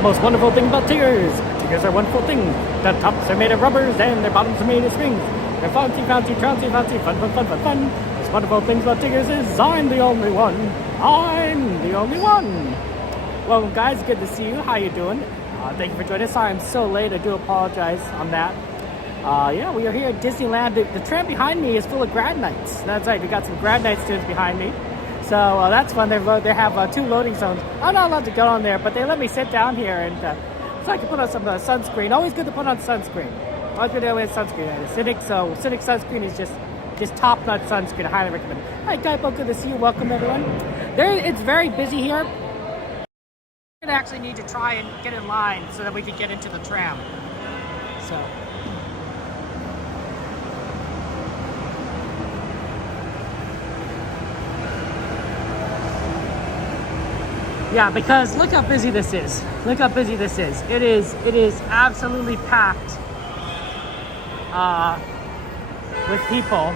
The most wonderful thing about tigers. Tigers are a wonderful thing. The tops are made of rubbers and their bottoms are made of springs. They're fancy, fancy, trouncy, fancy, fun, fun, fun, fun, fun. The most wonderful things about tigers is I'm the only one. I'm the only one. Well, guys, good to see you. How you doing? Thank you for joining us. Sorry I'm so late. I do apologize on that. Yeah, we are here at Disneyland. The tram behind me is full of grad nights. That's right. We got some grad night students behind me. So that's fun. They have 2 loading zones. I'm not allowed to go on there, but they let me sit down here and so I can put on some sunscreen. Always good to put on sunscreen. Always good to have sunscreen. Cynic sunscreen is just top-notch sunscreen. I highly recommend it. Hi, Typo. Good to see you. Welcome, everyone. It's very busy here. We're gonna actually need to try and get in line so that we can get into the tram. So. Yeah, because look how busy this is. Look how busy this is. It is absolutely packed with people.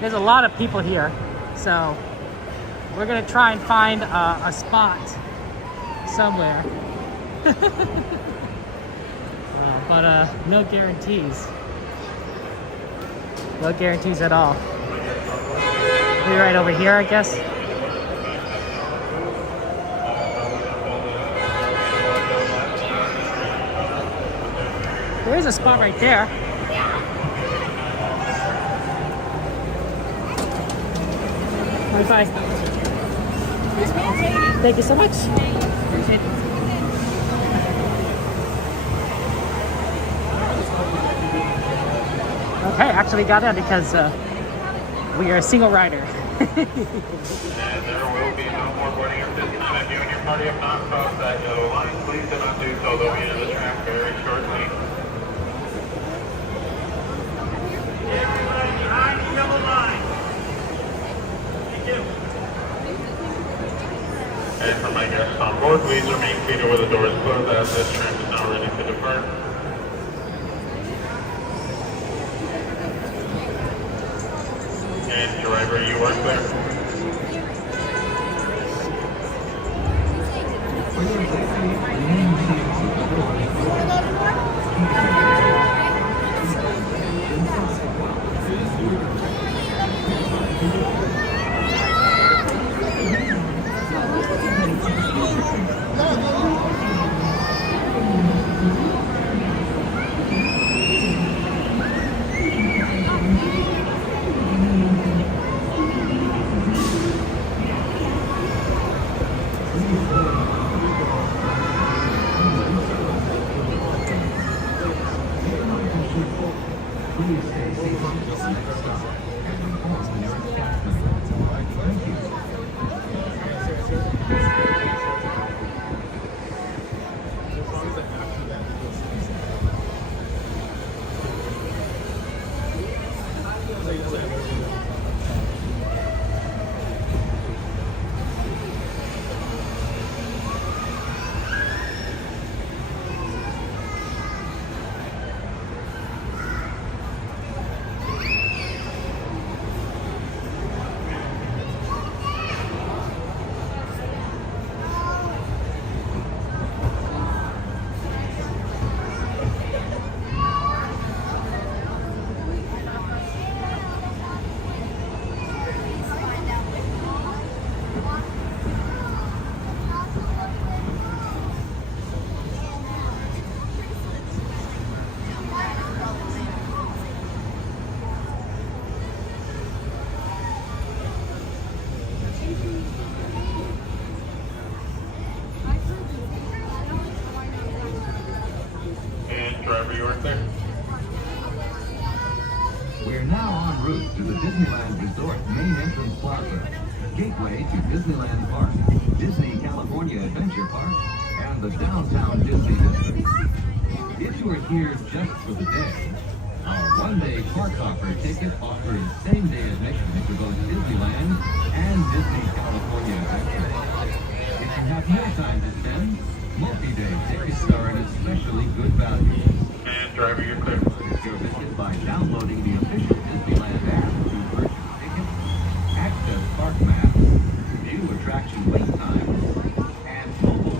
There's a lot of people here, so we're gonna try and find a spot somewhere. But no guarantees. No guarantees at all. We're right over here, I guess. There is a spot right there. Bye. Thank you so much. Okay, actually got in because we are a single rider. And there will be no more boarding at this time. If you and your party have not crossed that yellow line, please do not do so. They'll be in the tram very shortly. Everybody behind the yellow line. Thank you. And for my guests on board, please remain seated where the doors close as this tram is now ready to depart. And driver, you are clear. We're now en route to the Disneyland Resort main entrance plaza, gateway to Disneyland Park, Disney California Adventure Park, and the downtown Disney District. If you are here just for the day, our one-day park hopper ticket offers same-day admission to both Disneyland and Disney California Adventure Park. If you have more time to spend, multi-day tickets are an especially good value. And driver, you're clear. Your visit by downloading the official Disneyland app to purchase tickets, access park maps, view attraction wait times, and mobile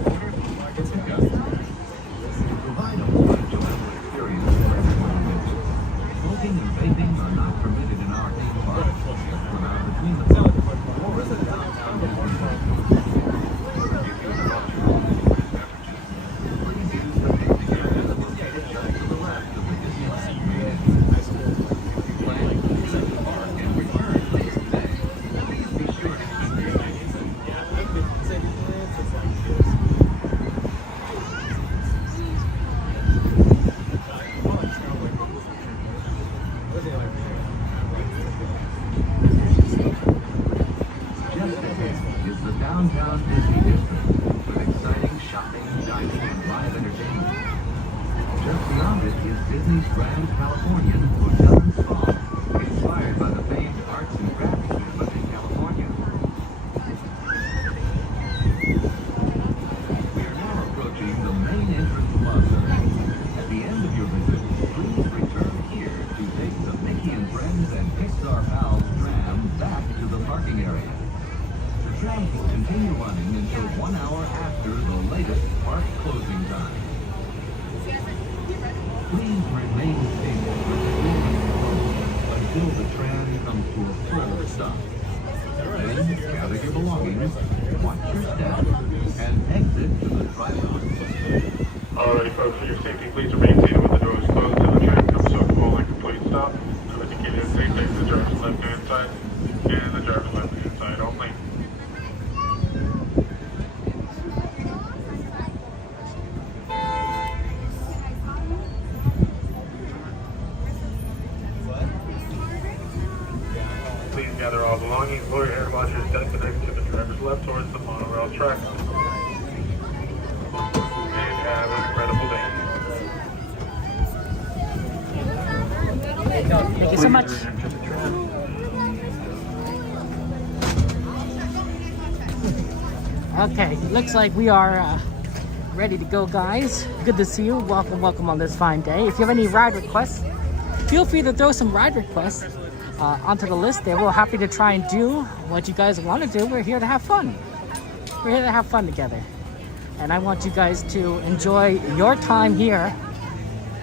Folks, for your safety, please remain seated with the doors closed and the train comes to a full and complete stop. To indicate your safety, the driver's left-hand side and the driver's left-hand side only. Please gather all belongings, lower your air washers, disconnect to the driver's left towards the monorail track. And have an incredible day. Thank you so much. Okay, looks like we are ready to go, guys. Good to see you. Welcome, welcome on this fine day. If you have any ride requests, feel free to throw some ride requests onto the list there. We're happy to try and do what you guys want to do. We're here to have fun. We're here to have fun together. And I want you guys to enjoy your time here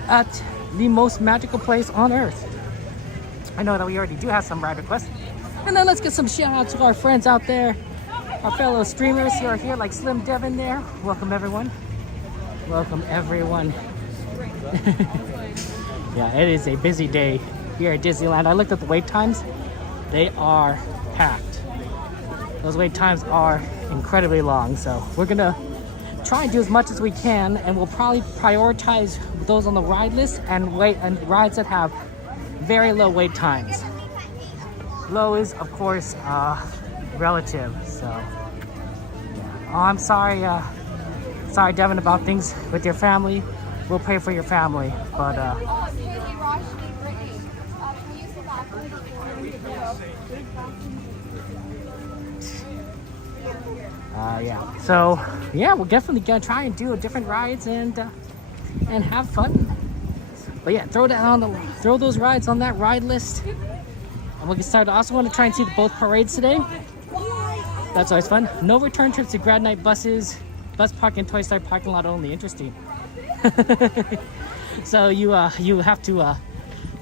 at the most magical place on earth. I know that we already do have some ride requests. And then let's get some shout outs to our friends out there, our fellow streamers who are here, like Slim Devin there. Welcome everyone. Welcome everyone. Yeah, it is a busy day here at Disneyland. I looked at the wait times. They are packed. Those wait times are incredibly long. So we're gonna try and do as much as we can, and we'll probably prioritize those on the ride list and rides that have very low wait times. Low is, of course, relative. So, yeah. Oh, I'm sorry, sorry, Devin, about things with your family. We'll pray for your family, but yeah. So, yeah, we're definitely gonna try and do different rides and have fun. But yeah, throw those rides on that ride list, and we'll get started. I also want to try and see both parades today. That's always fun. No return trips to grad night buses, bus park and Toy Story parking lot only. Interesting. So you have to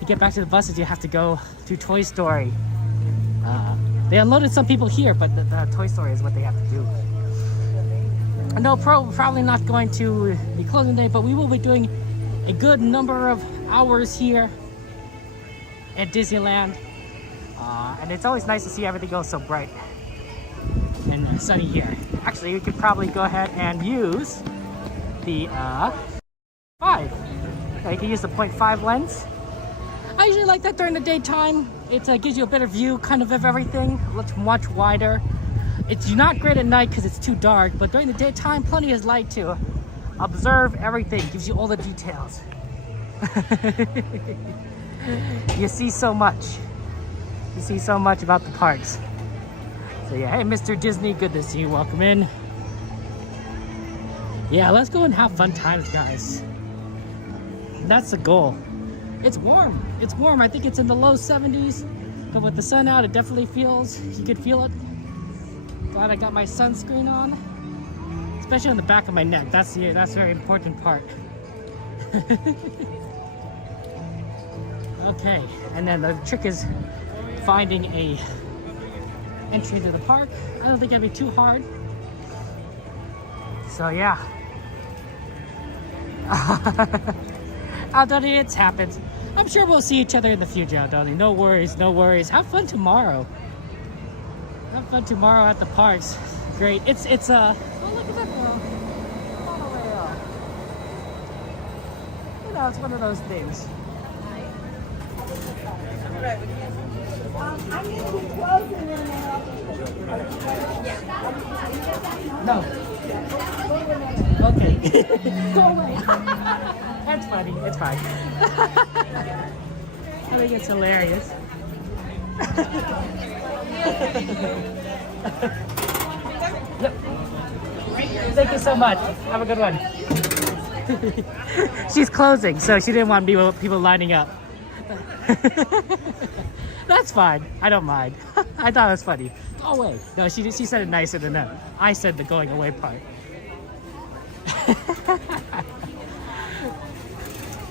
get back to the buses. You have to go to Toy Story. They unloaded some people here, but the Toy Story is what they have to do. No, probably not going to the closing day, but we will be doing a good number of hours here at Disneyland, and it's always nice to see everything go so bright and sunny here. Actually, we could probably go ahead and use the 5. You can use the 0.5 lens. I usually like that during the daytime. It gives you a better view kind of everything. It looks much wider. It's not great at night because it's too dark, but during the daytime, plenty of light to observe everything. Gives you all the details. You see so much. You see so much about the parks. So yeah, hey Mr. Disney, good to see you. Welcome in. Yeah, let's go and have fun times, guys. That's the goal. It's warm. It's warm. I think it's in the low 70s, but with the sun out, it definitely feels, you could feel it. Glad I got my sunscreen on, especially on the back of my neck. That's a very important part. Okay, and then the trick is finding a entry to the park. I don't think it'll be too hard. So yeah. Aldoni, it's happened. I'm sure we'll see each other in the future, Aldoni. No worries, no worries. Have fun tomorrow. Have fun tomorrow at the parks. Great. It's oh, look at that girl. Monorail. You know, it's one of those things. No. Okay. Go away. That's funny. It's fine. I think it's hilarious. Yep. Thank you so much. Have a good one. She's closing, so she didn't want people lining up. That's fine. I don't mind. I thought it was funny. Go away. No, she said it nicer than that. I said the going away part.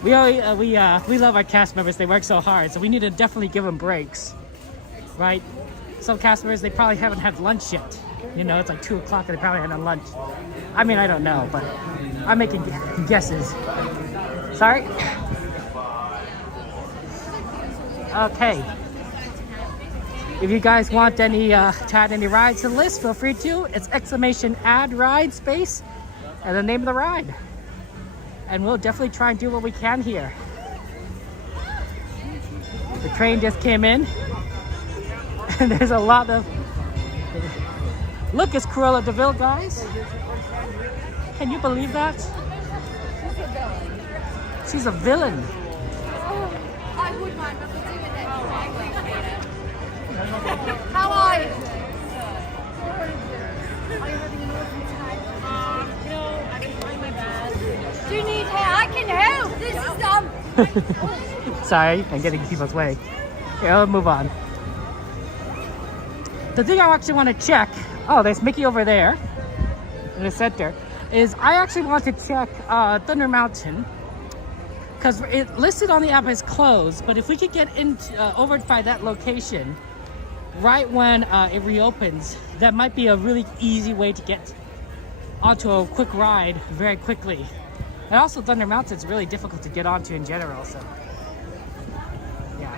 We love our cast members. They work so hard, so we need to definitely give them breaks, right? Some cast members, they probably haven't had lunch yet. You know, it's like 2 o'clock and they probably had a lunch. I mean, I don't know, but I'm making guesses. Sorry? Okay. If you guys want any to add any rides to the list, feel free to. It's !add ride space and the name of the ride. And we'll definitely try and do what we can here. The train just came in. And there's a lot of... Look, it's Cruella de Vil, guys. Can you believe that? She's a villain. I would mind not doing it. How are you? No, I didn't find my bag. Do you need help? I can help. This is dumb. Sorry, I'm getting people's way. Here, I'll move on. The thing I actually want to check, oh, there's Mickey over there in the center, is I actually want to check Thunder Mountain because it listed on the app as closed, but if we could get into over by that location right when it reopens, that might be a really easy way to get onto a quick ride very quickly. And also Thunder Mountain is really difficult to get onto in general, so yeah.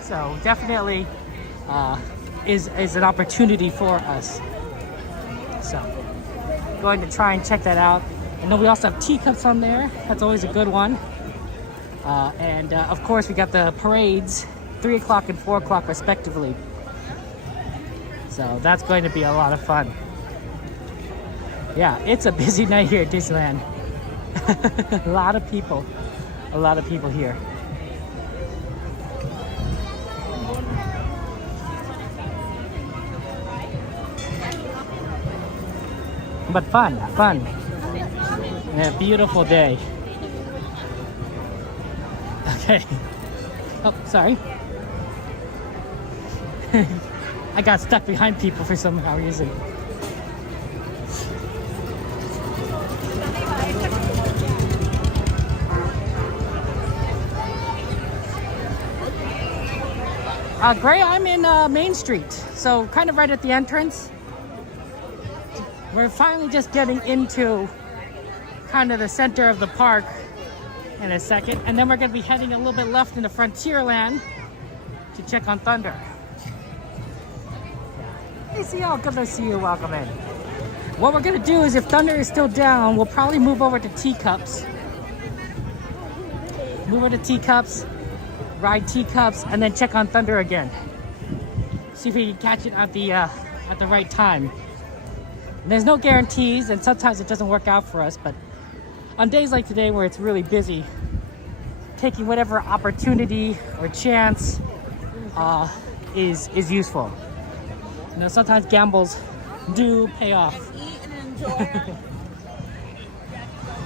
So definitely is an opportunity for us. So going to try and check that out. And then we also have teacups on there. That's always a good one. And of course we got the parades, 3 o'clock and 4 o'clock respectively. So that's going to be a lot of fun. Yeah, it's a busy night here at Disneyland. A lot of people here. But fun. And a beautiful day. Okay. Oh, sorry. I got stuck behind people for some reason. Gray, I'm in Main Street, so kind of right at the entrance. We're finally just getting into kind of the center of the park in a second, and then we're going to be heading a little bit left into Frontierland to check on Thunder. Hey, CL, good to see you. Welcome in. What we're going to do is if Thunder is still down, we'll probably move over to teacups. Move over to teacups, ride teacups, and then check on Thunder again. See if we can catch it at the right time. There's no guarantees, and sometimes it doesn't work out for us, but on days like today where it's really busy, taking whatever opportunity or chance is useful. You know, sometimes gambles do pay off. Eat and enjoy.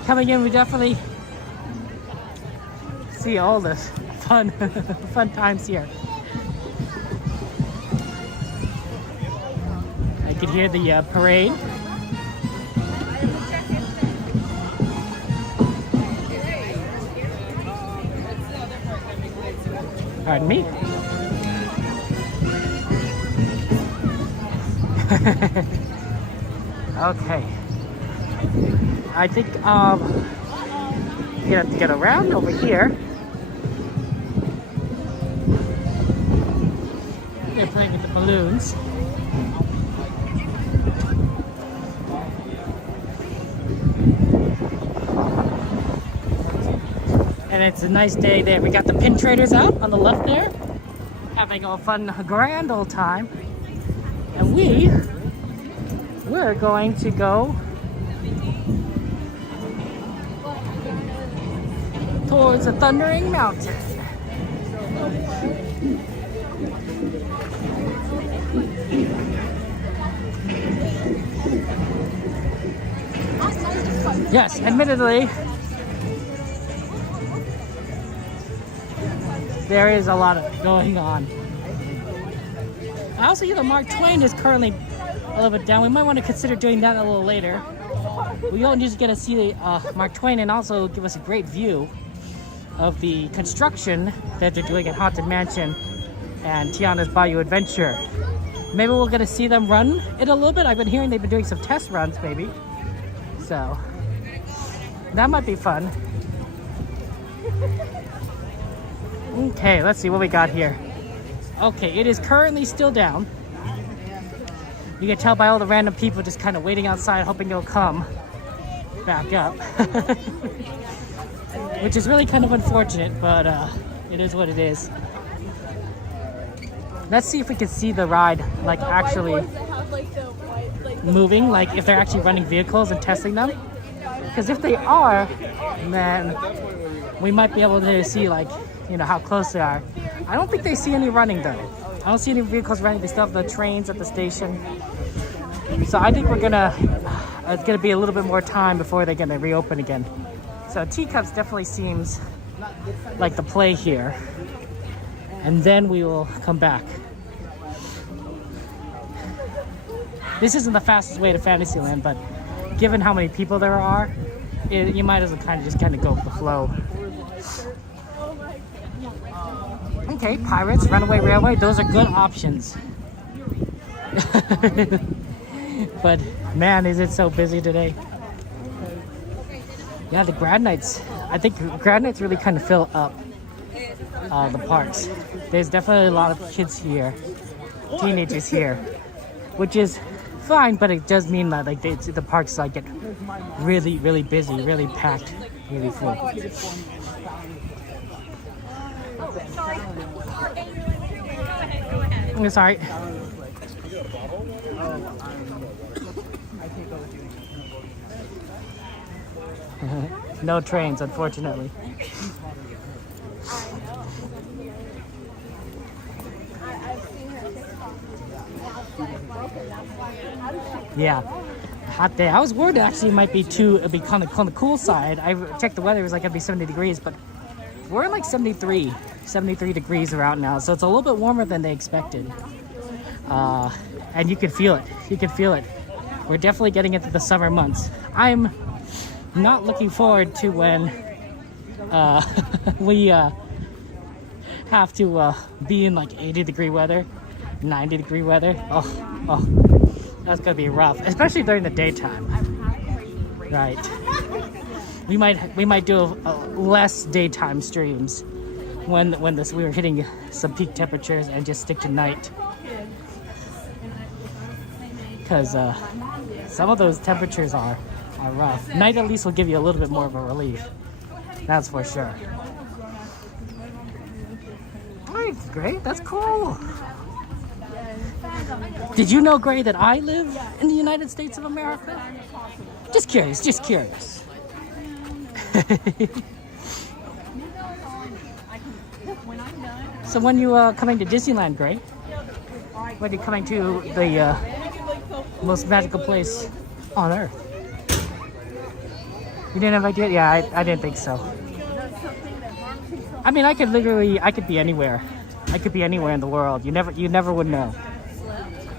Coming in, we definitely see all the fun times here. I can hear the parade. Pardon me. Okay. I think you have to get around over here. They're playing with the balloons. And it's a nice day there. We got the pin traders out on the left there, having a fun, grand old time. And we're going to go towards the Thundering Mountain. Yes, admittedly, there is a lot of going on. I also hear that Mark Twain is currently a little bit down. We might want to consider doing that a little later. We don't just get to see Mark Twain and also give us a great view of the construction that they're doing at Haunted Mansion and Tiana's Bayou Adventure. maybe we'll get to see them run it a little bit. I've been hearing they've been doing some test runs maybe. So that might be fun. Okay, let's see what we got here. Okay, it is currently still down. You can tell by all the random people just kind of waiting outside hoping it'll come back up. Which is really kind of unfortunate, but it is what it is. Let's see if we can see the ride like actually moving, like if they're actually running vehicles and testing them. Because if they are, then we might be able to see like, you know, how close they are. I don't think they see any running though. I don't see any vehicles running. They still have the trains at the station. So I think we're gonna, it's gonna be a little bit more time before they're gonna reopen again. So teacups definitely seems like the play here. And then we will come back. This isn't the fastest way to Fantasyland, but given how many people there are, you might as well kind of go with the flow. Okay, Pirates, Runaway Railway, those are good options. But man, is it so busy today. Yeah, the grad nights, I think grad nights really kind of fill up the parks. There's definitely a lot of kids here, teenagers here, which is fine, but it does mean that like the parks like get really, really busy, really packed, really full. I'm sorry. No trains, unfortunately. Yeah, hot day. I was worried it actually might be it'd be kind of on the cool side. I checked the weather, it was like it'd be 70 degrees, but we're in like 73 degrees around now, so it's a little bit warmer than they expected. And you can feel it. You can feel it. We're definitely getting into the summer months. I'm not looking forward to when we have to be in like 80-degree weather, 90-degree weather. Oh, that's gonna be rough, especially during the daytime. Right. We might do less daytime streams when we were hitting some peak temperatures and just stick to night. Because some of those temperatures are rough. Night at least will give you a little bit more of a relief. That's for sure. Alright, Gray, that's cool. Did you know, Gray, that I live in the United States of America? Just curious, just curious. So when you coming to Disneyland, Gray? When you coming to the most magical place on Earth? You didn't have an idea? Yeah, I didn't think so. I mean, I could be anywhere. I could be anywhere in the world. You never would know.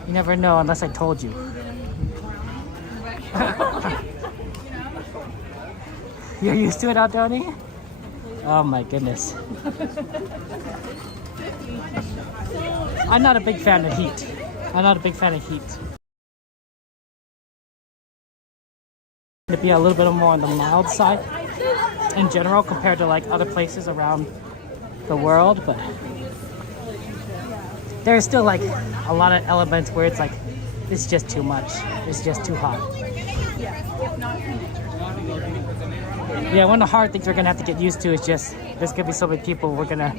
You never know unless I told you. You're used to it out down here? Oh my goodness. I'm not a big fan of heat. To be a little bit more on the mild side in general compared to like other places around the world, but there's still like a lot of elements where it's like it's just too much. It's just too hot. Yeah, one of the hard things we're gonna have to get used to is just there's gonna be so many people. We're gonna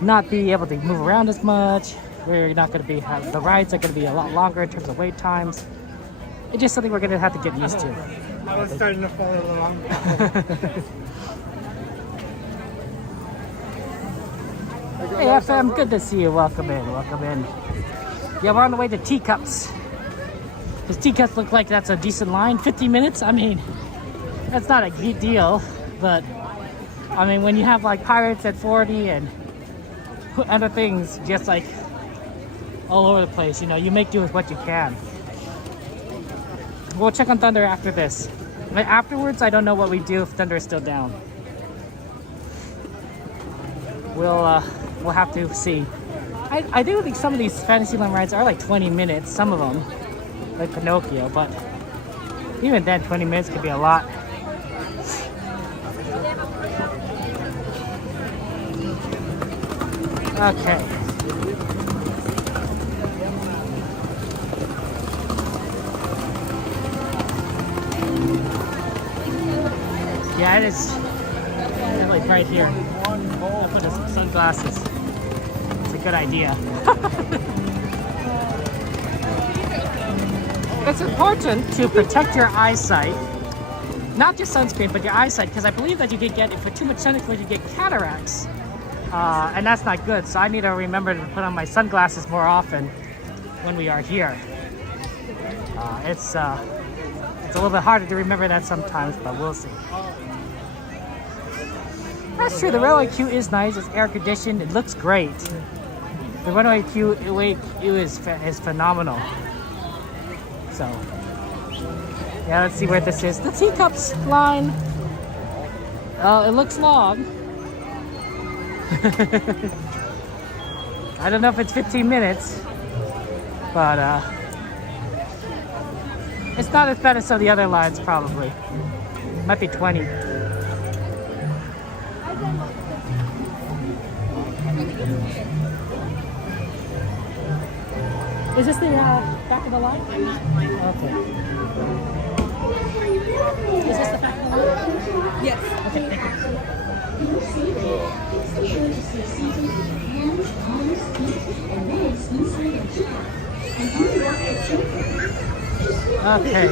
not be able to move around as much. We're not gonna have the rides are gonna be a lot longer in terms of wait times. It's just something we're gonna have to get used to. I was starting to follow along. Hey FM, good to see you. Welcome in. Yeah, we're on the way to Teacups. Does Teacups look like that's a decent line? 50 minutes? I mean, that's not a big deal, but I mean, when you have like Pirates at 40 and other things just like all over the place, you know, you make do with what you can. We'll check on Thunder after this. But afterwards, I don't know what we do if Thunder is still down. We'll have to see. I do think some of these Fantasyland rides are like 20 minutes, some of them, like Pinocchio, but even then 20 minutes could be a lot. Okay. Yeah, it is definitely bright here. I'll put some sunglasses. It's a good idea. It's important to protect your eyesight. Not just sunscreen, but your eyesight, because I believe that you could get, if you're too much sunscreen, you get cataracts. And that's not good, so I need to remember to put on my sunglasses more often when we are here. It's a little bit harder to remember that sometimes, but we'll see. That's true, the railway queue is nice, it's air conditioned, it looks great. The runway queue is phenomenal. So, yeah, let's see where this is. The teacups line. It looks long. I don't know if it's 15 minutes, but it's not as bad as some of the other lines, probably. Might be 20. Is this the back of the line? Okay. Is this the back of the line? Yes. Okay, thank you. Okay.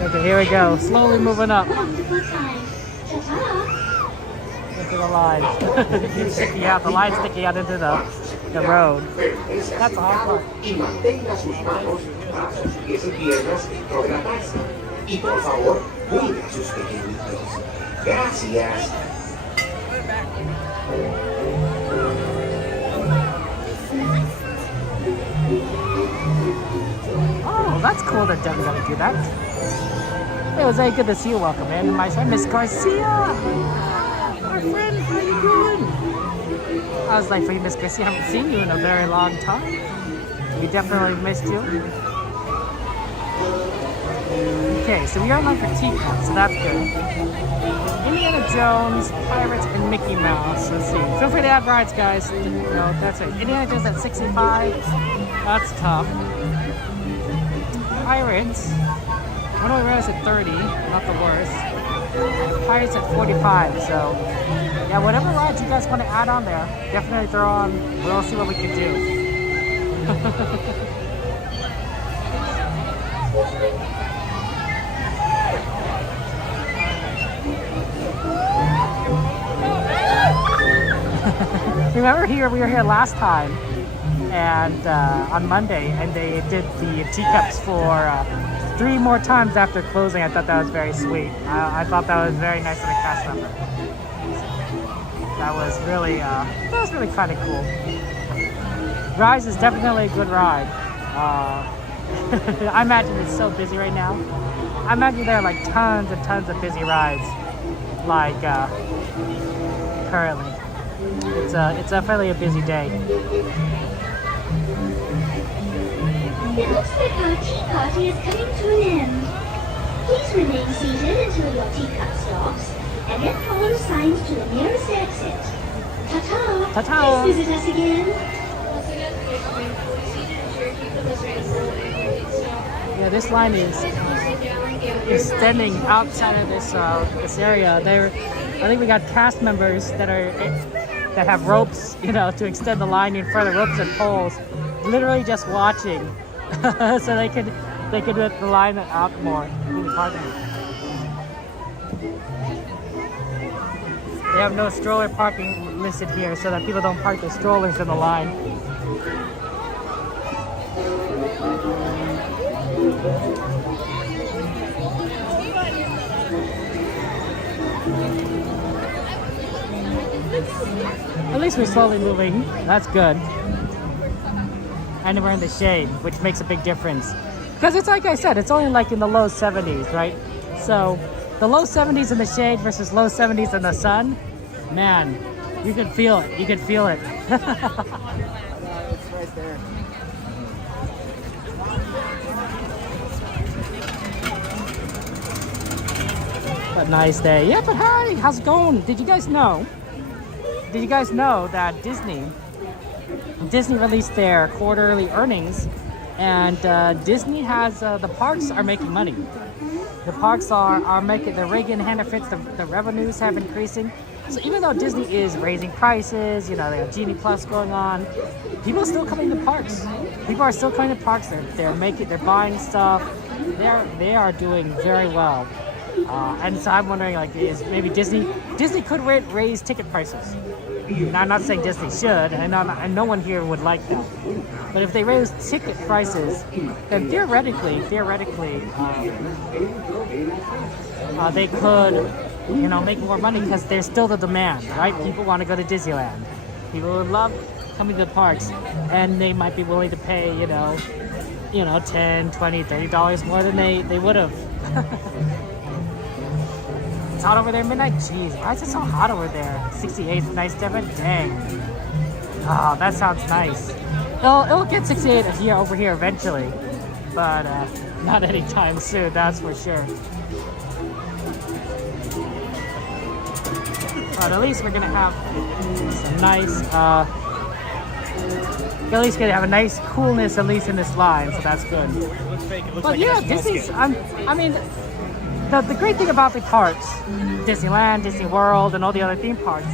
Okay, here we go. Slowly moving up. Into the line. It's sticking out. The line's sticking out into the road. That's a hard part. Y mantenga sus manos bajo sus pies y piernas dentro de la taza. Y por favor, cuide a sus pequeñitos. Gracias. Oh, that's cool that Doug's gonna do that. It was very good to see you. Welcome in. My friend, Miss Garcia. Our friend, how you doing? I was like, for you, Miss Garcia, I haven't seen you in a very long time. We definitely missed you. Okay, so we are on for teacups, so that's good. Indiana Jones, Pirates, and Mickey Mouse. Let's see. Feel free to add rides, guys. No, that's right. Indiana Jones at 65. That's tough. Pirates. Runaway Railroad's at 30. Not the worst. Pirates at 45. So, yeah, whatever rides you guys want to add on there, definitely throw on. We'll see what we can do. Remember we were here last time, and on Monday, and they did the teacups for 3 more times after closing. I thought that was very sweet. I thought that was very nice of the cast member. That was really kind of cool. Rise is definitely a good ride. I imagine it's so busy right now. I imagine there are like tons and tons of busy rides, like currently. It's definitely a busy day. It looks like our tea party is coming to an end. Please remain seated until your teacup stops, and then follow the signs to the nearest exit. Ta-ta! Ta-ta! Please visit us again. Yeah, this line is extending outside of this area. I think we got cast members that have ropes, to extend the line in front of ropes and poles, literally just watching, so they could let the line out more. They have no stroller parking listed here, so that people don't park their strollers in the line. At least we're slowly moving. That's good. And we're in the shade, which makes a big difference. Because it's like I said, it's only like in the low 70s, right? So the low 70s in the shade versus low 70s in the sun, man, you can feel it. You can feel it. It's right there. A nice day. Yeah, but hi, how's it going? Did you guys know that Disney released their quarterly earnings, and Disney has the parks are making money. The parks are making, the rig in benefits, the revenues have increasing. So even though Disney is raising prices, you know, they have Genie Plus going on, people are still coming to parks. People are still coming to parks. They're buying stuff. They are doing very well. And so I'm wondering, like, is maybe Disney could raise ticket prices. Now, I'm not saying Disney should, and no one here would like that. But if they raise ticket prices, then theoretically, they could, you know, make more money because there's still the demand, right? People want to go to Disneyland. People would love coming to the parks, and they might be willing to pay, you know, $10, $20, $30 more than they would have. It's hot over there midnight? Jeez, why is it so hot over there? 68, nice, Devin? Dang. Oh, that sounds nice. It'll get 68 here over here eventually, but not anytime soon, that's for sure. But at least we're gonna have some nice, at least gonna have a nice coolness at least in this line, so that's good. It looks fake. It looks But like yeah, it has Disney's, skin. I mean, the great thing about the parks, Disneyland, Disney World, and all the other theme parks,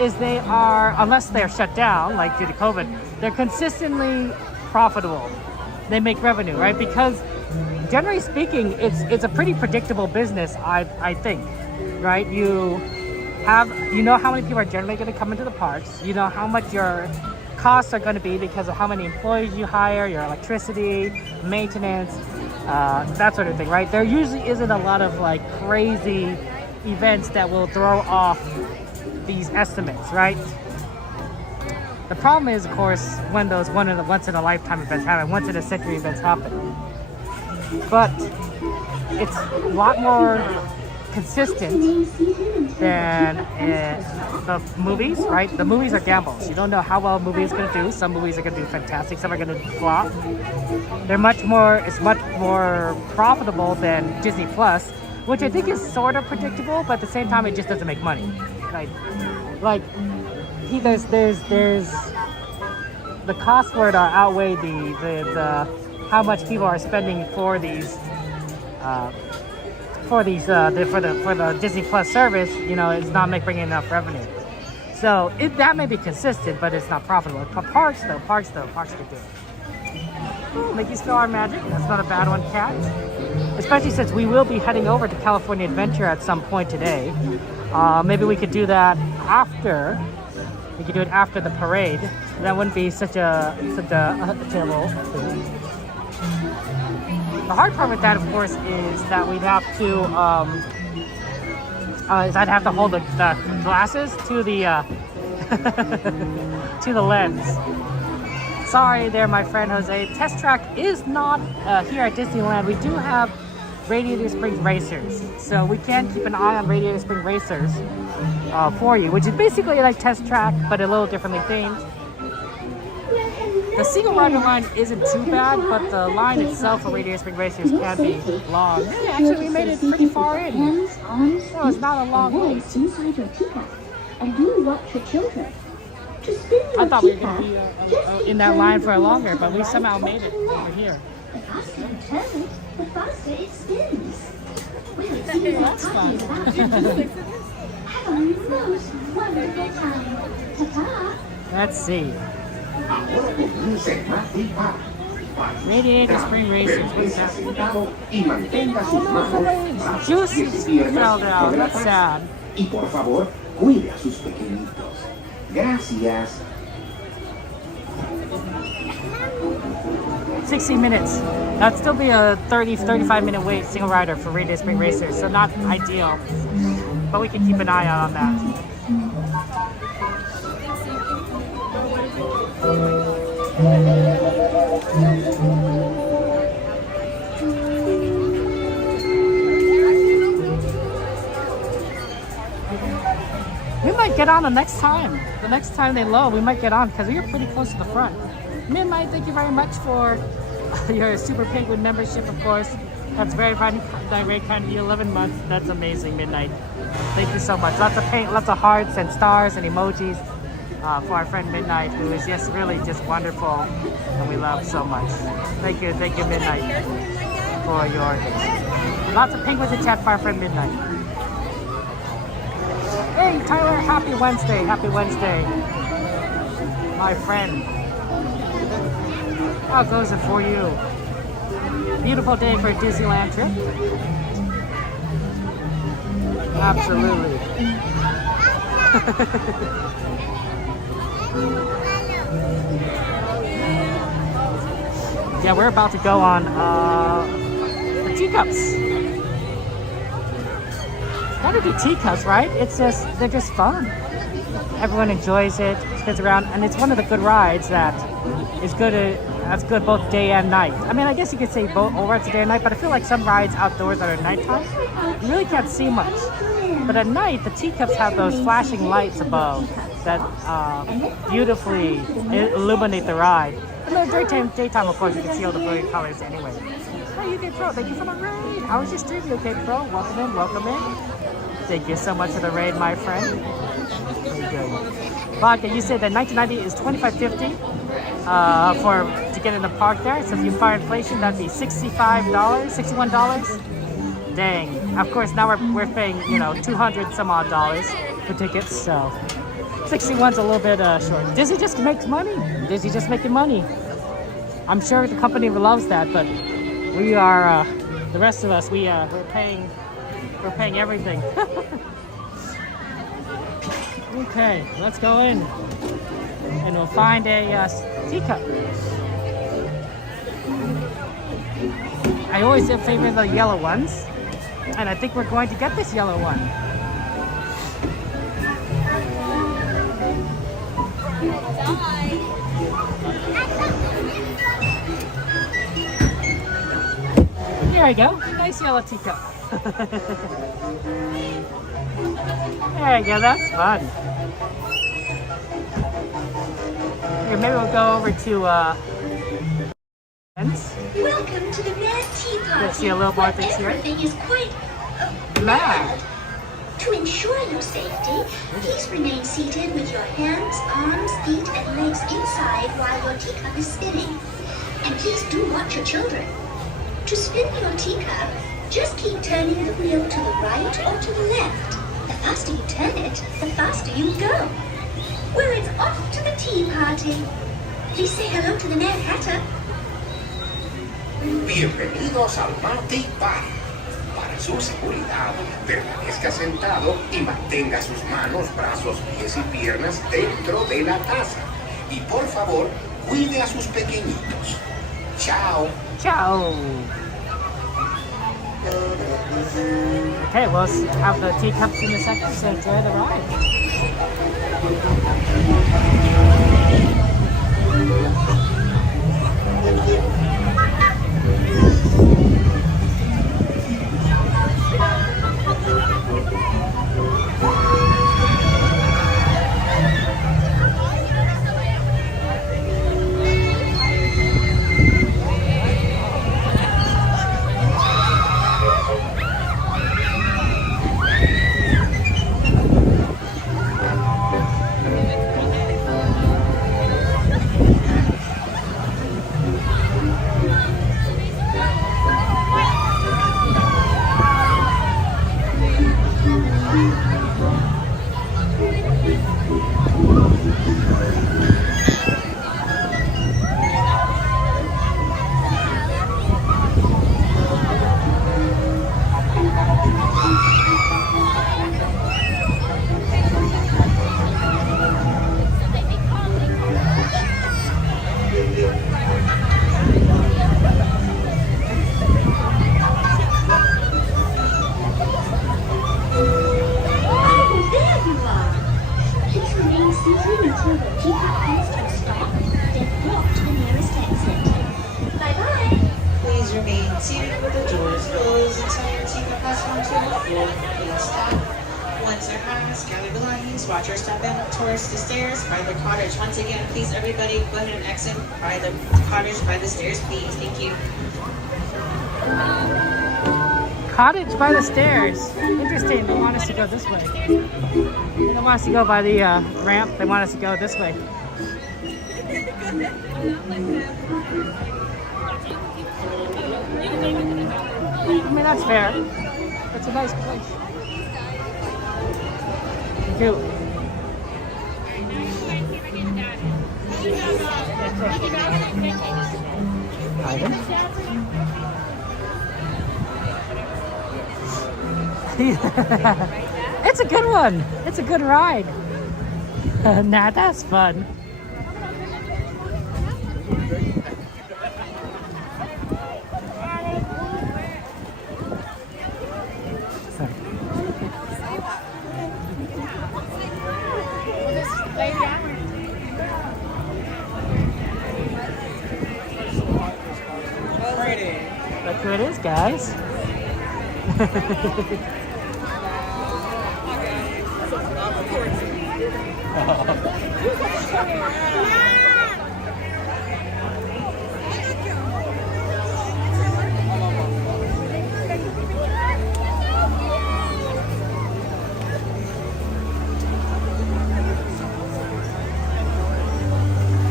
is they are, unless they're shut down, like due to COVID, they're consistently profitable. They make revenue, right? Because generally speaking, it's a pretty predictable business, I think, right? You know how many people are generally going to come into the parks. You know how much your costs are going to be because of how many employees you hire, your electricity, maintenance, that sort of thing, right? There usually isn't a lot of like crazy events that will throw off these estimates, right? The problem is, of course, when those once in a lifetime events happen, once in a century events happen. But it's a lot more consistent than the movies, right? The movies are gambles. You don't know how well a movie is going to do. Some movies are going to do fantastic. Some are going to flop. It's much more profitable than Disney Plus, which I think is sort of predictable, but at the same time, it just doesn't make money. There's the cost for it outweigh the how much people are spending for the Disney Plus service. You know, it's not bringing enough revenue. So that may be consistent, but it's not profitable. Parks are good. Mickey's Philhar Magic. That's not a bad one, Cat. Especially since we will be heading over to California Adventure at some point today. Maybe we could do that after. We could do it after the parade. That wouldn't be such a terrible thing. The hard part with that, of course, is that we'd have to. I'd have to hold the glasses to the to the lens. Sorry there, my friend Jose. Test track is not here at Disneyland. We do have Radiator Springs Racers, so we can keep an eye on Radiator Springs Racers for you, which is basically like test track, but a little differently themed. The single rider line isn't too bad, but the line itself for Radiator Springs Racers can be long. Yeah, actually, we made it pretty far in. So it's not a long wait. Inside your teacup, and do watch your children. To spin your I thought we were teacup, going to just be in that turn line to for the longer, right but we or somehow to made it the over left. here. The faster you turn it, the faster it spins. Well, it's That's fun. Have a most wonderful time. Ta-ta! Let's see. Ahora comienza el más del parque. Radiator Springs Racers. What's that? Sentado y mantenga sus manos, brazos, Juicy pies y piernas fell down. sobre la That's panza. sad. Y por favor, cuide a sus pequeñitos. Gracias. 60 minutes. That'd still be a 35 minute wait single rider for Radiator Springs Racers, so not ideal. But we can keep an eye out on that. on the next time. The next time they load, we might get on because we are pretty close to the front. Midnight, thank you very much for your Super Penguin membership, of course. That's very kind of you. 11 months. That's amazing, Midnight. Thank you so much. Lots of paint, lots of hearts and stars and emojis for our friend Midnight, who is just really just wonderful and we love so much. Thank you, Midnight, for your lots of penguins in chat for our friend Midnight. Hey, Tyler, happy Wednesday, my friend. How goes it for you? Beautiful day for a Disneyland trip. Absolutely. Yeah, we're about to go on the teacups. Gotta do teacups, right? They're just fun. Everyone enjoys it, gets around, and it's one of the good rides that is good. That's good both day and night. I mean, I guess you could say both all rides are day and night, but I feel like some rides outdoors that are nighttime, you really can't see much. But at night, the teacups have those flashing lights above that beautifully illuminate the ride. And then daytime, of course, you can see all the brilliant colors anyway. Hey, UK Pro, thank you for the raid. How was your stream, UK Pro? Welcome in. Thank you so much for the raid, my friend. Very good. Vodka, you said that 1990 is $25.50 to get in the park there. So if you fire inflation, that'd be $65, $61. Dang. Of course, now we're paying, 200 some odd dollars for tickets. So 61's a little bit short. Disney just makes money. Disney just making money. I'm sure the company loves that, but we are, the rest of us, we're paying everything. Okay, let's go in and we'll find a teacup. I always favor the yellow ones, and I think we're going to get this yellow one. There you go, nice yellow teacup. There you go, that's fun. Here, maybe we'll go over to Welcome to the Mad Tea Party. Let's see a little more things here. Everything is quite Mad. To ensure your safety, please remain seated with your hands, arms, feet, and legs inside while your teacup is spinning. And please do watch your children. To spin your teacup, just keep turning the wheel to the right or to the left. The faster you turn it, the faster you go. Well, it's off to the tea party. Please say hello to the Mad Hatter. Bienvenidos al Party Party. Para su seguridad, permanezca sentado y mantenga sus manos, brazos, pies y piernas dentro de la taza. Y por favor, cuide a sus pequeñitos. Chao. Ciao. Okay, we'll have the teacups in a second, so enjoy the ride. Once they're passed, gather belongings, watch her step in towards the stairs by the cottage. Once again, please everybody go ahead and exit by the cottage by the stairs, please. Thank you. Cottage by the stairs. Interesting. They want us to go this way. They don't want us to go by the ramp. They want us to go this way. I mean, that's fair. It's a nice place. Thank you. Ivan? It's a good one. It's a good ride. Nah, that's fun. Look who it is, guys.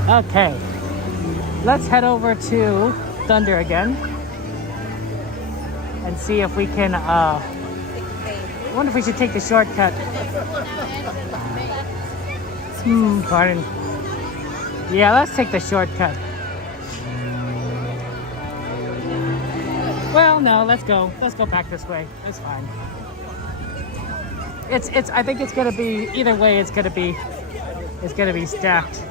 Okay, let's head over to Thunder again and see if we can, I wonder if we should take the shortcut. Pardon. Yeah, let's take the shortcut. Well, no, let's go back this way. It's fine. I think it's gonna be, either way, it's gonna be stacked.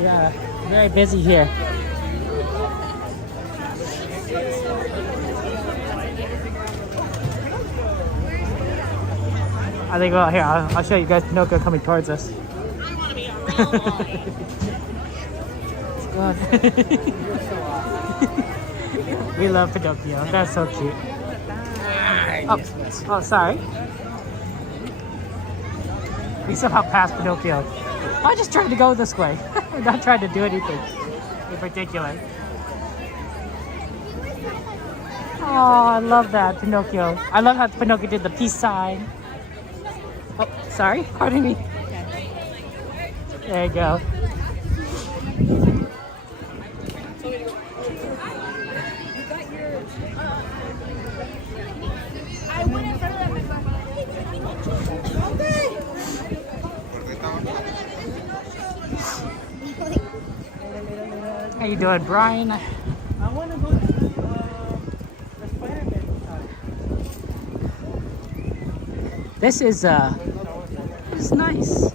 Yeah, very busy here. I think, well, here, I'll show you guys Pinocchio coming towards us. It's good. We love Pinocchio. That's so cute. Oh, sorry. We somehow passed Pinocchio. I just tried to go this way. I'm not trying to do anything in particular. Oh, I love that, Pinocchio. I love how Pinocchio did the peace sign. Oh, sorry. Pardon me. There you go. How you doing, Brian? I want to go to the Spider-Man side. This is it's nice.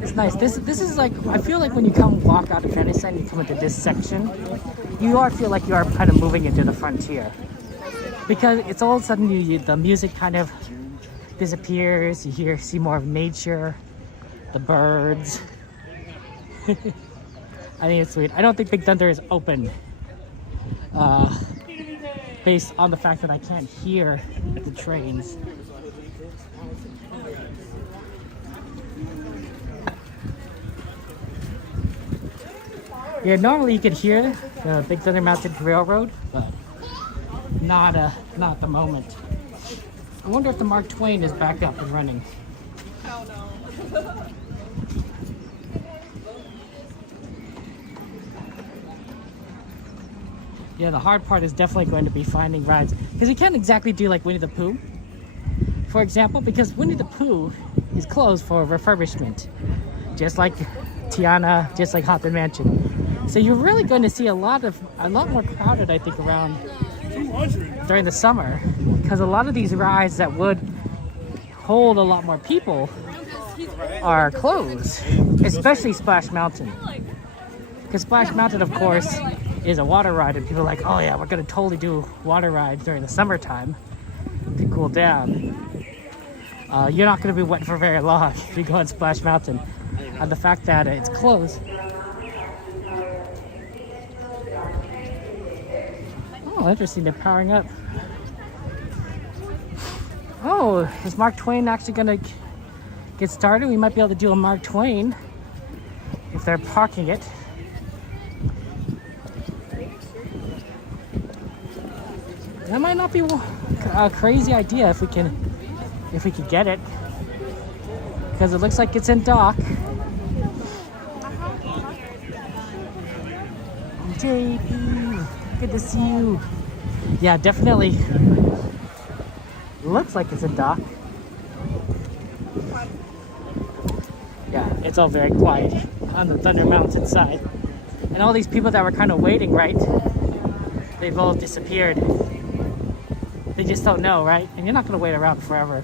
It's nice. This is like, I feel like when you come walk out of Fantasyland, you come into this section, you feel like you are kind of moving into the frontier, because it's all of a sudden the music kind of disappears. You see more of nature, the birds. I think it's sweet. I don't think Big Thunder is open, based on the fact that I can't hear the trains. Yeah, normally you could hear the Big Thunder Mountain Railroad, but not the moment. I wonder if the Mark Twain is back up and running. Oh no. Yeah, the hard part is definitely going to be finding rides, because you can't exactly do like Winnie the Pooh, for example, because Winnie the Pooh is closed for refurbishment, just like Tiana, just like Haunted Mansion. So you're really going to see a lot more crowded, I think, around during the summer, because a lot of these rides that would hold a lot more people are closed, especially Splash Mountain. Because Splash Mountain, of course, is a water ride, and people are like, oh yeah, we're going to totally do water rides during the summertime to cool down. You're not going to be wet for very long if you go on Splash Mountain. And the fact that it's closed. Oh, interesting. They're powering up. Oh, is Mark Twain actually gonna get started? We might be able to do a Mark Twain if they're parking it. That might not be a crazy idea if we could get it, because it looks like it's in dock. JP, good to see you. Yeah, definitely looks like it's in dock. Yeah, it's all very quiet on the Thunder Mountain side. And all these people that were kind of waiting, right? They've all disappeared. They just don't know, right? And you're not gonna wait around forever.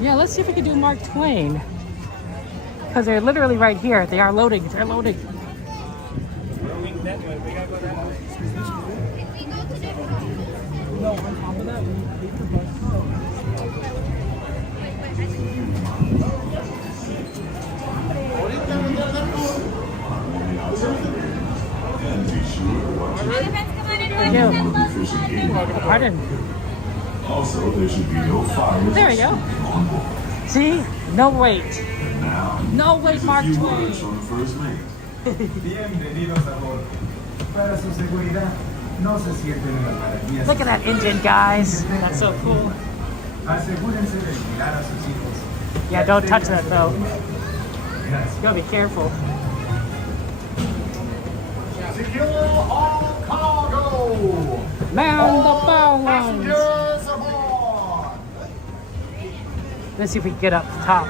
Yeah, let's see if we can do Mark Twain. Because they're literally right here. They are loading. They're loading. Pardon. Also, there should be no fires. There we go. See? No wait. And now, No wait, Mark few Twain. words from the first mate. Bienvenidos a bordo. Para su seguridad, no se sienten en las maravillas. Look at that engine, guys. That's so cool. Asegúrense de mirar a sus hijos. Yeah, don't touch that though. Gracias. You gotta be careful. Secure all cargo. Man the bow lines. Passengers aboard. Let's see if we can get up top.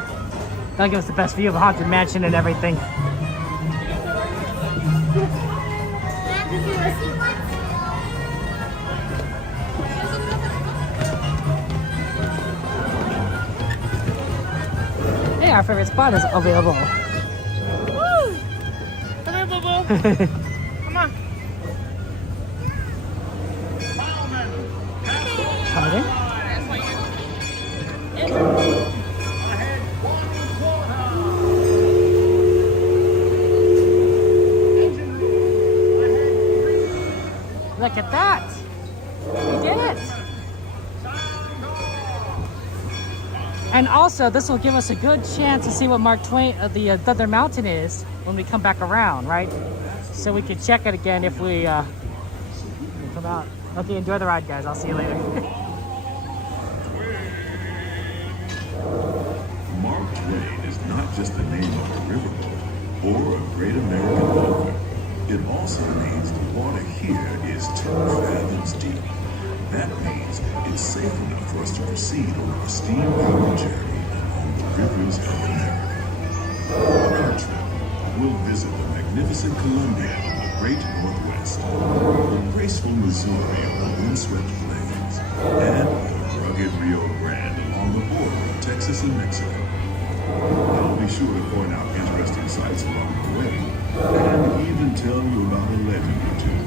That'll give us the best view of Haunted Mansion and everything. Hey, our favorite spot is available. Woo! Come here, boo-boo. Come on. Pardon? Look at that! We did it! And also, this will give us a good chance to see what Mark Twain, the Thunder Mountain is when we come back around, right? So we can check it again if we come out. Okay, enjoy the ride, guys. I'll see you later. Mark Twain is not just the name of a riverboat or a great American author. It also means the water here is 10 fathoms deep. That means it's safe enough for us to proceed on our steam-powered journey along the rivers of America. On our trip, we'll visit the magnificent Columbia of the Great Northwest, the graceful Missouri of the windswept plains, and the rugged Rio Grande along the border of Texas and Mexico. I'll be sure to point out interesting sights along the way, and even tell you about a legend or two.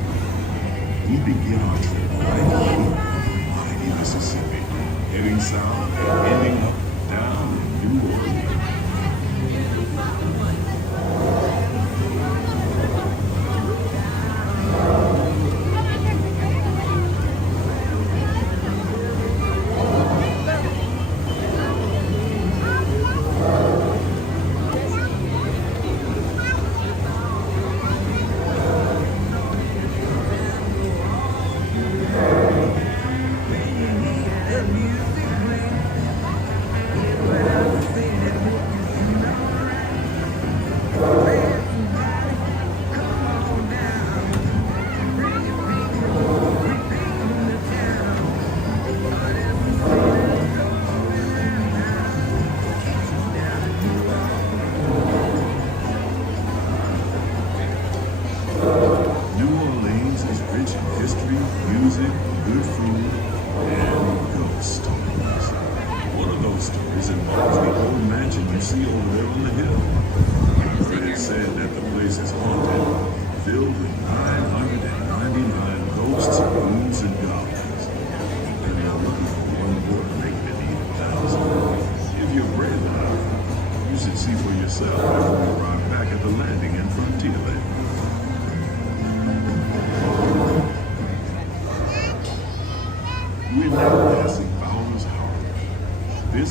We begin our trip right here on the mighty Mississippi, heading south and ending up down in New Orleans.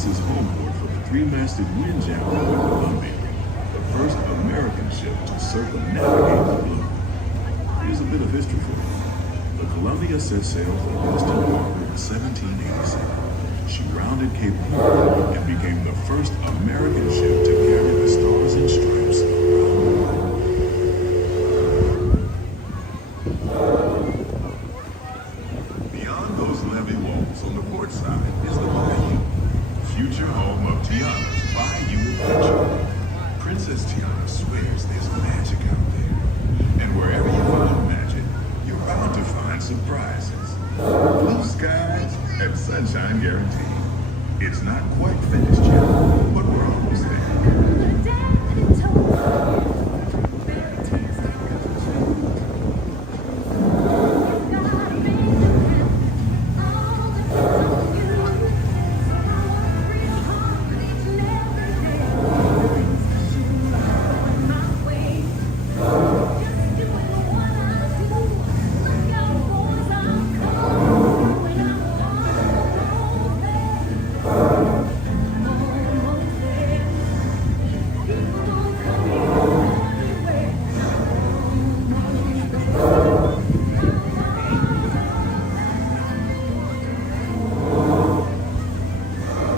This is homeport for the three-masted Windjammer of Columbia, the first American ship to circumnavigate the globe. Here's a bit of history for you. The Columbia set sail from Boston Harbor in 1787. She rounded Cape Horn and became the first American ship to carry the Stars and Stripes around the world. Beyond those levee walls on the port side is the bayou, future home of Tiana's bayou adventure. Princess Tiana swears there's magic out there, and wherever you find magic, you're bound to find surprises. Blue skies and sunshine guaranteed. It's not quite finished yet, but we're almost there.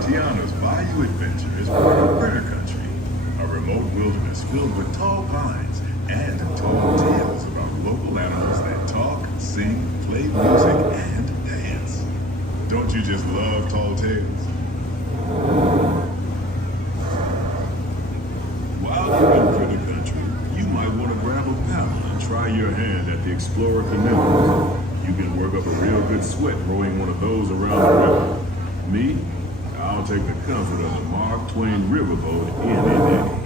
Tiana's bayou adventure is part of Critter Country, a remote wilderness filled with tall pines and tall tales about local animals that talk, sing, play music, and dance. Don't you just love tall tales? While you're in Critter Country, you might want to grab a paddle and try your hand at the Explorer canoe. You can work up a real good sweat rowing one of those around the river. Me? I'll take the comfort of the Mark Twain Riverboat any day.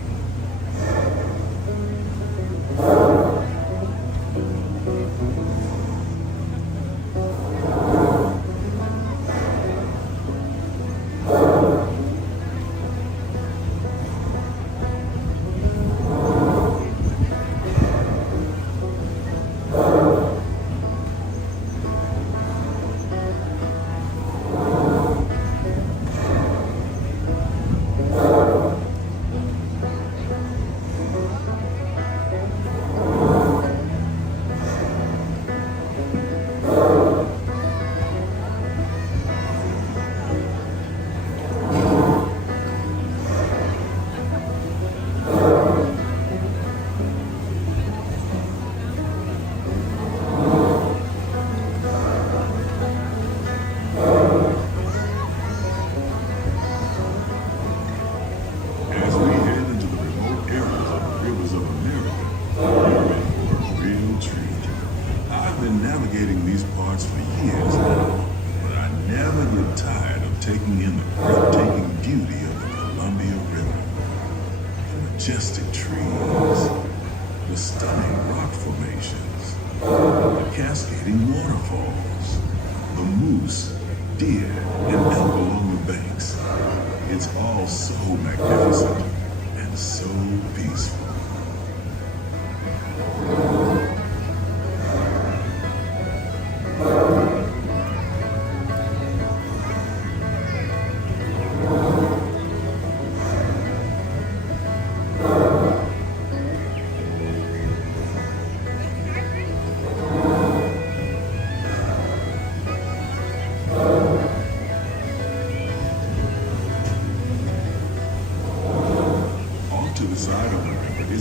Majestic trees, the stunning rock formations, the cascading waterfalls, the moose, deer, and elk along the banks. It's all so magnificent and so peaceful.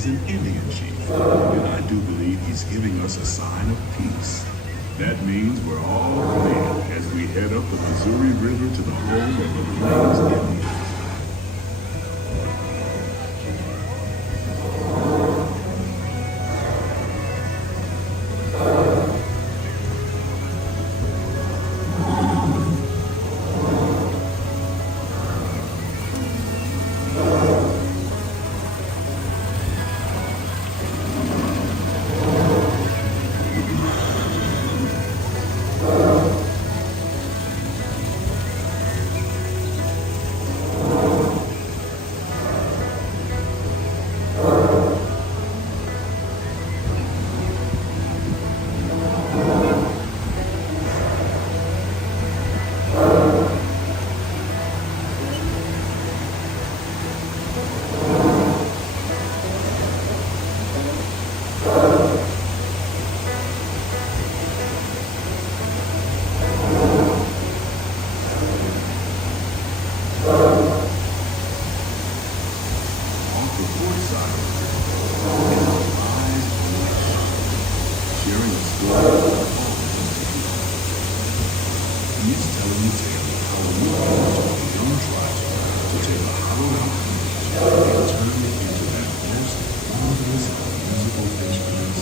An Indian chief, and I do believe he's giving us a sign of peace. That means we're all clear as we head up the Missouri River to the home of the Plains Indians. He's telling the tale of how a young tribesman to take a hollowed out beach and turn it into that most marvelous musical instruments.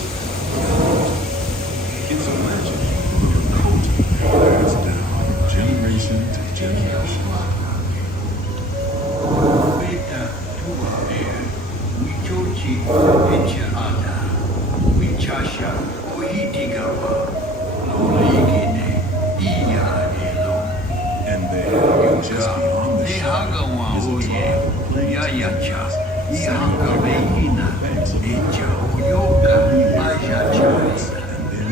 It's a legend of a culture passed down generation to generation. And there, just beyond the shore, is a tribe playing banks of the and then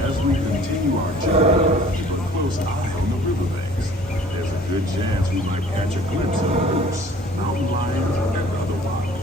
as we continue our journey, keep a close eye on the riverbanks. There's a good chance we might catch a glimpse of moose, mountain lions, and other wildlife.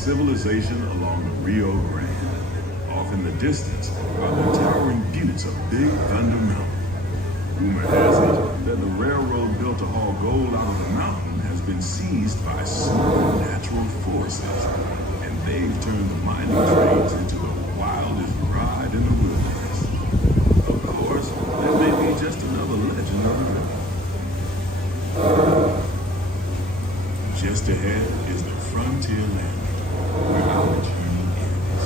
Civilization along the Rio Grande. Off in the distance are the towering buttes of Big Thunder Mountain. Rumor has it that the railroad built to haul gold out of the mountain has been seized by small natural forces, and they've turned the mining trades into the wildest ride in the wilderness. Of course, that may be just another legend of the river. Just ahead is the frontierland, where our journey ends.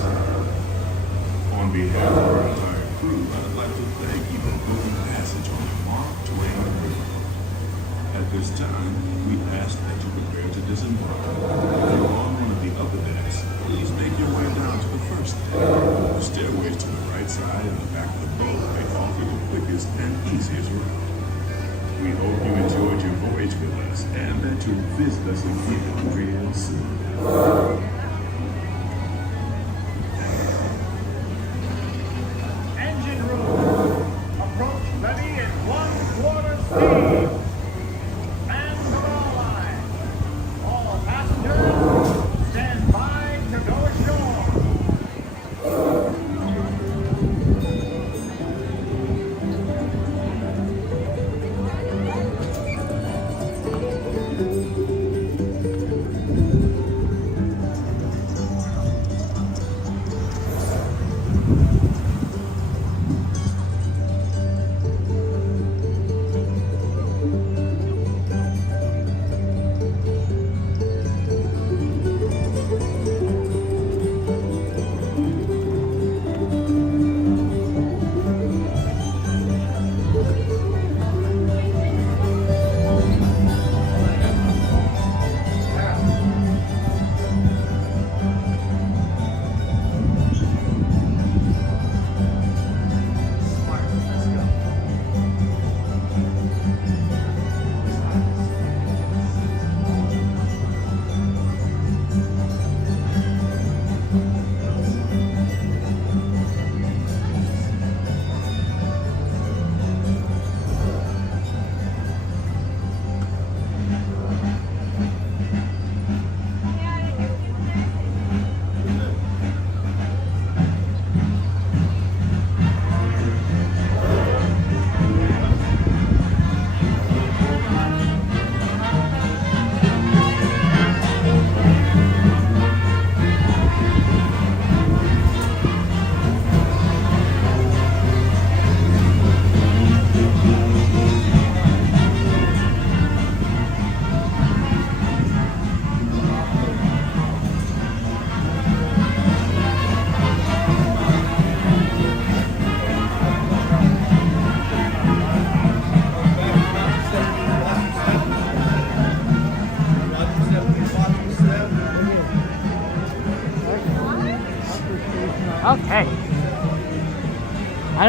On behalf of our entire crew, I'd like to thank you for booking passage on the Twain Riverboat. At this time, we ask that you prepare to disembark. If you're on one of the upper decks, please make your way down to the first deck. The stairways to the right side and the back of the boat may offer the quickest and easiest route. We hope you enjoyed your voyage with us and that you'll visit us again real soon.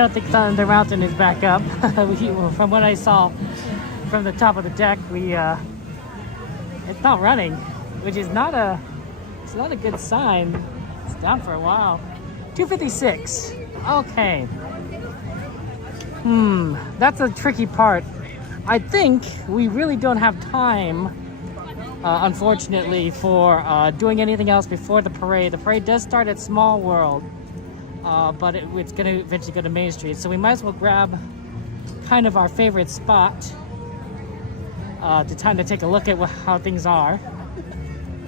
don't think Thunder Mountain is back up. From what I saw from the top of the deck, it's not running, which is not a good sign. It's down for a while. 256. Okay. That's a tricky part. I think we really don't have time, unfortunately, for doing anything else before the parade. The parade does start at Small World, but it's going to eventually go to Main Street. So we might as well grab kind of our favorite spot to time to take a look at how things are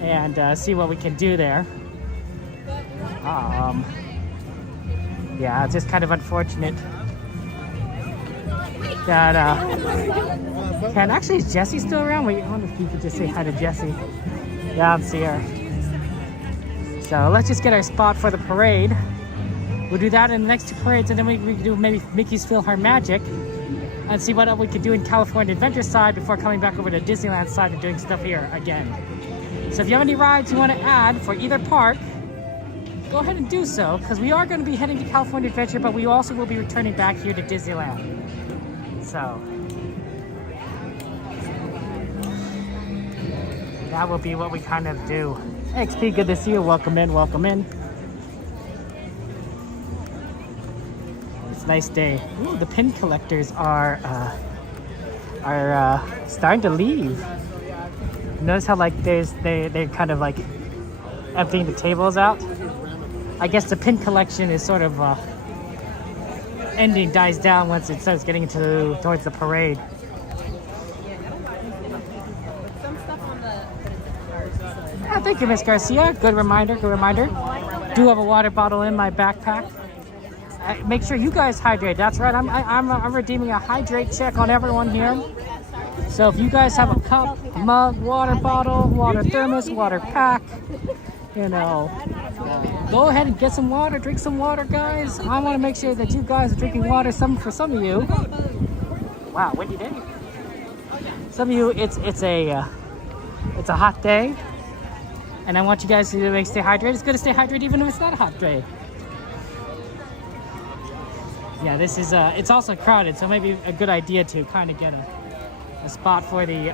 and see what we can do there. Yeah, it's just kind of unfortunate that actually, is Jessie still around? Wait, I wonder if you could just say hi to Jessie. Yeah, I don't see her. So let's just get our spot for the parade. We'll do that in the next two parades, and then we can do maybe Mickey's PhilHar Magic and see what we could do in California Adventure side before coming back over to Disneyland side and doing stuff here again. So if you have any rides you want to add for either park, go ahead and do so, because we are going to be heading to California Adventure, but we also will be returning back here to Disneyland. So that will be what we kind of do. XP, good to see you. Welcome in, welcome in. It's a nice day. Ooh, the pin collectors are starting to leave. Notice how like they're kind of like emptying the tables out. I guess the pin collection is sort of ending, dies down once it starts getting towards the parade. Yeah, thank you, Miss Garcia. Good reminder, good reminder. Do have a water bottle in my backpack. Make sure you guys hydrate. That's right. I'm redeeming a hydrate check on everyone here. So if you guys have a cup, mug, water bottle, water thermos, water pack, you know, go ahead and get some water, drink some water, guys. I want to make sure that you guys are drinking water. For some of you, wow, windy day. Some of you, it's a hot day, and I want you guys to stay hydrated. It's good to stay hydrated even if it's not a hot day. Yeah, this is it's also crowded, so maybe a good idea to kind of get a spot for the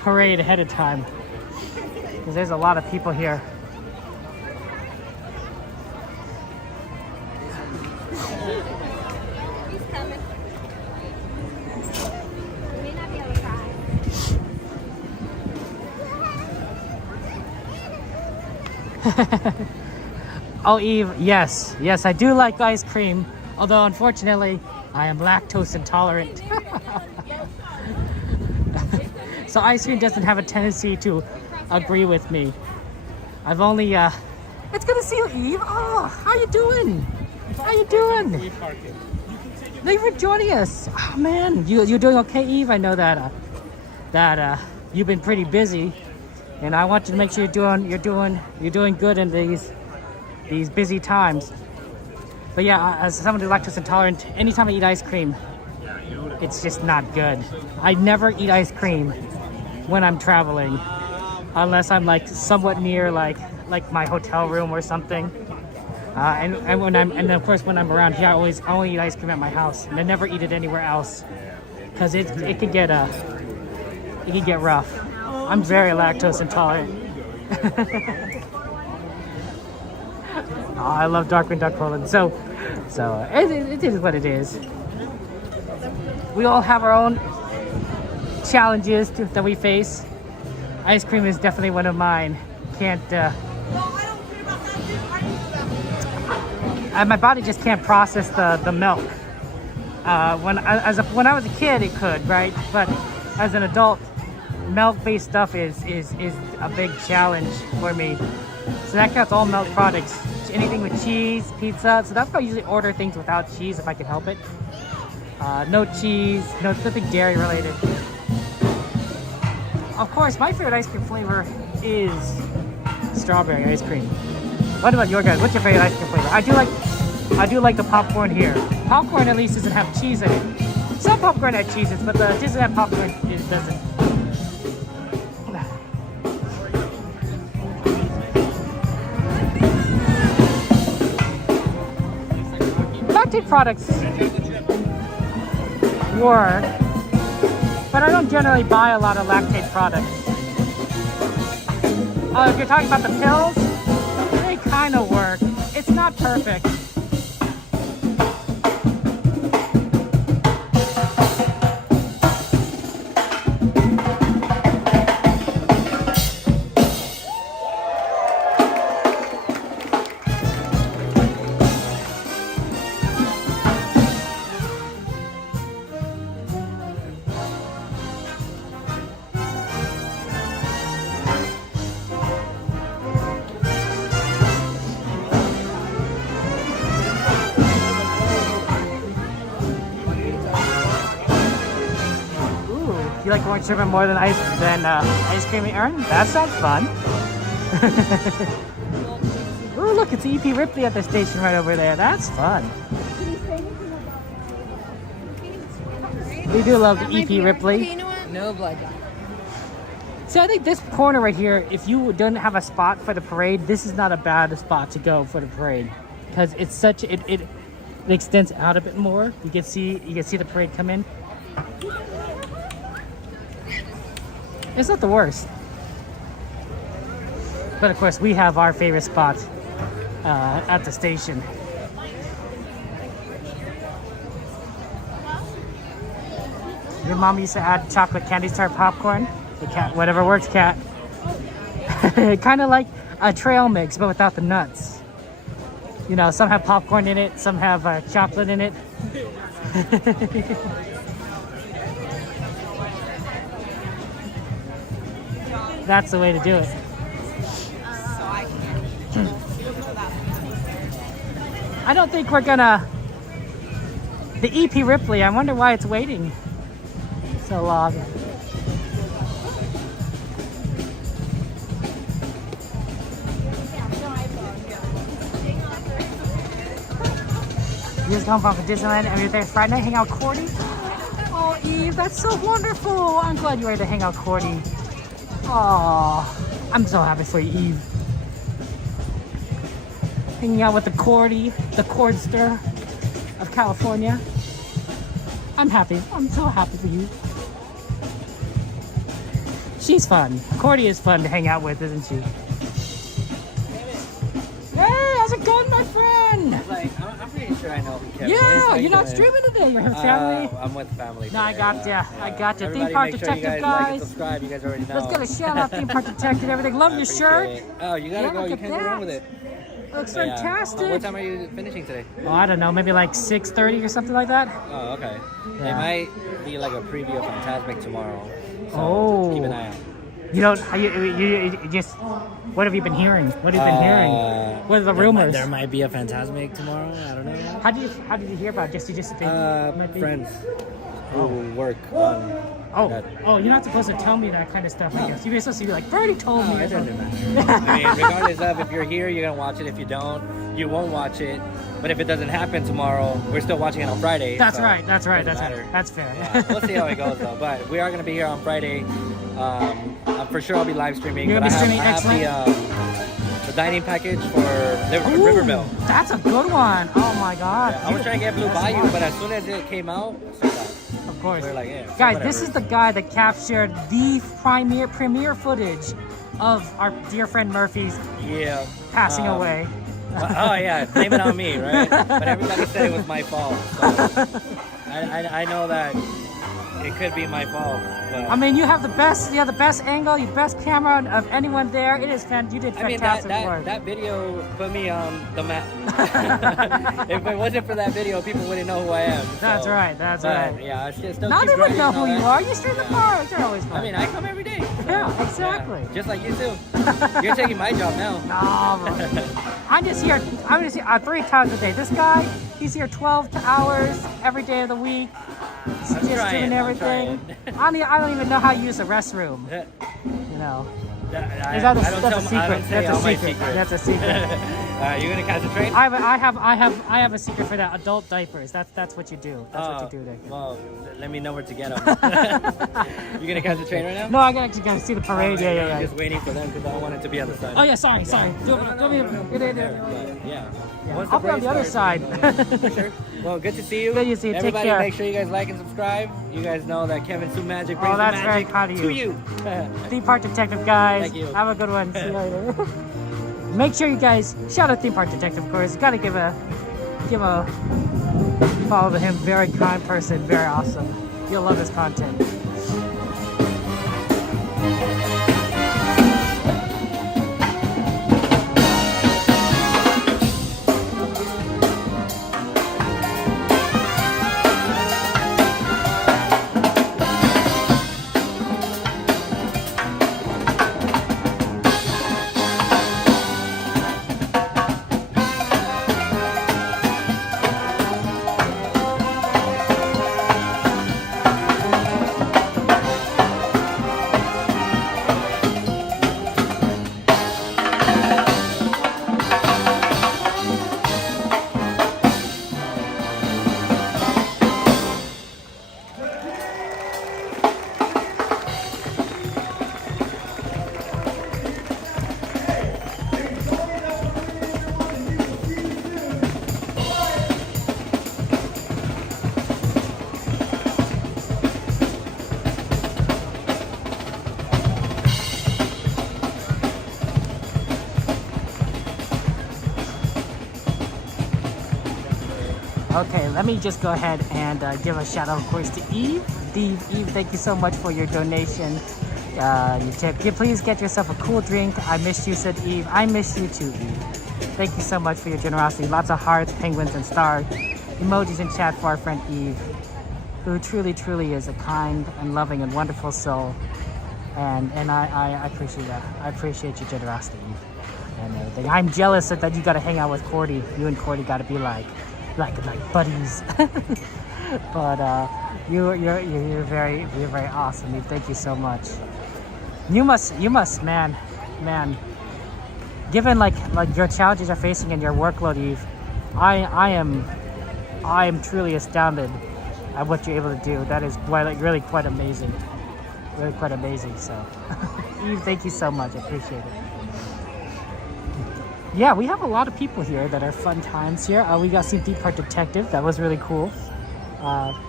parade ahead of time, because there's a lot of people here. Oh, Eve, yes, I do like ice cream, although unfortunately I am lactose intolerant. So ice cream doesn't have a tendency to agree with me. I've only it's good to see you, Eve. Oh, how you doing? How you doing? Thank you for joining us. Oh man, you doing okay, Eve? I know that you've been pretty busy, and I want you to make sure you're doing good in these busy times. But yeah, as someone who's lactose intolerant, anytime I eat ice cream, it's just not good. I never eat ice cream when I'm traveling, unless I'm like somewhat near like my hotel room or something. And of course when I'm around here, I only eat ice cream at my house, and I never eat it anywhere else, because it could get rough. I'm very lactose intolerant. Oh, I love Darkwing Duck Poland. So it is what it is. We all have our own challenges that we face. Ice cream is definitely one of mine. My body just can't process the milk. When I was a kid, it could, right? But as an adult, milk-based stuff is a big challenge for me. So that counts all milk products. Anything with cheese, pizza. So that's why I usually order things without cheese if I can help it. No cheese, nothing dairy related. Of course, my favorite ice cream flavor is strawberry ice cream. What about your guys? What's your favorite ice cream flavor? I do like the popcorn here. Popcorn at least doesn't have cheese in it. Some popcorn has cheeses, but the Disneyland popcorn doesn't. lactate products work, but I don't generally buy a lot of lactate products. Oh, if you're talking about the pills, they kind of work. It's not perfect. You like going swimming more than ice cream and Aaron? That sounds fun. Ooh, look, it's E.P. Ripley at the station right over there. That's fun. We do love E.P. Ripley. No blood. See, I think this corner right here, if you don't have a spot for the parade, this is not a bad spot to go for the parade, because it's such it extends out a bit more. You can see the parade come in. It's not the worst. But of course, we have our favorite spot at the station. Your mom used to add chocolate candies to our popcorn. The cat, whatever works, cat. Kind of like a trail mix, but without the nuts. You know, some have popcorn in it, some have chocolate in it. That's the way to do it. I don't think we're gonna... The E.P. Ripley, I wonder why it's waiting so long. You just come from Disneyland and you're there Friday night, hang out with Cordy? Oh, Eve, that's so wonderful. I'm glad you're ready to hang out with Cordy. Oh, I'm so happy for you, Eve. Hanging out with the Cordy, the Cordster of California. I'm happy. I'm so happy for you. She's fun. Cordy is fun to hang out with, isn't she? Hey, how's it going, my friend? I'm pretty sure I know who Kevin Yeah, is. you're not streaming today. You're with family. I'm with family. No, I got ya. I got ya. Theme Everybody Park make sure Detective, you guys. guys. Like and subscribe. You guys already know. Let's get a shout out, Theme Park Detective and everything. Love your shirt. It. Oh, you gotta go. look You at can't go wrong with it. Looks But yeah. fantastic. What time are you finishing today? Oh, I don't know. Maybe like 6:30 or something like that. Oh, okay. Yeah. It might be like a preview of Fantasmic tomorrow. So Oh. keep an eye out. You don't. You just. What have you been hearing? What have you been hearing? What are the rumors? There might be a Fantasmic tomorrow. I don't know. How did you hear about it? Just think it might be? Friends who work on. that. Oh, you're not supposed to tell me that kind of stuff. I guess you're supposed to be like, Birdie told me. It doesn't matter. I mean, regardless of if you're here, you're gonna watch it. If you don't, you won't watch it. But if it doesn't happen tomorrow, we're still watching it on Friday. That's so right. That's right. doesn't That's matter. right. That's fair. Yeah, we'll see how it goes though. But we are gonna be here on Friday. For sure, I'll be live streaming. You're but gonna be I streaming have the dining package for Riverboat. That's a good one. Oh my God. Yeah, I was trying to get Blue Bayou, but as soon as it came out, of course. we're like, yeah, Guys, whatever. this is the guy that captured the premiere footage of our dear friend Murphy's passing away. Oh yeah, blame it on me, right? But everybody said it was my fault. So I know that it could be my fault. But I mean, you have the best angle, your best camera of anyone there. It is you did fantastic work. That video put me on the map. If it wasn't for that video, people wouldn't know who I am. That's right. That's right. Yeah, I still Not keep everyone grinding know and all who you that. are. You stream the cars. They're always fun. I mean, I come every day. So, Yeah, exactly. yeah, just like you too. You're taking my job now. No, bro. I'm just here 3 times a day. This guy, he's here 12 hours every day of the week. He's just doing everything. I don't even know how to use the restroom. You know. That's a secret. That's a secret. You gonna catch a train? I have a secret for that. Adult diapers. That's what you do. That's what you do there. Well, let me know where to get them. You gonna catch the train right now? No, I gotta see the parade. Yeah. I'm just waiting for them because I don't want it to be on the side. Oh yeah, sorry. Yeah. Do me. Yeah. I'll be on the other side. Sure? Well, good to see you. Good to see you. Take Everybody, care. make sure you guys like and subscribe. You guys know that Kevin Sue Magic brings Oh, that's the very magic kind of to you. you. Theme Park Detective, guys. Thank you. Have a good one. See you later. Make sure you guys shout out Theme Park Detective, of course. Gotta give a follow to him. Very kind person, very awesome. You'll love his content. Okay, let me just go ahead and give a shout out, of course, to Eve. Eve, thank you so much for your donation. Your tip. Please get yourself a cool drink. I missed you, said Eve. I miss you too, Eve. Thank you so much for your generosity. Lots of hearts, penguins, and star emojis in chat for our friend Eve, who truly, truly is a kind and loving and wonderful soul. And I appreciate that. I appreciate your generosity, Eve, and everything. I'm jealous that you got to hang out with Cordy. You and Cordy got to be like buddies. But you're very awesome, Eve. Thank you so much. You must, man. Given like your challenges you're facing and your workload, Eve, I am truly astounded at what you're able to do. That is really quite amazing. Really quite amazing. So, Eve, thank you so much. I appreciate it. Yeah, we have a lot of people here that are fun times here. We got to see Theme Park Detective. That was really cool.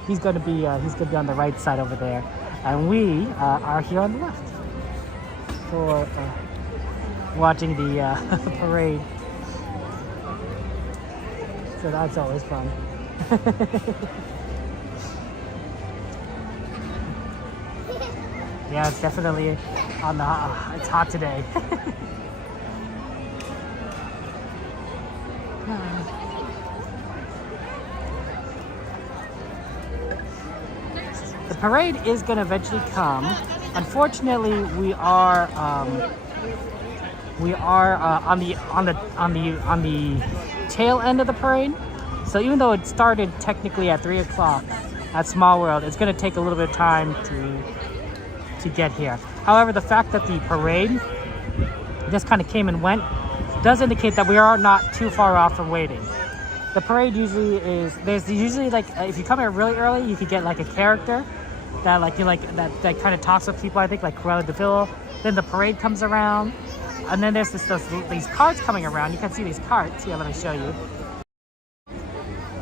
He's gonna be on the right side over there, and we are here on the left for watching the parade. So that's always fun. Yeah, it's definitely on the. It's hot today. The parade is going to eventually come. Unfortunately, we are on the tail end of the parade. So even though it started technically at 3 o'clock at Small World, it's going to take a little bit of time to get here. However, the fact that the parade just kind of came and went does indicate that we are not too far off from waiting. The parade usually is, there's usually like, if you come here really early, you could get like a character that that kind of talks with people, I think, like Cruella de Vil. Then the parade comes around, and then there's these carts coming around. You can see these carts. Here, let me show you.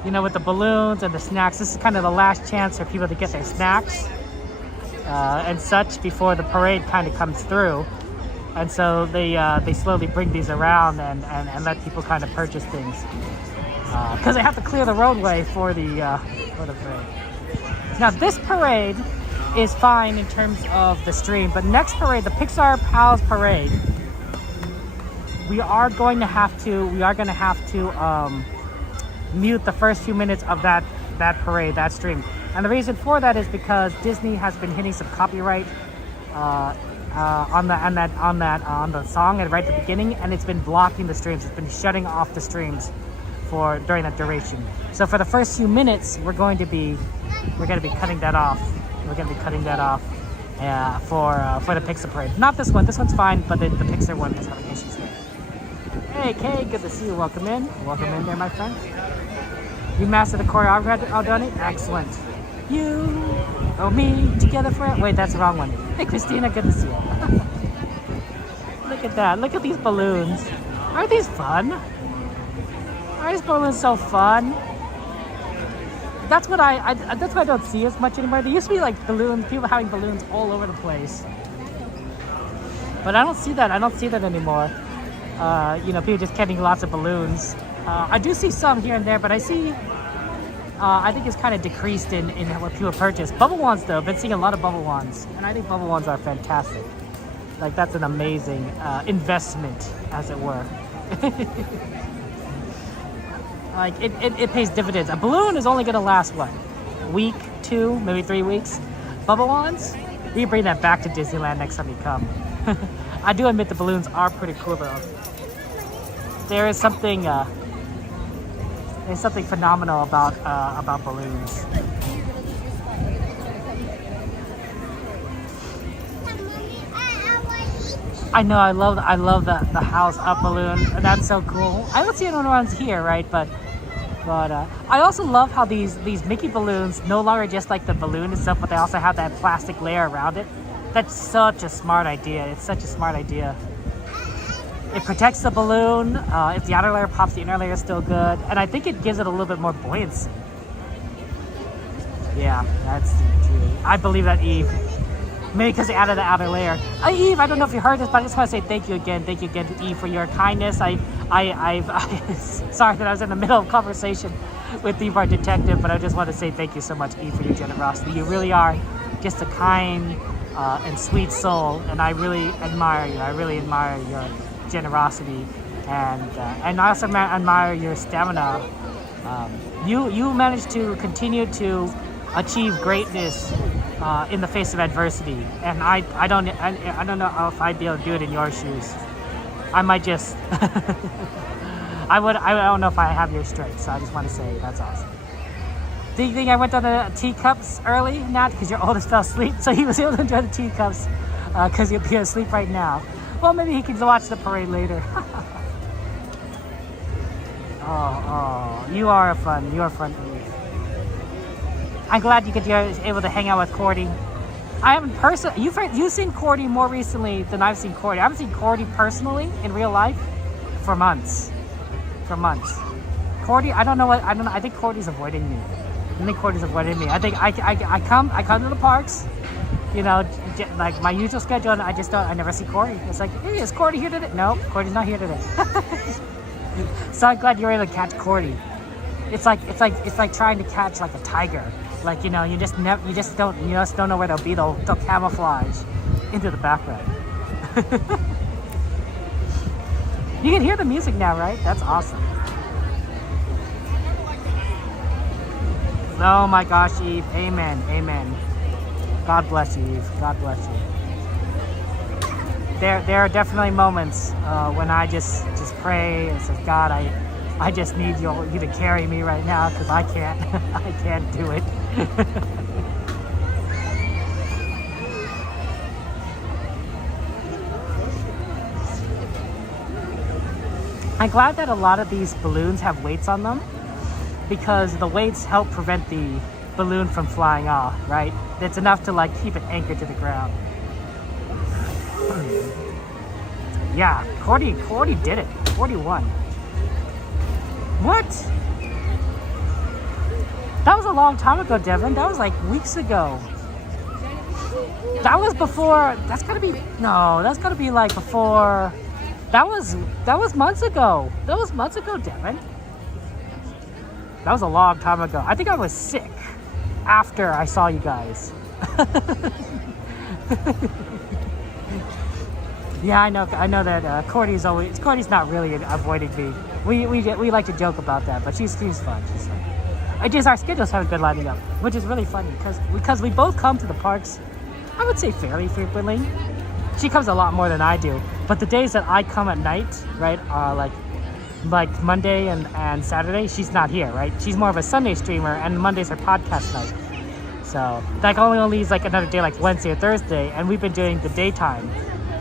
You know, with the balloons and the snacks. This is kind of the last chance for people to get their snacks and such before the parade kind of comes through. And so they slowly bring these around and let people kind of purchase things. Because they have to clear the roadway for the parade. Now this parade is fine in terms of the stream, but next parade, the Pixar Pals Parade, we are going to have to mute the first few minutes of that parade, that stream. And the reason for that is because Disney has been hitting some copyright on the song and right at the beginning, and it's been blocking the streams. It's been shutting off the streams during that duration. So for the first few minutes, we're going to be cutting that off. We're going to be cutting that off for the Pixar parade. Not this one. This one's fine, but the Pixar one is having issues there. Hey, Kay, good to see you. Welcome in. Welcome in there, my friend. You mastered the choreography, Aldoni? Excellent. You or me together for... Wait, that's the wrong one. Hey, Christina, good to see you. Look at that. Look at these balloons. Aren't these fun? Aren't these balloons so fun? that's what that's what I don't see as much anymore. There used to be like balloons, people having balloons all over the place. But I don't see that. I don't see that anymore. You know, people just getting lots of balloons. I do see some here and there, but I see, I think it's kind of decreased in what people purchase. Bubble wands, though, I've been seeing a lot of bubble wands, and I think bubble wands are fantastic. Like, that's an amazing investment, as it were. Like, it pays dividends. A balloon is only going to last, what, a week, 2, maybe 3 weeks? Bubble wands? We can bring that back to Disneyland next time you come. I do admit the balloons are pretty cool, though. There is something, there's something phenomenal about balloons. I know, I love the house up balloon. That's so cool. I don't see anyone around here, right? But I also love how these Mickey balloons no longer just like the balloon itself, but they also have that plastic layer around it. That's such a smart idea. It's such a smart idea. It protects the balloon. If the outer layer pops, the inner layer is still good. And I think it gives it a little bit more buoyancy. Yeah, that's true. I believe that, Eve. Maybe because they added the outer layer. Eve, I don't know if you heard this, but I just want to say thank you again. Thank you again to Eve for your kindness. I've sorry that I was in the middle of a conversation with Eve, our detective, but I just want to say thank you so much, Eve, for your generosity. You really are just a kind and sweet soul, and I really admire you. I really admire your generosity, and I also admire your stamina. You managed to continue to achieve greatness in the face of adversity, and I don't know if I'd be able to do it in your shoes. I might just I don't know if I have your strength, so I just want to say that's awesome. Do you think I went on the teacups early, Nat, because your oldest fell asleep, so he was able to enjoy the teacups because he'll be asleep right now? Well, maybe he can watch the parade later. Oh, you are fun. You are fun. I'm glad you're able to hang out with Cordy. I haven't you've seen Cordy more recently than I've seen Cordy. I haven't seen Cordy personally in real life for months. Cordy, I think Cordy's avoiding me. I think I come to the parks, you know, like my usual schedule, and I never see Cordy. It's like, hey, is Cordy here today? No, Cordy's not here today. So I'm glad you're able to catch Cordy. It's like trying to catch like a tiger. Like, you know, you just don't know where they'll be. They'll camouflage into the background. You can hear the music now, right? That's awesome. Oh my gosh, Eve. Amen. Amen. God bless you, Eve. God bless you. There are definitely moments when I just pray and say, God, I just need you to carry me right now, because I can't do it. I'm glad that a lot of these balloons have weights on them, because the weights help prevent the balloon from flying off, right? It's enough to like keep it anchored to the ground. Yeah, Cordy did it. Cordy won. What? That was a long time ago, Devin. That was like weeks ago. That was before. That's gotta be like before. That was months ago. That was months ago, Devin. That was a long time ago. I think I was sick after I saw you guys. Yeah, I know that Cordy's not really avoiding me. We like to joke about that, but she's fun. She's fun. It just our schedules haven't been lining up, which is really funny because we both come to the parks, I would say fairly frequently. She comes a lot more than I do, but the days that I come at night, right, like Monday and Saturday, she's not here, right? She's more of a Sunday streamer, and Monday's her podcast night. So that only leaves like another day, like Wednesday or Thursday, and we've been doing the daytime.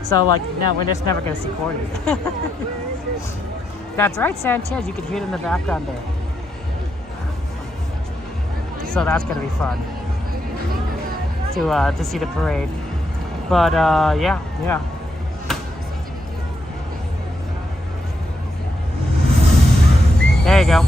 So like, no, we're just never gonna see Cordy. That's right, Sanchez. You can hear it in the background there. So that's gonna be fun to see the parade. But yeah. There you go.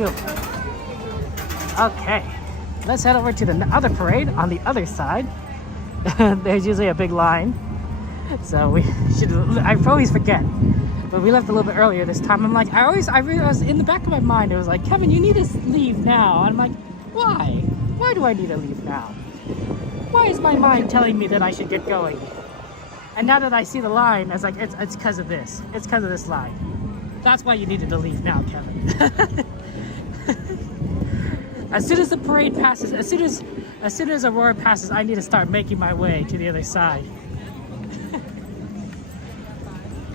beautiful. Okay, let's head over to the other parade on the other side. There's usually a big line, so I always forget. But we left a little bit earlier this time. I'm like, I realized in the back of my mind, it was like, Kevin, you need to leave now. And I'm like, why? Why do I need to leave now? Why is my mind telling me that I should get going? And now that I see the line, I was like, it's because of this. It's because of this line. That's why you needed to leave now, Kevin. As soon as the parade passes, as soon as Aurora passes, I need to start making my way to the other side.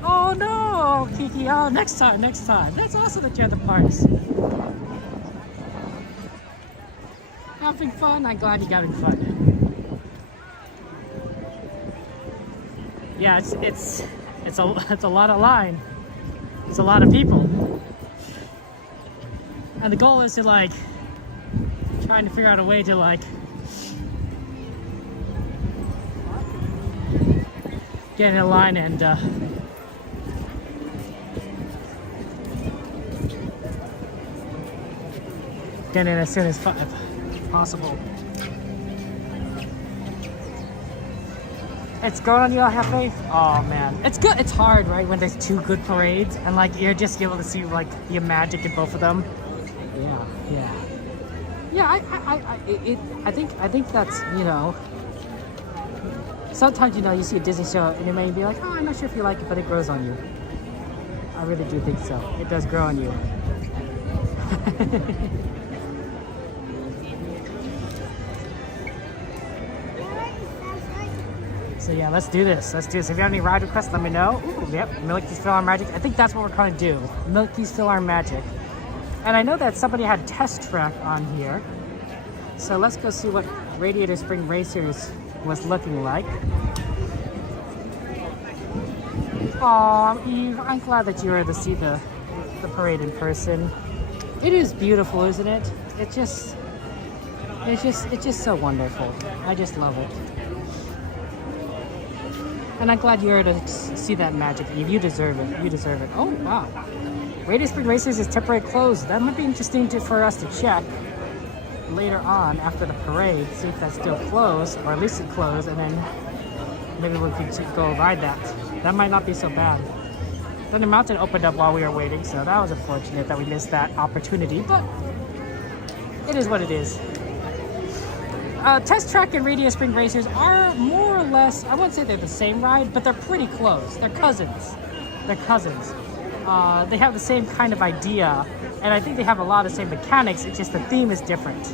Oh no, Kiki! Oh, next time. That's awesome that you're at the parks. Having fun? I'm glad you're having fun. Yeah, it's a lot of line. It's a lot of people, and the goal is to like trying to figure out a way to like get in a line and get in as soon as possible. It's going on you, I have faith. Oh man, it's good. It's hard, right, when there's two good parades and like you're just able to see like the magic in both of them. Yeah. I think that's, you know, sometimes, you know, you see a Disney show and you may be like, oh, I'm not sure if you like it, but it grows on you. I really do think so. It does grow on you. So yeah, let's do this. If you have any ride requests, let me know. Ooh, yep, Milky's Philhar Magic. I think that's what we're trying to do. Milky's Philhar Magic. And I know that somebody had Test Track on here. So let's go see what Radiator Spring Racers was looking like. Aw, Eve, I'm glad that you were able to see the parade in person. It is beautiful, isn't it? It's just so wonderful. I just love it. And I'm glad you're able to see that magic, Eve. You deserve it. You deserve it. Oh, wow. Radiator Spring Racers is temporarily closed. That might be interesting for us to check later on after the parade, see if that's still closed, or at least it's closed, and then maybe we can go ride that. That might not be so bad. Thunder Mountain opened up while we were waiting, so that was unfortunate that we missed that opportunity, but it is what it is. Test Track and Radiator Spring Racers are more or less, I wouldn't say they're the same ride, but they're pretty close. They're cousins. They have the same kind of idea, and I think they have a lot of the same mechanics. It's just the theme is different.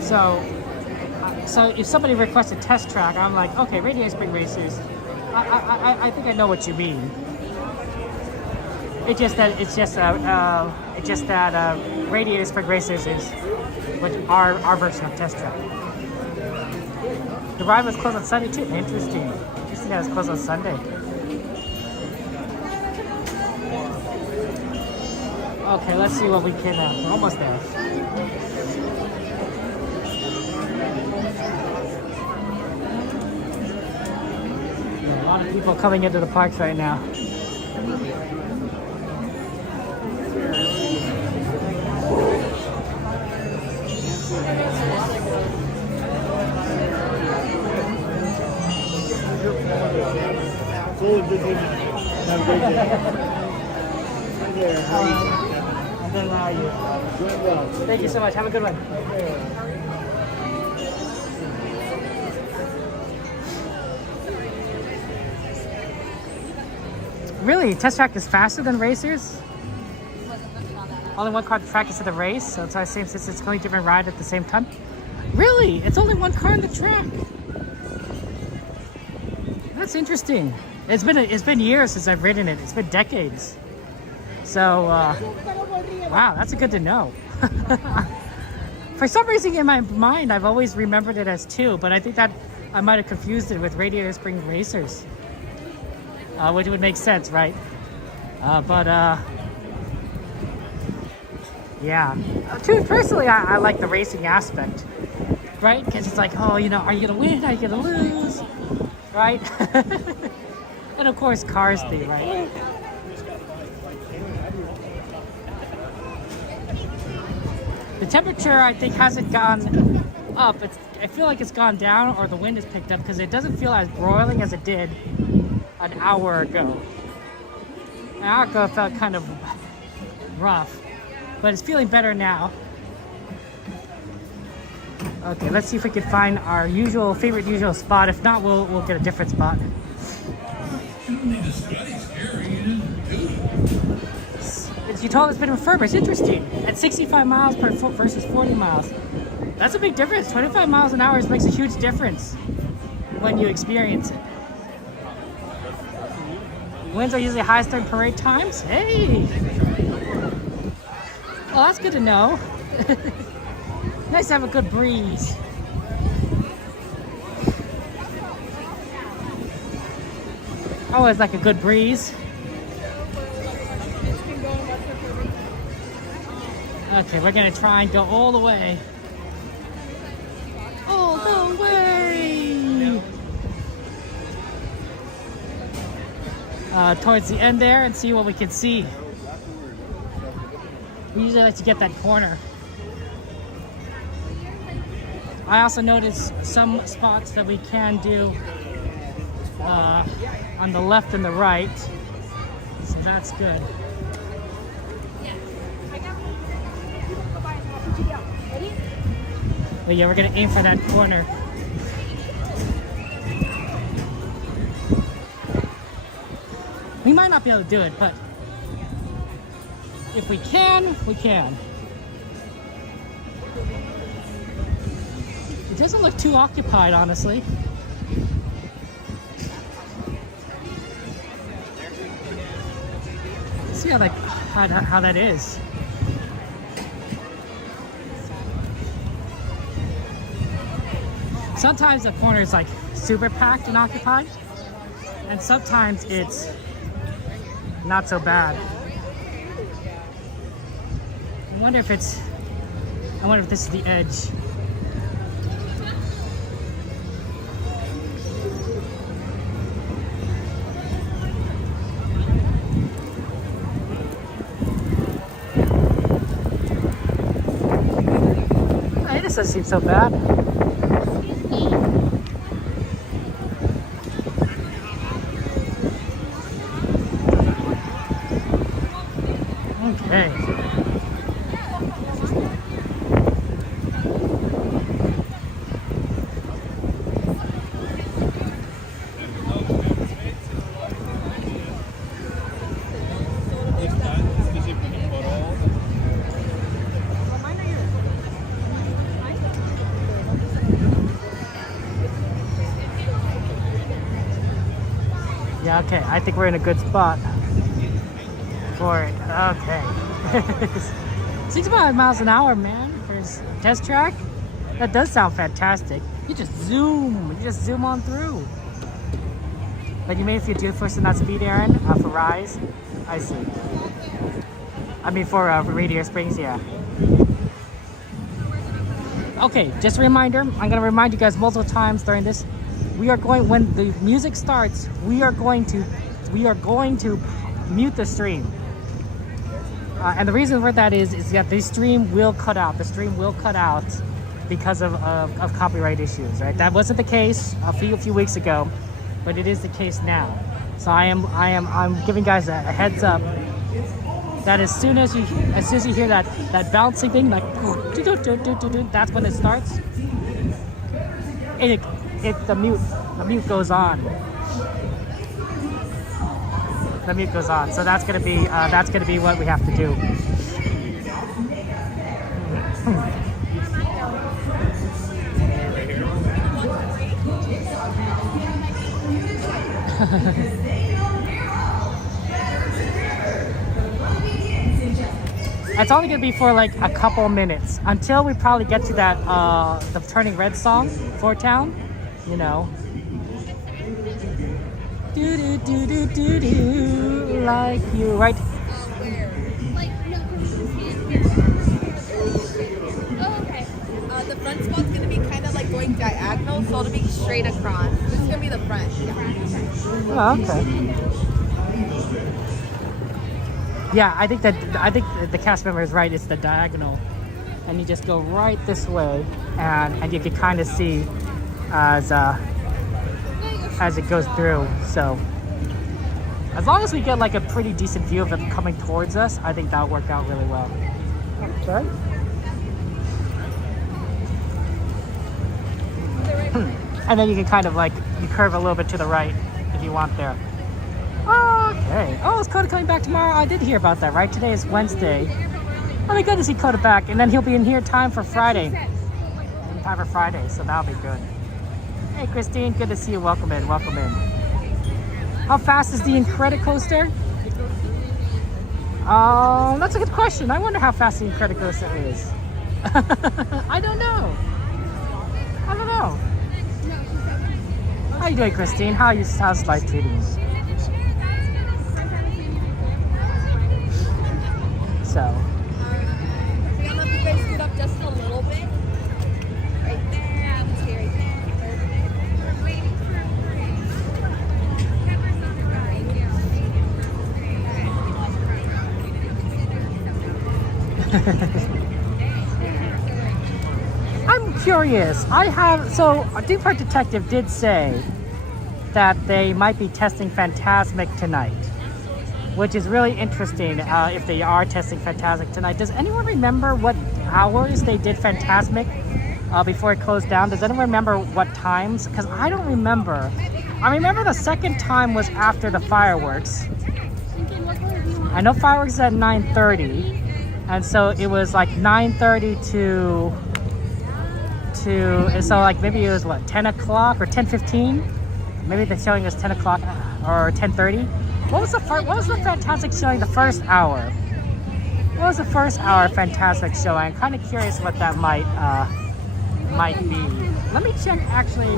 So if somebody requested Test Track, I'm like, okay, Radiator Spring Racers. I think I know what you mean. It's just that Radiator Spring Racers is our version of Test Track. The ride was closed on Sunday too. Interesting that it's closed on Sunday. Okay, let's see what we can. We're almost there. A lot of people coming into the parks right now. Have a great day. Hi there. How are you? I'm good. How are you? Doing well. Thank you so much. Have a good one. Really? Test Track is faster than Racers? Only one car track is to the race, so it's the same since it's only different ride at the same time. Really? It's only one car on the track. That's interesting. It's been years since I've ridden it. It's been decades. So, wow, that's good to know. For some reason in my mind, I've always remembered it as two, but I think that I might have confused it with Radiator Spring Racers, which would make sense, right? Yeah. Personally, I like the racing aspect, right? Because it's like, oh, you know, are you gonna win? Are you gonna lose? Right? And of course, cars do, right? The temperature, I think, hasn't gone up. I feel like it's gone down, or the wind has picked up, because it doesn't feel as broiling as it did an hour ago. An hour ago, it felt kind of rough, but it's feeling better now. Okay, let's see if we can find our usual spot. If not, we'll get a different spot. You told it's been firmer. It's interesting. At 65 miles per foot versus 40 miles. That's a big difference. 25 miles an hour makes a huge difference when you experience it. Winds are usually highest during parade times. Hey! Well, that's good to know. Nice to have a good breeze. Always like a good breeze. Okay, we're gonna try and go all the way. All the way! Towards the end there and see what we can see. We usually like to get that corner. I also noticed some spots that we can do on the left and the right, so that's good. But yeah, we're gonna aim for that corner. We might not be able to do it, but if we can, we can. It doesn't look too occupied, honestly. Let's see how that is. Sometimes the corner is like super packed and occupied, and sometimes it's not so bad. I wonder if this is the edge. Hey, this doesn't seem so bad. Okay. Yeah, okay. I think we're in a good spot for it. Okay. 65 miles an hour, man, for this test track. That does sound fantastic. You just zoom on through. But you made it for your first in that speed, Aaron, for Rise. I see. I mean for Radiator Springs, yeah. Okay, just a reminder. I'm gonna remind you guys multiple times during this. We are going, when the music starts, we are going to mute the stream. And the reason for that is that the stream will cut out. The stream will cut out because of copyright issues, right? That wasn't the case a few weeks ago, but it is the case now. So I'm giving guys a heads up that as soon as you hear that bouncing thing, like that's when it starts. The mute goes on. The mute goes on. So that's gonna be what we have to do. It's only gonna be for like a couple minutes until we probably get to that the Turning Red song, Fort Town, you know. Do do do do do do like you, right? The front spot's gonna be kind of like like going diagonal, so it'll be straight across. This is gonna be the front. Oh, okay. Yeah, I think the cast member is right. It's the diagonal, and you just go right this way, and you can kind of see as it goes through. So as long as we get like a pretty decent view of it coming towards us, I think that'll work out really well. Sorry. And then you can kind of like, you curve a little bit to the right if you want there. Okay. Oh, is Coda coming back tomorrow? I did hear about that, right? Today is Wednesday. Oh my goodness, see Coda back. And then he'll be in here time for Friday. So that'll be good. Hey Christine, good to see you. Welcome in, welcome in. How fast is the Incredicoaster? That's a good question. I wonder how fast the Incredicoaster is. I don't know. How you doing, Christine? How's life treating you? So. I'm gonna let you guys scoot up just a little bit. Right there. Stay right I'm curious. So Deep Park Detective did say that they might be testing Fantasmic tonight, which is really interesting if they are testing Fantasmic tonight. Does anyone remember what hours they did Fantasmic before it closed down? Does anyone remember what times? Because I don't remember. I remember the second time was after the fireworks. I know fireworks is at 9:30, and so it was like 9:30 to so like maybe it was what, 10 o'clock or 10:15? Maybe the showing was 10 o'clock or 10:30. What was the Fantastic showing the first hour? What was the first hour Fantastic showing? I'm kind of curious what that might be. Let me check actually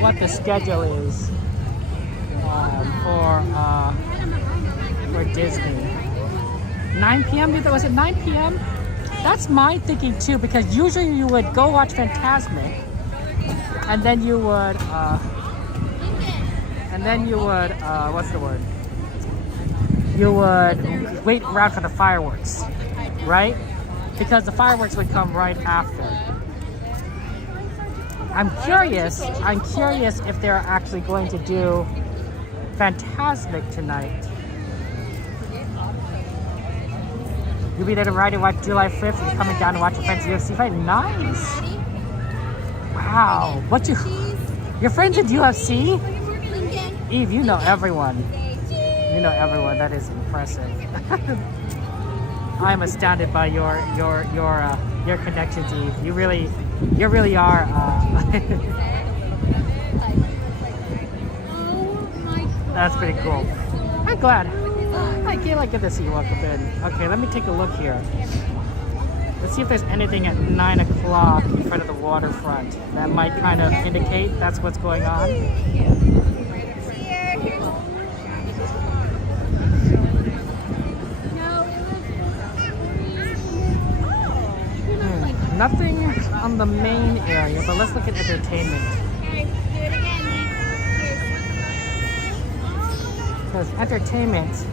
what the schedule is for Disney. 9 p.m. Was it 9 p.m.? That's my thinking too, because usually you would go watch Fantasmic, and then you would what's the word? You would wait around for the fireworks, right? Because the fireworks would come right after. I'm curious if they're actually going to do Fantasmic tonight. You'll be there to ride and watch July 5th. You're coming down to watch a fancy UFC fight. Nice. Wow. Your friends in UFC? Eve, you know everyone. That is impressive. I am astounded by your connections, Eve. You really are. That's pretty cool. I'm glad. Hi, Kayla, good to see you. Welcome in. Okay, let me take a look here. Let's see if there's anything at 9 o'clock in front of the waterfront that might kind of indicate that's what's going on. Nothing on the main area, but let's look at entertainment. Because entertainment.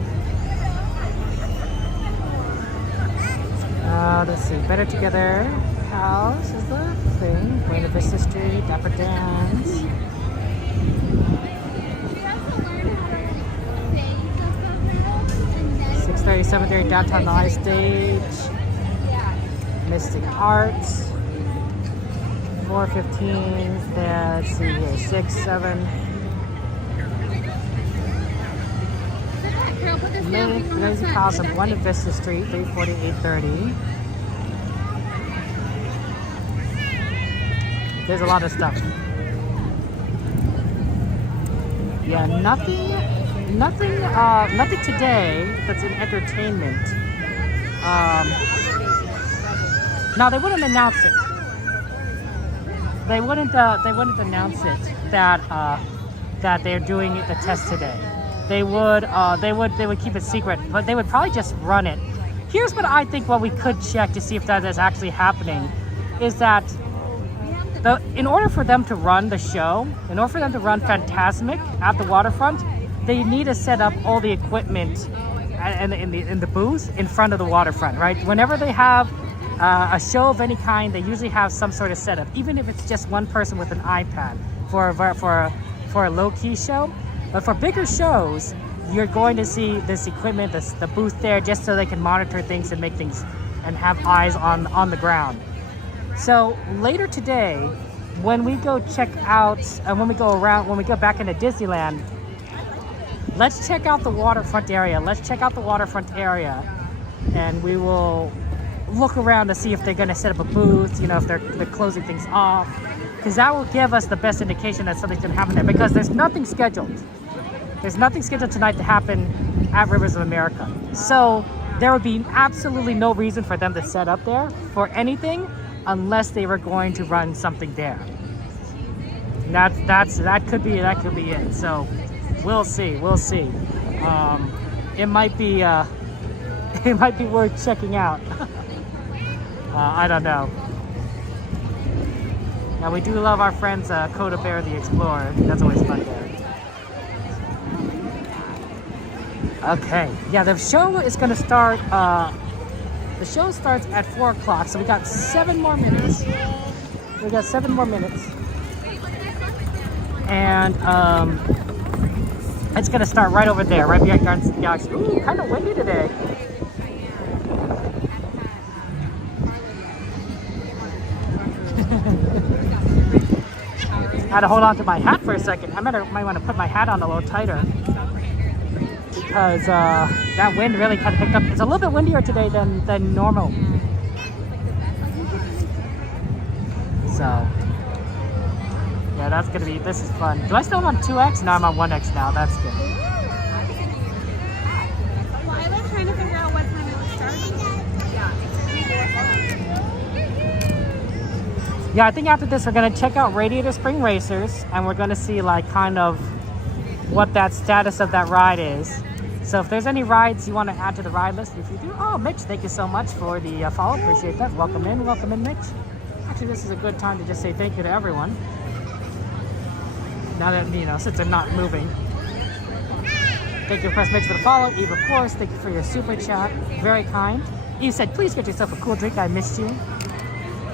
Let's see. Better Together House is the thing. Buena Vista Street, Dapper Dance. .30, 7:30 downtown live stage. Mystic Arts. 4:15. Let's see here. 6, 7. Lazy Palace of Buena Vista Street, 3:40, 8:30. There's a lot of stuff. Yeah, nothing today that's in entertainment. No, they wouldn't announce it. They wouldn't announce it that they're doing the test today. They would keep it secret, but they would probably just run it. Here's what I think what we could check to see if that is actually happening, is that in order for them to run the show, in order for them to run Fantasmic at the waterfront, they need to set up all the equipment in the booth in front of the waterfront, right? Whenever they have a show of any kind, they usually have some sort of setup, even if it's just one person with an iPad for a low-key show. But for bigger shows, you're going to see this equipment, the booth there, just so they can monitor things and make things and have eyes on the ground. So later today, when we go check out, when we go back into Disneyland, let's check out the waterfront area. And we will look around to see if they're going to set up a booth, you know, if they're closing things off, because that will give us the best indication that something's going to happen there, because there's nothing scheduled. There's nothing scheduled tonight to happen at Rivers of America. So there would be absolutely no reason for them to set up there for anything unless they were going to run something there. And that could be it. So we'll see. It might be worth checking out. I don't know. Now we do love our friends Coda Bear the Explorer. That's always fun there. Okay, yeah, the show is gonna start. The show starts at 4 o'clock, so we got 7 more minutes. And it's gonna start right over there, right behind Guardians of the Galaxy. Ooh, kind of windy today. I had to hold on to my hat for a second. I might want to put my hat on a little tighter, because that wind really kind of picked up. It's a little bit windier today than normal. So, yeah, this is fun. Do I still have on 2X? No, I'm on 1X now. That's good. Well, I was trying to figure out what time it was starting. Yeah, I think after this we're going to check out Radiator Spring Racers, and we're going to see like kind of what that status of that ride is. So if there's any rides you want to add to the ride list, if you do, oh, Mitch, thank you so much for the follow. Appreciate that. Welcome in, Mitch. Actually, this is a good time to just say thank you to everyone. Now that, you know, since I'm not moving. Thank you, Press Mitch, for the follow. Eve, of course, thank you for your super chat. Very kind. Eve said, please get yourself a cool drink. I missed you.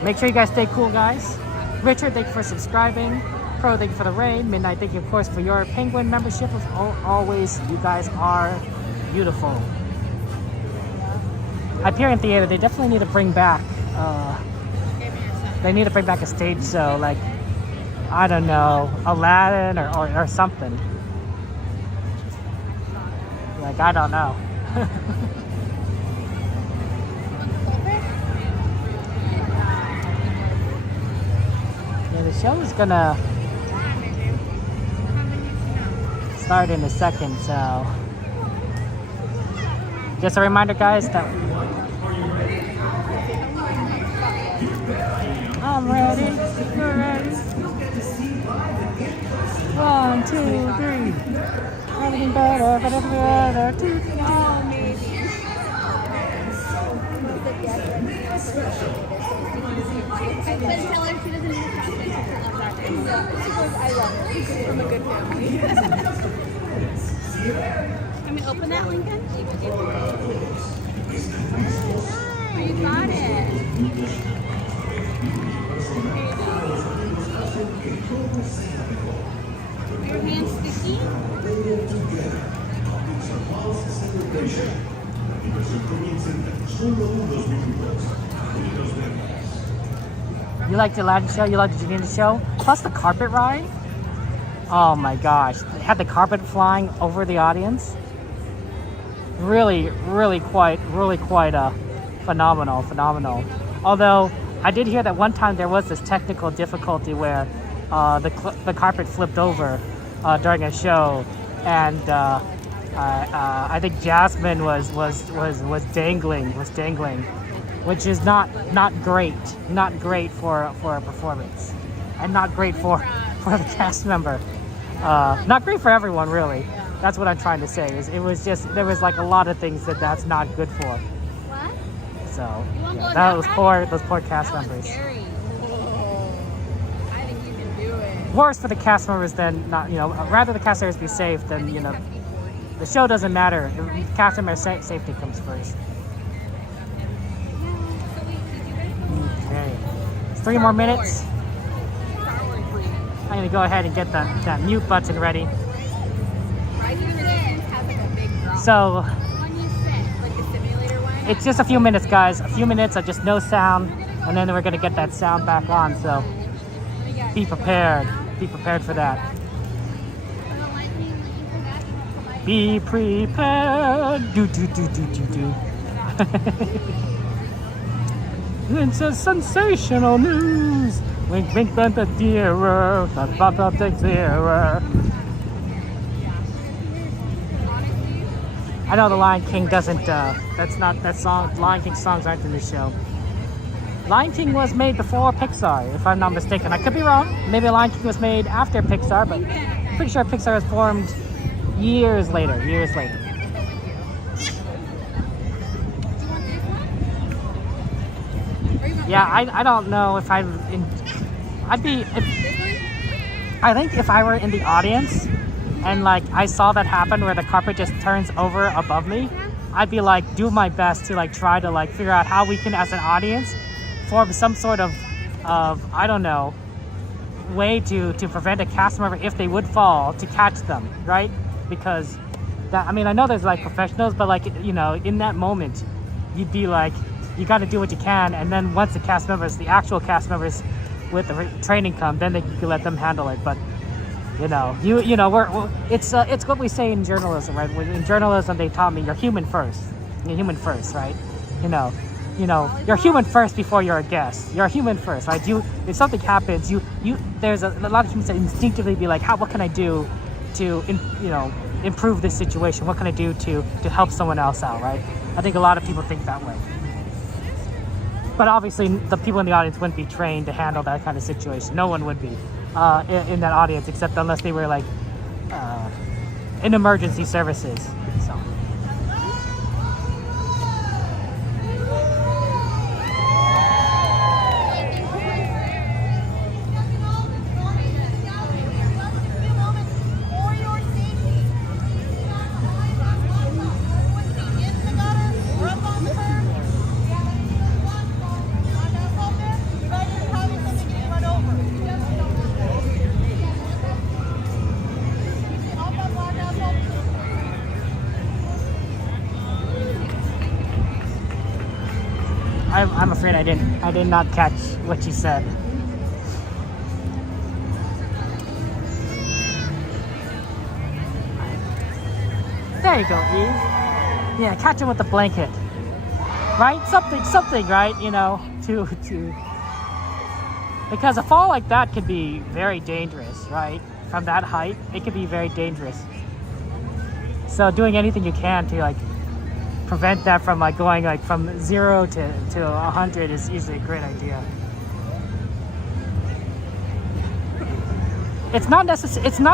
Make sure you guys stay cool, guys. Richard, thank you for subscribing. Pro, thank you for the raid. Midnight, thank you, of course, for your Penguin membership. As always, you guys are beautiful. Hyperion Theater, they definitely need to bring back, a stage show, like, I don't know, Aladdin or something. Like, I don't know. Yeah, the show is gonna start in a second, so just a reminder, guys, that I'm ready, you're ready. 1, 2, 3. Everything better, better. 2, 3. Tell her she doesn't need to I love it. She's from a good family. Can we open that, Lincoln? Oh, you got it. Are your hands sticky? You like the Aladdin show? You like the Genie show? Plus the carpet ride? Oh my gosh. They had the carpet flying over the audience. Really quite phenomenal. Although, I did hear that one time there was this technical difficulty where the carpet flipped over during a show, and I think Jasmine was dangling, which is not great for a performance, and not great for the cast member. Not great for everyone, really. That's what I'm trying to say. Is it was just, there was like a lot of things that's not good for. What? So yeah, those poor cast members. Scary. worse for the cast members than not. You know, rather the cast members be safe than the show doesn't matter. Cast member safety comes first. Okay, 3 more minutes. I'm gonna go ahead and get that mute button ready. So it's just a few minutes, guys. A few minutes of just no sound, and then we're gonna get that sound back on. So be prepared. Be prepared for that. Be prepared. Do. It's a sensational news. Wink, wink, bent the dearer. That pop up the clearer. I know the Lion King doesn't. That song. Lion King songs aren't in the show. Lion King was made before Pixar, if I'm not mistaken. I could be wrong. Maybe Lion King was made after Pixar, but I'm pretty sure Pixar was formed years later. Yeah, I don't know if I think if I were in the audience and like I saw that happen where the carpet just turns over above me, I'd be like do my best to like try to like figure out how we can as an audience form some sort of I don't know way to prevent a cast member if they would fall to catch them, right? Because that, I mean, I know there's like professionals, but like in that moment you'd be like you got to do what you can, and then once the actual cast members with the training come, then you can let them handle it. But it's what we say in journalism, right? In journalism, they taught me you're human first. You're human first, right? You're human first before you're a guest. You're a human first, right? If something happens, there's a lot of humans that instinctively be like, what can I do to improve this situation? What can I do to help someone else out, right? I think a lot of people think that way. But obviously, the people in the audience wouldn't be trained to handle that kind of situation. No one would be in that audience, except unless they were like in emergency services. So. I'm afraid I did not catch what you said. There you go, Eve. Yeah, catch him with the blanket. Right? Something, right? To because a fall like that could be very dangerous, right? From that height, it could be very dangerous. So doing anything you can to like prevent that from like going like from 0 to 100 is usually a great idea. It's not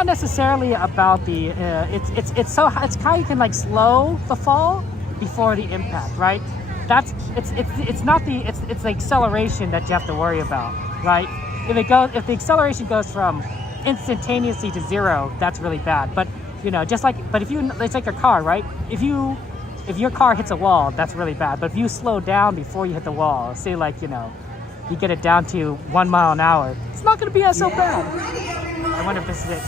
necessarily about the it's how you can like slow the fall before the impact, right? It's not the acceleration that you have to worry about, right? If the acceleration goes from instantaneously to 0, that's really bad. But if you, it's like your car, right? If your car hits a wall, that's really bad. But if you slow down before you hit the wall, say like, you get it down to 1 mile an hour, it's not going to be so bad. I wonder if this is it.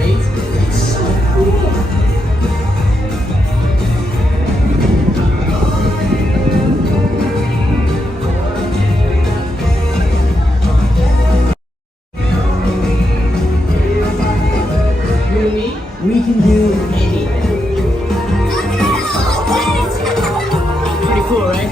great? It's so cool. You and me, we can do anything. Pretty cool, right?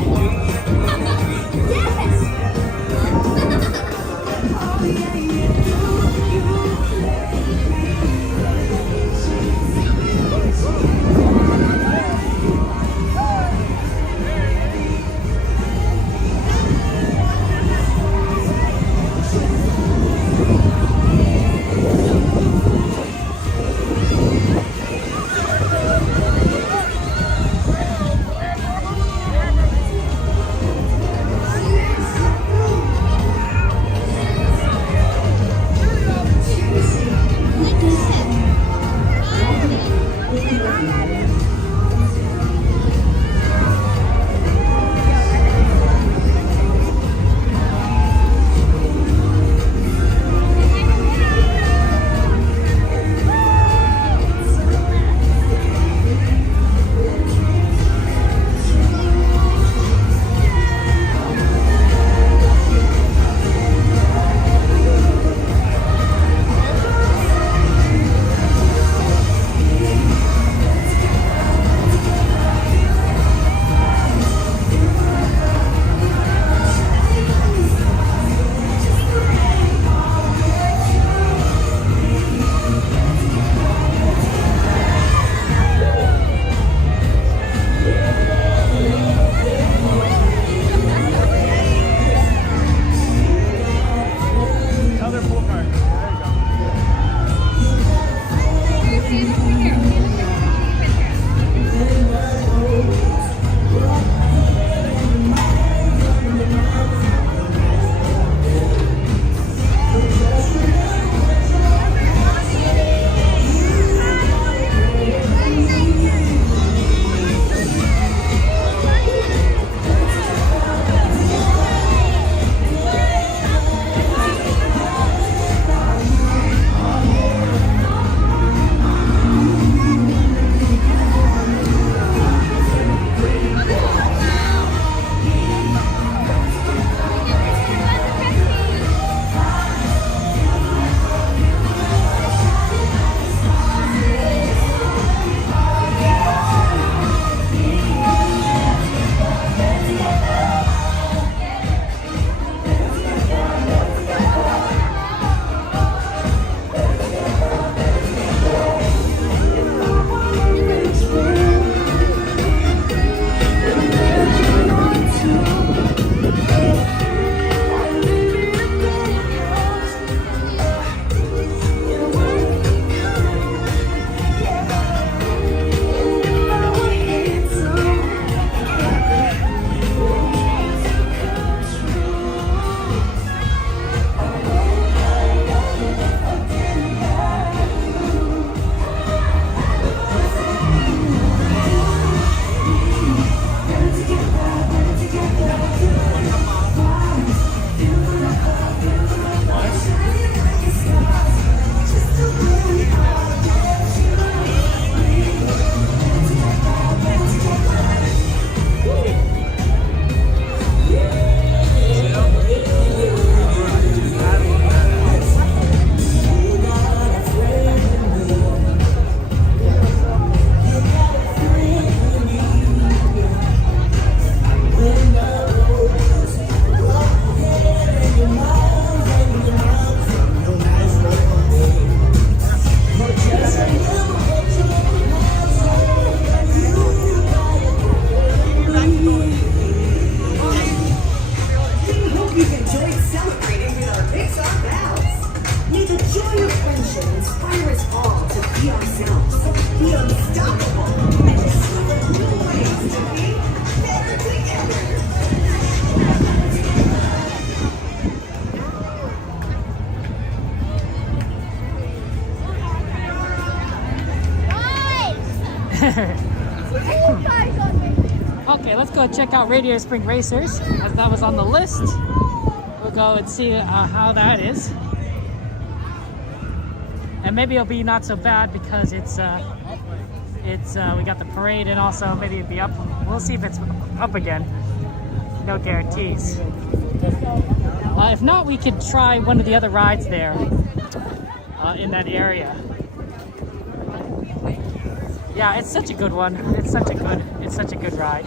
Okay, let's go check out Radiator Spring Racers, as that was on the list. We'll go and see how that is. And maybe it'll be not so bad because we got the parade, and also maybe it'll be up. We'll see if it's up again. No guarantees. If not, we could try one of the other rides there in that area. Yeah, it's such a good one. It's such a good ride.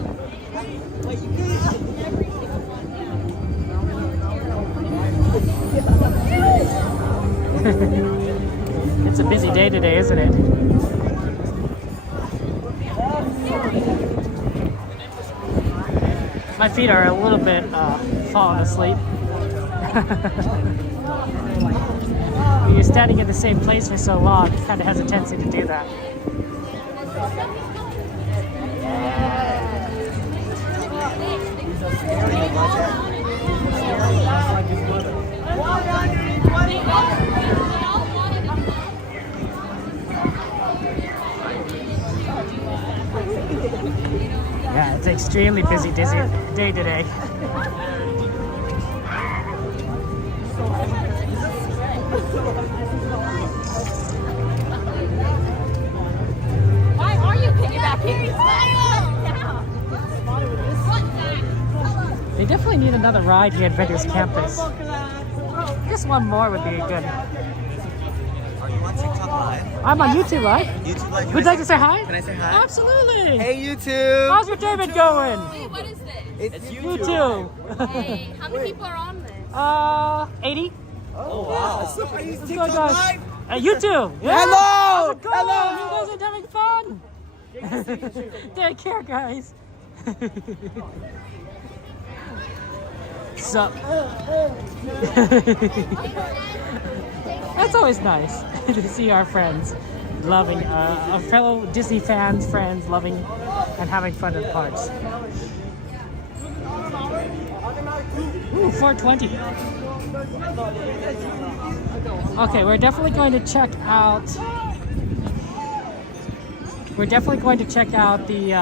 It's a busy day today, isn't it? My feet are a little bit falling asleep. When you're standing in the same place for so long, it kind of has a tendency to do that. Yeah, it's an extremely busy day today. Why are you piggybacking? They definitely need another ride here at Vendors Campus. Just one more would be good. Are you on TikTok Live? I'm on YouTube Live. YouTube Live. Would you like to say hi? Can I say hi? Absolutely. Hey YouTube. How's your day been going? Wait, what is this? It's YouTube. Hey, how many people are on this? 80. Oh wow. So are you What's TikTok going on? Live? YouTube. Yeah. Hello. How's it going? Hello. You guys are having fun. Take care, guys. Sup? That's always nice to see our friends loving, our fellow Disney friends loving and having fun at parks. Ooh, 420. Okay, we're definitely going to check out. We're definitely going to check out the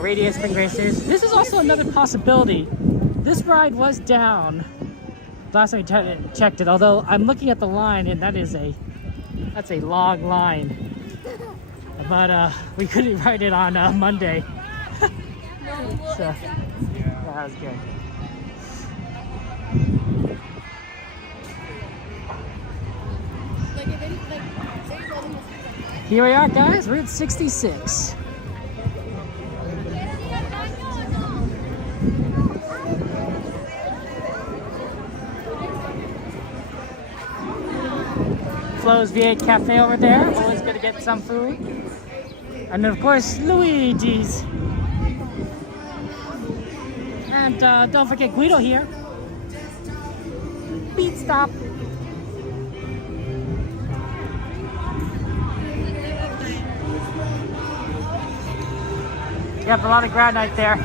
Radiator Spring Racers. This is also another possibility. This ride was down last time I checked it, although I'm looking at the line and that's a long line. But we couldn't ride it on Monday. So yeah, that was good. Here we are, guys. We're at 66. Flo's V8 Cafe over there. Always gonna get some food. And then, of course, Luigi's. And don't forget Guido here. Beat stop. Yep, a lot of granite there.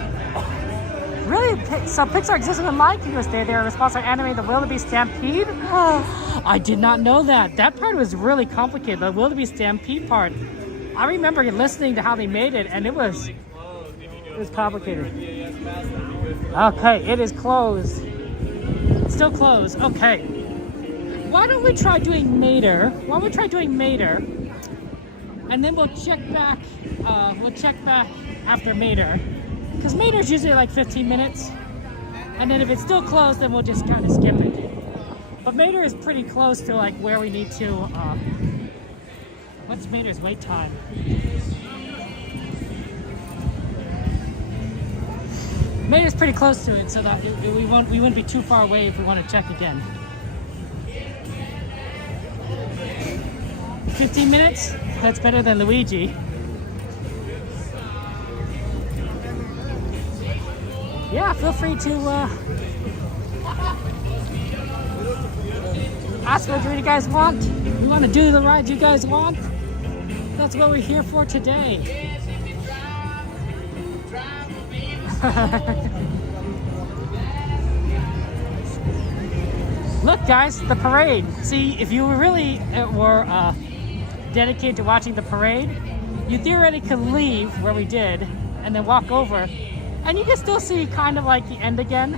Really? So Pixar existed in Lion King Day. They were responsible for animating the Wildebeest Stampede? I did not know that. That part was really complicated, the Wildebeest Stampede part. I remember listening to how they made it, and it was complicated. Okay, it is closed. It's still closed. Okay. Why don't we try doing Mater? And then we'll check back. After Mater. Because Mater's usually like 15 minutes. And then if it's still closed, then we'll just kind of skip it. But Mater is pretty close to like where we need to. What's Mater's wait time? Mater's pretty close to it, so that we won't be too far away if we want to check again. 15 minutes? That's better than Luigi. Yeah, feel free to ask what you guys want. We want to do the rides you guys want. That's what we're here for today. Look, guys, the parade. See, if you really were dedicated to watching the parade, you theoretically could leave where we did and then walk over. And you can still see kind of like the end again.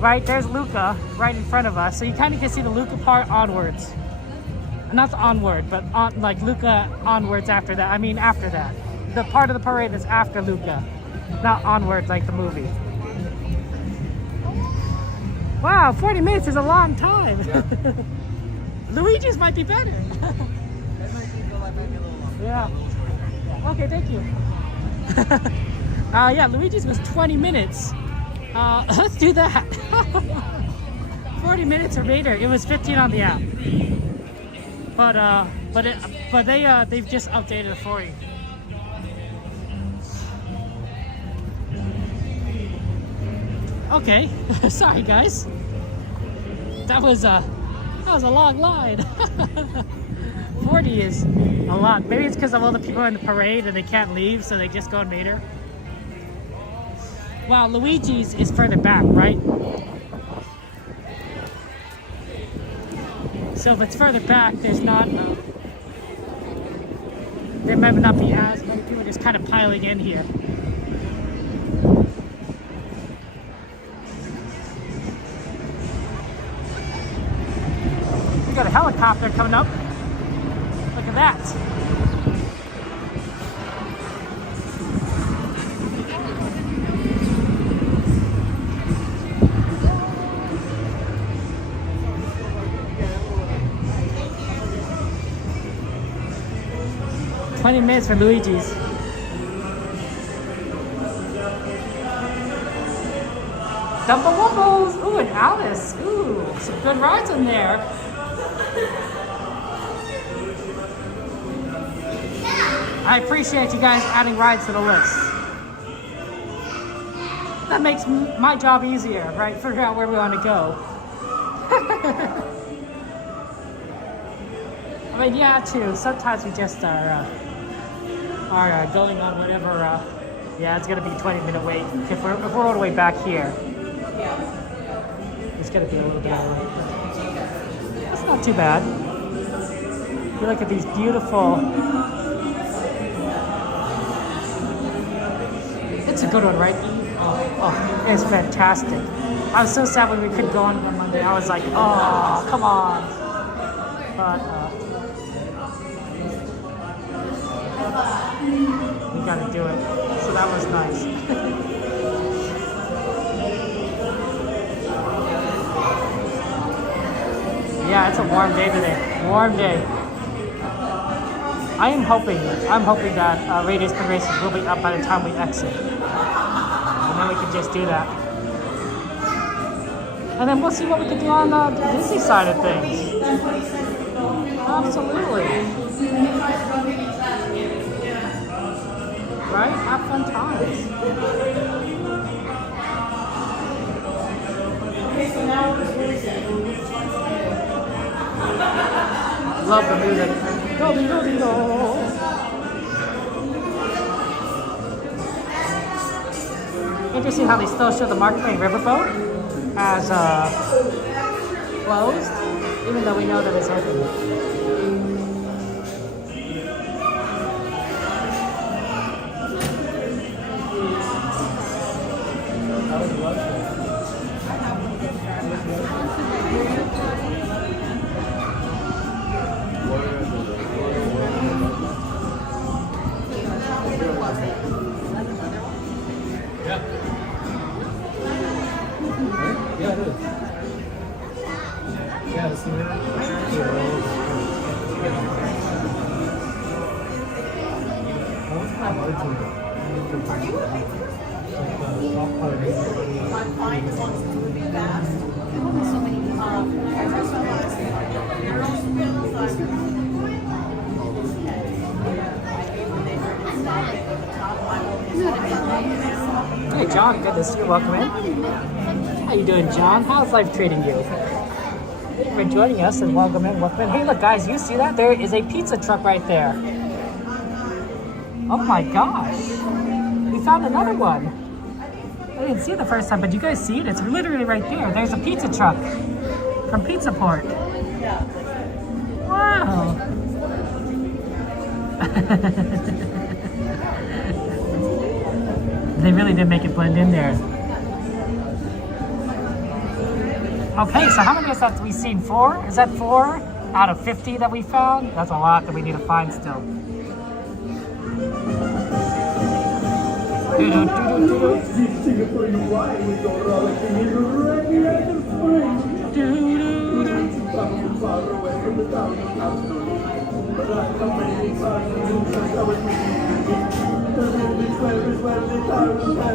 right? There's Luca right in front of us. So you kind of can see the Luca part onwards. Not the onward, but on, like Luca onwards after that. I mean after that. The part of the parade is after Luca. Not onwards like the movie. Wow, 40 minutes is a long time. Luigi's might be better. Yeah. Okay, thank you. Yeah, Luigi's was 20 minutes. Let's do that. 40 minutes or later. It was 15 on the app. But they've just updated it for you. Okay, sorry guys. That was a long line. 40 is a lot. Maybe it's because of all the people in the parade and they can't leave, so they just go later. Wow, Luigi's is further back, right? So if it's further back, there's not. There might not be as many people just kind of piling in here. We got a helicopter coming up. Look at that. "20 minutes for Luigi's." Dumble Wumbles! Ooh, and Alice! Ooh, some good rides in there. I appreciate you guys adding rides to the list. That makes my job easier, right? Figure out where we want to go. I mean, yeah, too. Sometimes we just are going on whatever. Yeah, it's gonna be a 20-minute wait if we're all the way back here. It's gonna be a little bit. That's not too bad. You look at these beautiful. It's a good one, right? Oh, it's fantastic. I was so sad when we couldn't go on Monday. I was like, oh, come on. But we gotta do it. So that was nice. Yeah, it's a warm day today. Warm day. I'm hoping that Radius Spin Races will be up by the time we exit. And then we can just do that. And then we'll see what we can do on the Disney side of things. Absolutely. Right? Have fun times. Love the music. Go, go, go, go. Interesting how they still show the Mark Twain Riverboat as closed, even though we know that it's open. Hey John, good to see you. Welcome in. How you doing, John? How's life treating you? Thank you for joining us and welcome in. Welcome in. Hey, look, guys, you see that? There is a pizza truck right there. Oh my gosh! We found another one. I didn't see it the first time, but you guys see it? It's literally right there. There's a pizza truck from Pizza Port. Wow! They really did make it blend in there. Okay, so how many is that we seen? 4? Is that 4 out of 50 that we found? That's a lot that we need to find still.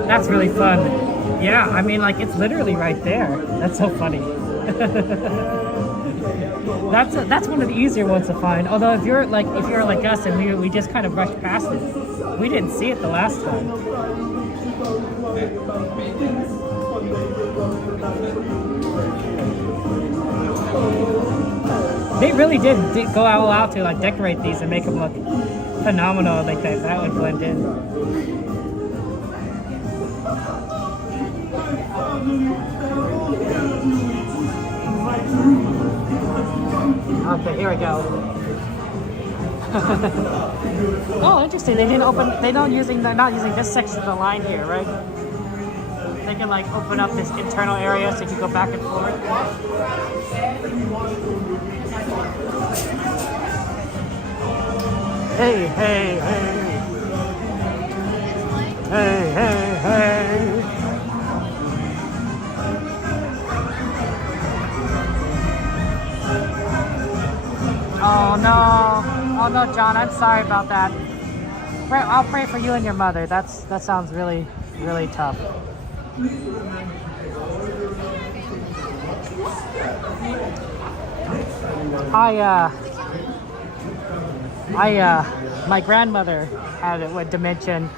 That's really fun. Yeah, I mean, like, it's literally right there. That's so funny. That's one of the easier ones to find. Although if you're like us and we just kind of brushed past it, we didn't see it the last time. They really did go all out to like decorate these and make them look phenomenal. Like that would blend in. Okay, here we go. Oh, interesting. They're not using this section of the line here, right? They can like open up this internal area so you can go back and forth. Hey, hey, hey. Hey, hey, hey. Oh no, John, I'm sorry about that. I'll pray for you and your mother. That sounds really, really tough. My grandmother had with dementia.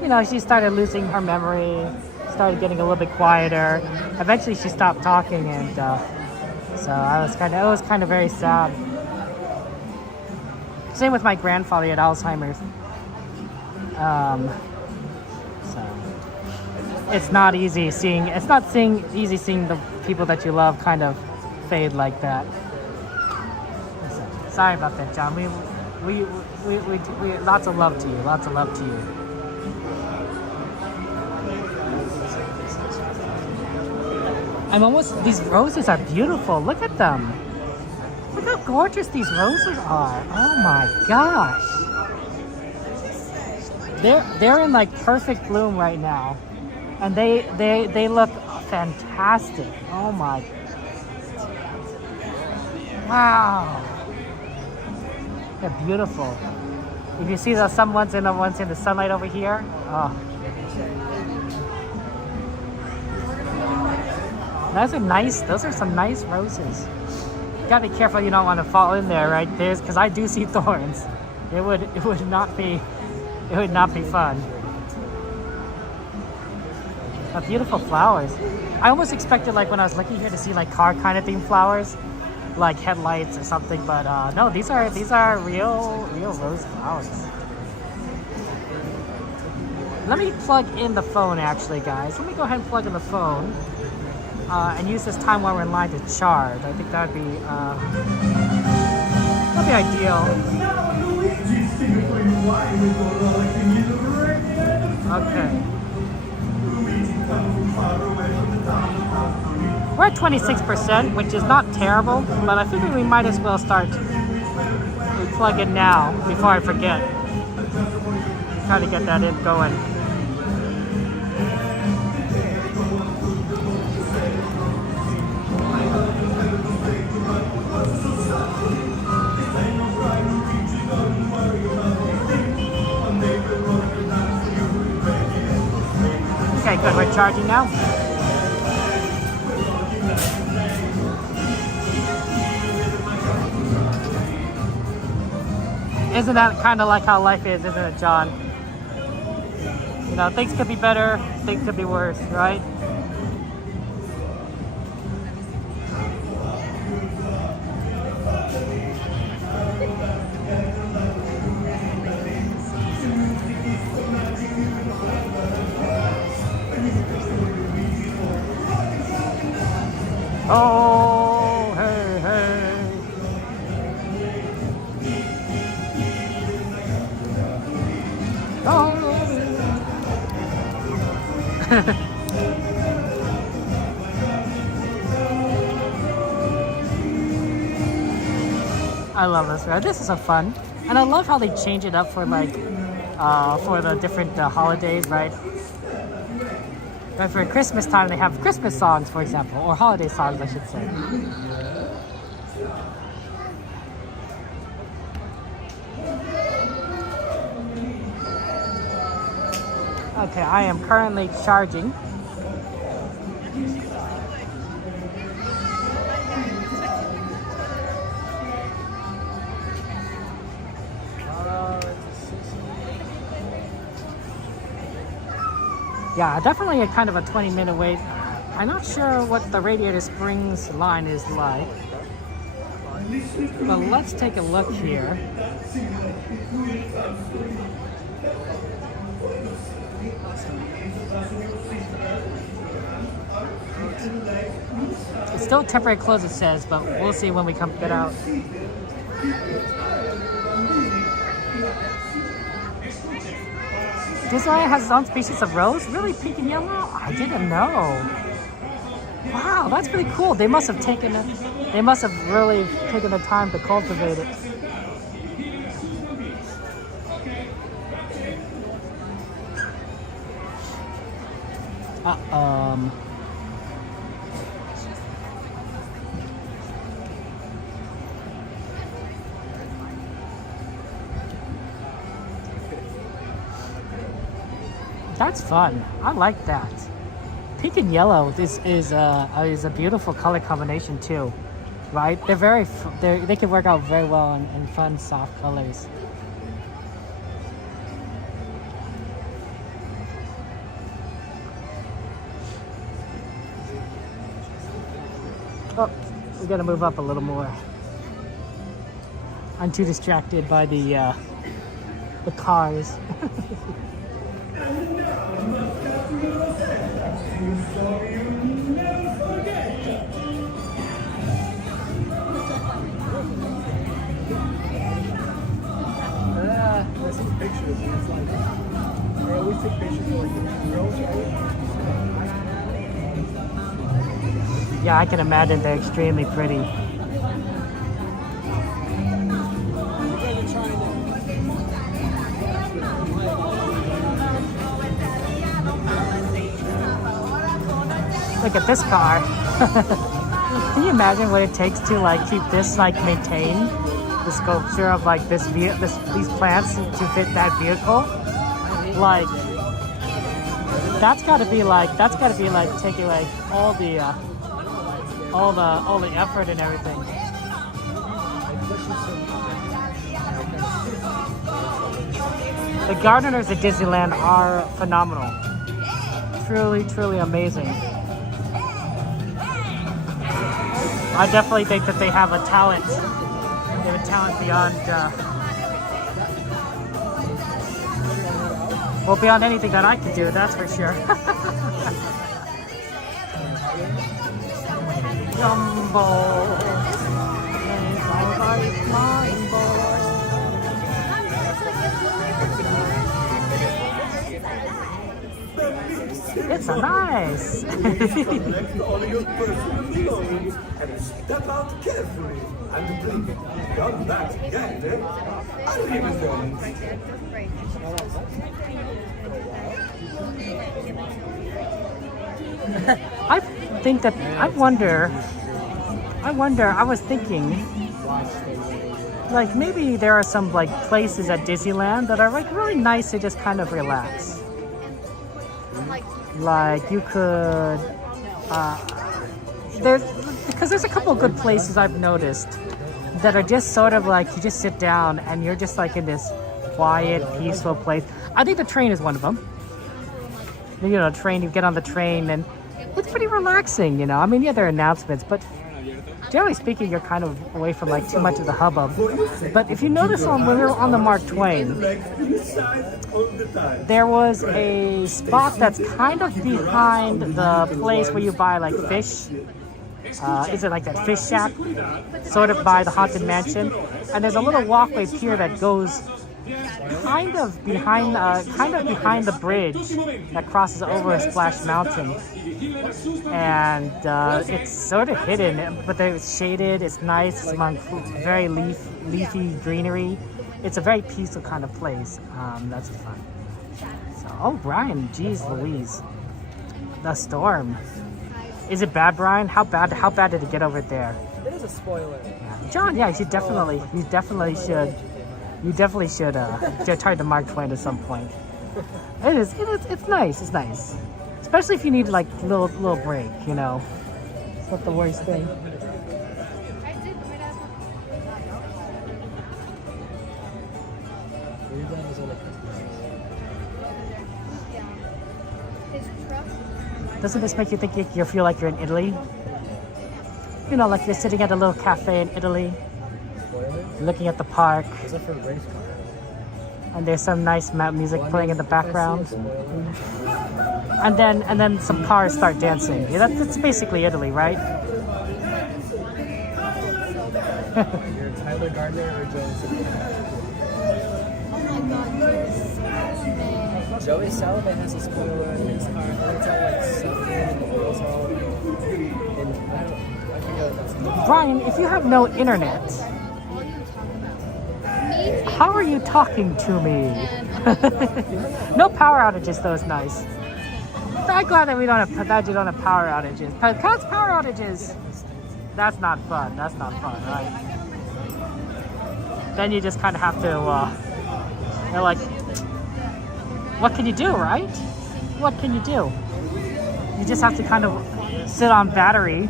You know, she started losing her memory, started getting a little bit quieter. Eventually, she stopped talking, and so it was kind of very sad. Same with my grandfather, he had Alzheimer's. So it's not easy seeing the people that you love kind of fade like that. So, sorry about that, John. We lots of love to you. Lots of love to you. These roses are beautiful. Look at them. Look how gorgeous these roses are. Oh my gosh. They're in like perfect bloom right now. And they look fantastic. Oh my. Wow. They're beautiful. If you see some ones in the sunlight over here. Oh. Those are some nice roses. You gotta be careful you don't want to fall in there, right? Because I do see thorns. It would not be fun. But beautiful flowers. I almost expected, like when I was looking here, to see like car kind of themed flowers, like headlights or something. But no, these are real rose flowers. Let me plug in the phone, actually, guys. Let me go ahead and plug in the phone. And use this time while we're in line to charge. I think that'd be ideal. Okay. We're at 26%, which is not terrible, but I figure we might as well start plug in now before I forget. Try to get that in going. Okay, good. We're charging now. Isn't that kind of like how life is, isn't it, John? You know, things could be better, things could be worse, right? Oh, hey, hey. Oh. I love this ride. This is so fun. And I love how they change it up for like, for the different holidays, right? But for Christmas time, they have Christmas songs, for example, or holiday songs, I should say. Okay, I am currently charging. Yeah, definitely a kind of a 20-minute wait. I'm not sure what the Radiator Springs line is like. But let's take a look here. It's still temporary close, it says, but we'll see when we come get out. Disneyland has its own species of rose? Really? Pink and yellow? I didn't know. Wow, that's pretty cool. They must have taken it. They must have really taken the time to cultivate it. That's fun. I like that. Pink and yellow is a beautiful color combination too, right? They can work out very well in fun, soft colors. Oh, we gotta move up a little more. I'm too distracted by the cars. I see pictures. It's like I always take pictures of like the girls, right? Yeah, I can imagine they're extremely pretty. Look at this car. Can you imagine what it takes to like keep this like maintained? The sculpture of like these plants to fit that vehicle. Like that's gotta be like taking like all the effort and everything. The gardeners at Disneyland are phenomenal. Truly, truly amazing. I definitely think that they have a talent. They have a talent beyond, well, beyond anything that I could do, that's for sure. Jumbo. It's so nice. All your personal belongings and step out carefully and bring come back again. I think that I was thinking like maybe there are some like places at Disneyland that are like really nice to just kind of relax. Like you could, there's a couple of good places I've noticed that are just sort of like you just sit down and you're just like in this quiet, peaceful place. I think the train is one of them. You know, train, you get on the train and it's pretty relaxing, you know. I mean, yeah, there are announcements, but generally speaking, you're kind of away from like too much of the hubbub. But if you notice when we were on the Mark Twain, there was a spot that's kind of behind the place where you buy like fish. Is it like that fish shack? Sort of by the Haunted Mansion. And there's a little walkway pier that goes kind of behind the bridge that crosses over Splash Mountain, and it's sort of hidden, but it's shaded. It's nice. It's among very leafy greenery. It's a very peaceful kind of place. That's fun. So, oh, Brian, geez, Louise, the storm. Is it bad, Brian? How bad did it get over there? It is a spoiler. Yeah. John, yeah, you definitely should. You definitely should try to Mark Twain at some point. It's nice. It's nice, especially if you need like little break. You know, it's not the worst thing. Doesn't this make you think you feel like you're in Italy? You know, like you're sitting at a little cafe in Italy, looking at the park, and there's some nice music playing in the background, and then some cars start dancing. Yeah, that's basically Italy, right? You're Tyler Gardner or Joey Salaman has a spoiler in his car, and it's all like suffering, and the girls are all in, I forget what that's. Brian, if you have no internet, how are you talking to me? No power outages, though, is nice. I'm glad that you don't have power outages. Because power outages, that's not fun. That's not fun, right? Then you just kind of have to, you're like, what can you do, right? What can you do? You just have to kind of sit on battery,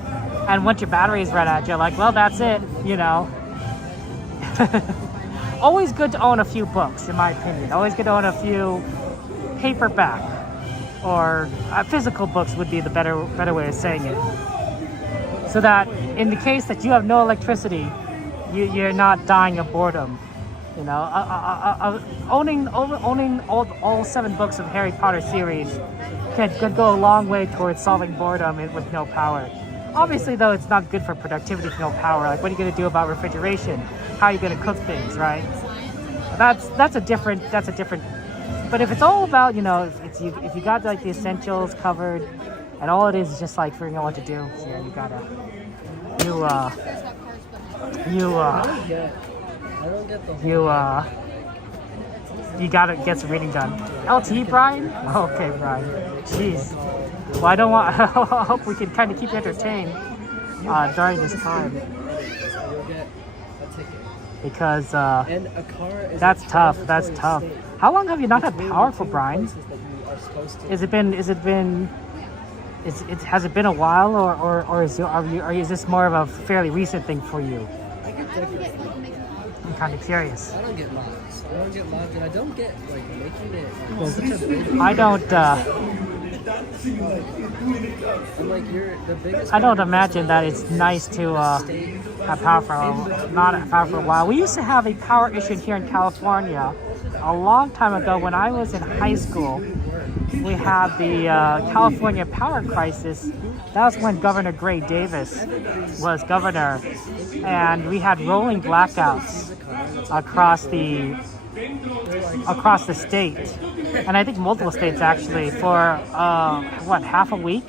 and once your batteries run out, you're like, well, that's it, you know. Always good to own a few books, in my opinion. Always good to own a few paperback or physical books would be the better way of saying it. So that in the case that you have no electricity, you're not dying of boredom. You know, owning all 7 books of Harry Potter series could go a long way towards solving boredom with no power. Obviously, though, it's not good for productivity with no power. Like, what are you going to do about refrigeration? How are you going to cook things, right? That's a different. But if it's all about, you know, if you got like the essentials covered, and all it is just like figuring out what to do. So yeah, you gotta get some reading done. LT, Brian? Okay, Brian. Jeez. Well, I don't want. I hope we can kind of keep you entertained during this time. Because that's tough. That's tough. How long have you not had power for, Brian? Has it been a while, or is this more of a fairly recent thing for you? I'm kind of curious. I don't get mods. And I don't get like making it. I don't. I'm like, you're the biggest. I don't imagine that it's nice to have power for not have power for a while. We used to have a power issue here in California a long time ago when I was in high school. We had the California power crisis. That was when Governor Gray Davis was governor, and we had rolling blackouts across the state, and I think multiple states actually for half a week.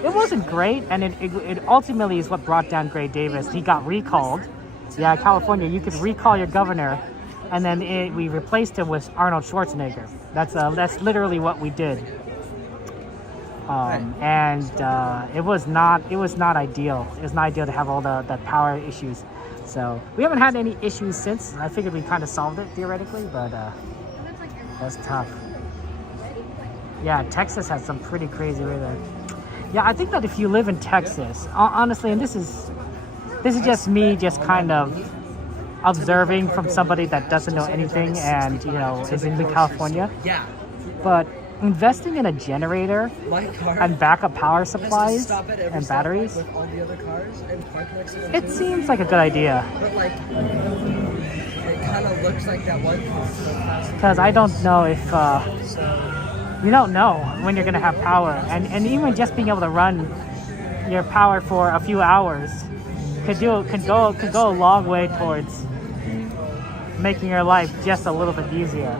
It wasn't great, and it ultimately is what brought down Gray Davis. He got recalled. Yeah, California, you could recall your governor, and then we replaced him with Arnold Schwarzenegger. That's literally what we did. It was not ideal. It was not ideal to have all the power issues. So we haven't had any issues since. I figured we kind of solved it theoretically, but that's tough. Yeah, Texas has some pretty crazy weather. Yeah, I think that if you live in Texas, honestly, and this is just me, just kind of observing from somebody that doesn't know anything and is in California. Yeah. But investing in a generator and backup power supplies and batteries, with all the other cars and park next to them it seems like a good idea. But like, it kind of looks like that one car. Because I don't know if you don't know when you're gonna have power, and even just being able to run your power for a few hours could go a long way towards making your life just a little bit easier.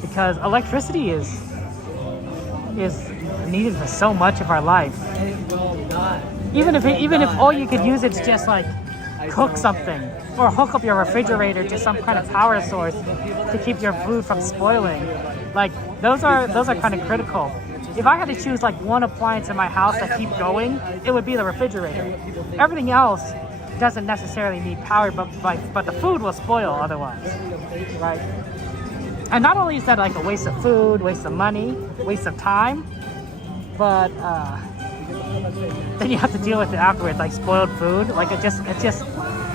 Because electricity is needed for so much of our life. Even if all you could use it's just like cook something or hook up your refrigerator to some kind of power source to keep your food from spoiling. Like those are kind of critical. If I had to choose like one appliance in my house that keep going, it would be the refrigerator. Everything else doesn't necessarily need power, but the food will spoil otherwise, right? And not only is that like a waste of food, waste of money, waste of time, but then you have to deal with it afterwards, like spoiled food. Like it just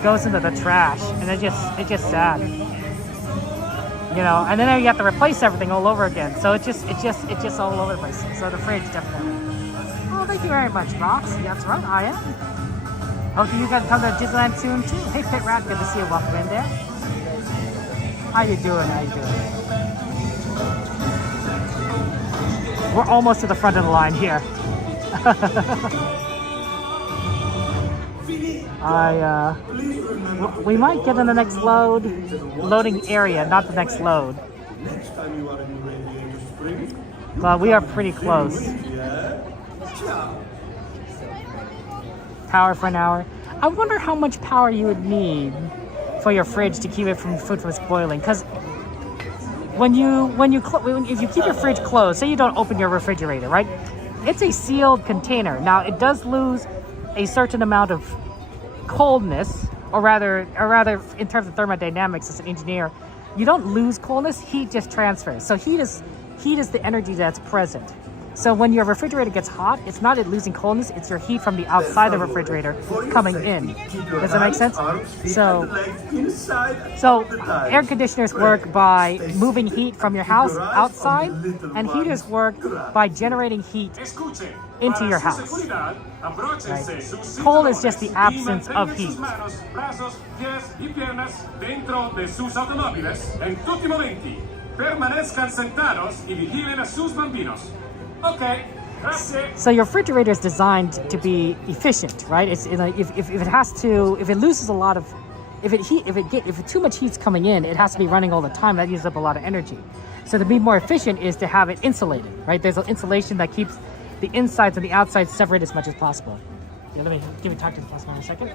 goes into the trash, and it's just sad, you know. And then you have to replace everything all over again. So it's just all over the place. So the fridge definitely. Oh, thank you very much, Box. That's right, I am. Hope you guys come to Disneyland soon too. Hey, Pit Rat, good to see you. Welcome in there. How you doing? How you doing? We're almost to the front of the line here. We might get in the next loading area, not the next load. But we are pretty close. Power for an hour. I wonder how much power you would need for your fridge to keep food from spoiling. Because if you keep your fridge closed, say you don't open your refrigerator, right? It's a sealed container. Now it does lose a certain amount of coldness, or rather in terms of thermodynamics as an engineer, you don't lose coldness, heat just transfers. So heat is the energy that's present. So when your refrigerator gets hot, it's not it losing coldness, it's your heat from the outside the refrigerator coming in. Does that make sense? So air conditioners work by moving heat from your house outside, and heaters work by generating heat into your house. Right? Cold is just the absence of heat. Okay. So your refrigerator is designed to be efficient, right? It's like if it loses a lot of, if too much heat's coming in, it has to be running all the time. That uses up a lot of energy. So to be more efficient is to have it insulated, right? There's an insulation that keeps the insides and the outsides separate as much as possible. Yeah, let me talk to the customer in a second.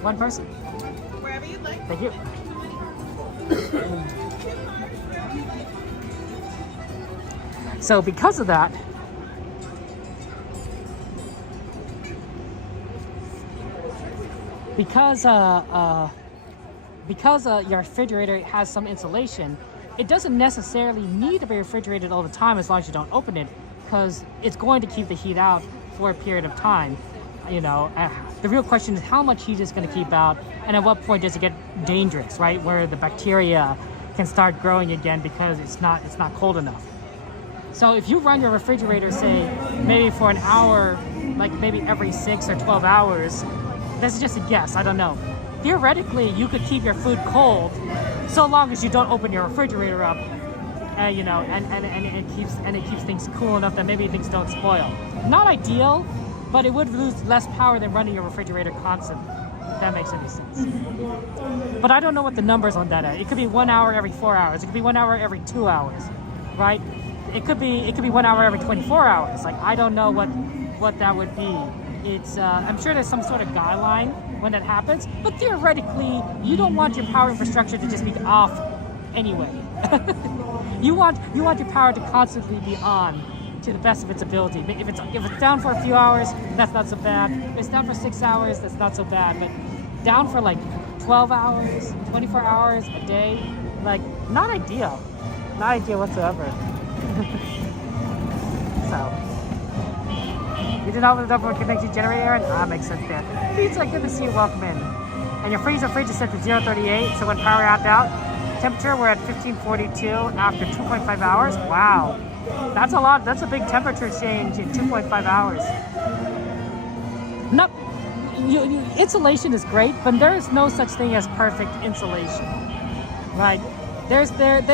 One person. Wherever you'd like. Thank you. So because of that, because your refrigerator has some insulation, it doesn't necessarily need to be refrigerated all the time as long as you don't open it, because it's going to keep the heat out for a period of time. You know, the real question is how much heat is going to keep out, and at what point does it get dangerous, right? Where the bacteria can start growing again because it's not cold enough. So if you run your refrigerator, say, maybe for an hour, like maybe every 6 or 12 hours, this is just a guess, I don't know. Theoretically, you could keep your food cold so long as you don't open your refrigerator up, you know, and it keeps things cool enough that maybe things don't spoil. Not ideal, but it would lose less power than running your refrigerator constantly, if that makes any sense. But I don't know what the numbers on that are. It could be 1 hour every 4 hours. It could be 1 hour every 2 hours, right? It could be 1 hour every 24 hours. Like, I don't know what that would be. It's I'm sure there's some sort of guideline when that happens, but theoretically, you don't want your power infrastructure to just be off anyway. you want your power to constantly be on to the best of its ability. If it's down for a few hours, that's not so bad. If it's down for 6 hours, that's not so bad. But down for like 12 hours, 24 hours a day, like not ideal. Not ideal whatsoever. So, you did all the double connection generator, Aaron? Ah, makes sense there. Pizza, good to see you. Welcome in. And your freezer fridge is set to 038, so when power out, temperature we're at 1542 after 2.5 hours. Wow, that's a lot. That's a big temperature change in 2.5 hours. Not, insulation is great, but there is no such thing as perfect insulation, right? There can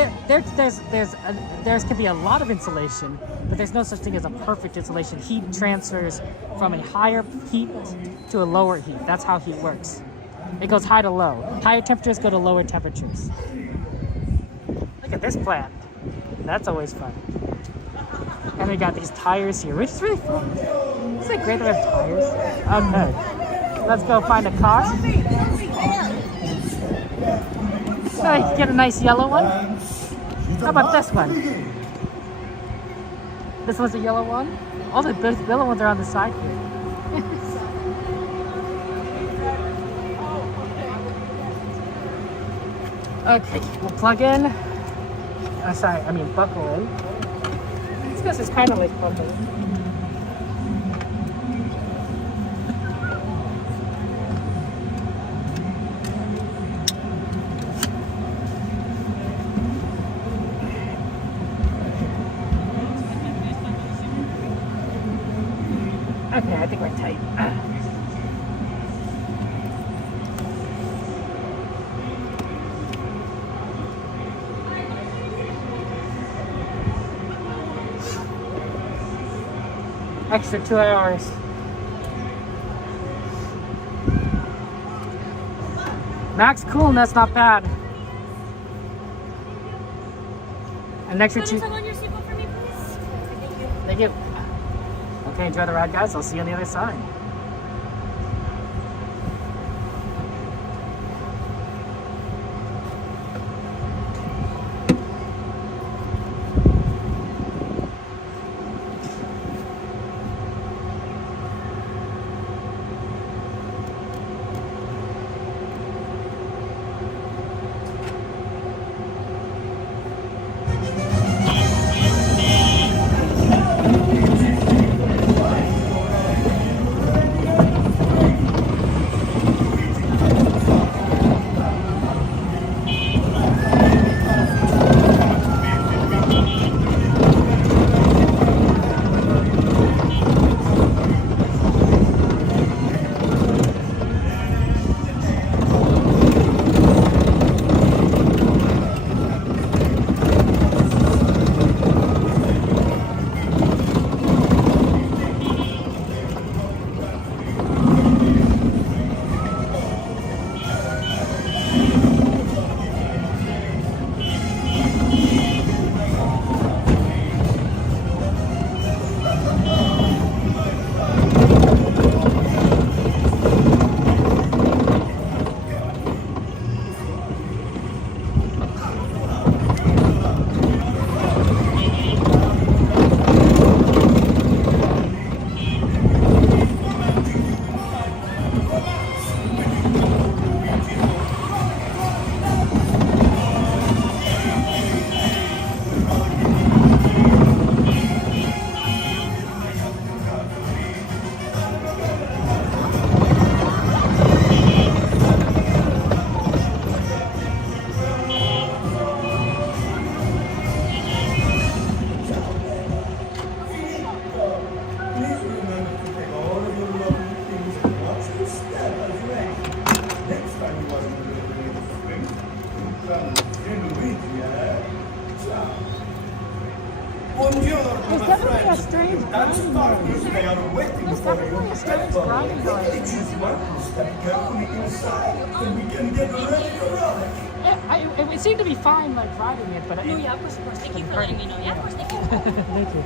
be a lot of insulation, but there's no such thing as a perfect insulation. Heat transfers from a higher heat to a lower heat. That's how heat works. It goes high to low. Higher temperatures go to lower temperatures. Look at this plant. That's always fun. And we got these tires here, which is really fun. Isn't it great that we have tires? Okay. Let's go find a car. So I can get a nice yellow one. How about this one? This one's a yellow one. All the yellow ones are on the side here. Okay, we'll plug in. Buckle in. This is kind of like buckle in. Okay, I think we're tight. Extra 2 hours. Max coolness, not bad. An extra 2. On your seatbelt for me, please. Thank you. Okay, enjoy the ride, guys. I'll see you on the other side. There's definitely a strange grinding noise. There's definitely a strange grinding noise. It seemed to be fine, like riding it, but No, yeah, of course. Thank you for letting me know. Yeah, of course. Thank you. Thank you.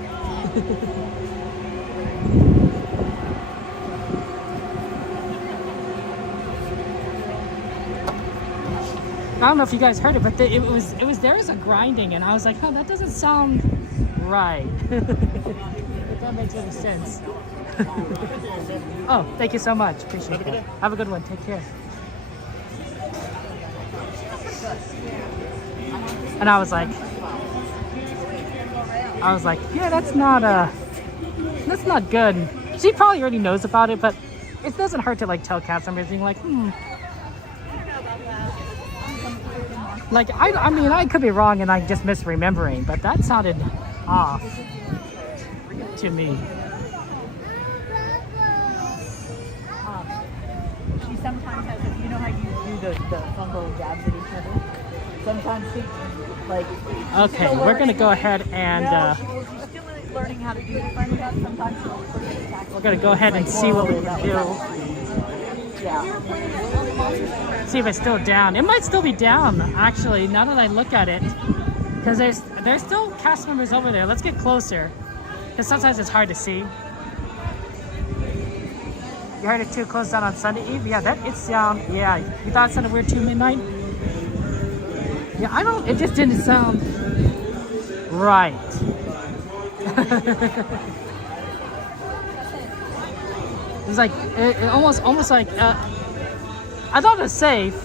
I don't know if you guys heard it, but there was a grinding, and I was like, oh, that doesn't sound right. If that makes any sense. Oh, thank you so much. Appreciate it. Have a good one. Take care. And I was like, yeah, that's not good. She probably already knows about it, but it doesn't hurt to like tell cast members, being like, Like, I mean, I could be wrong and I'm just misremembering, but that sounded off to me. She sometimes has, you know how you do the fungal jabs at each other? Sometimes she, like... Okay, we're going to go ahead and... she's still learning how to do the fun jabs. Sometimes she'll attack. We're going to go ahead and see what we can do. Yeah. See if it's still down. It might still be down, actually, now that I look at it. Because there's still cast members over there. Let's get closer. Because sometimes it's hard to see. You heard it too, closed down on Sunday Eve? Yeah, it's down. Yeah, you thought it sounded weird too, midnight? Yeah, it just didn't sound right. It's like, it almost like, I thought it was safe,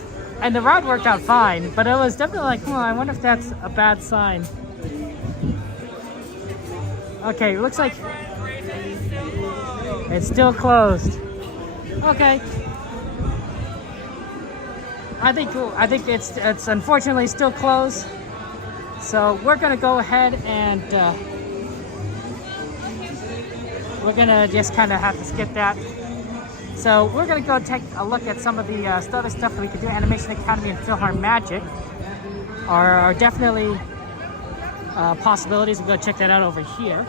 and the ride worked out fine, but it was definitely like, I wonder if that's a bad sign. Okay, it looks like it's still closed. Okay. I think it's unfortunately still closed. So we're gonna go ahead and we're gonna just kind of have to skip that. So we're gonna go take a look at some of the other stuff that we could do. Animation Academy and Philhar Magic are definitely possibilities. We'll go check that out over here.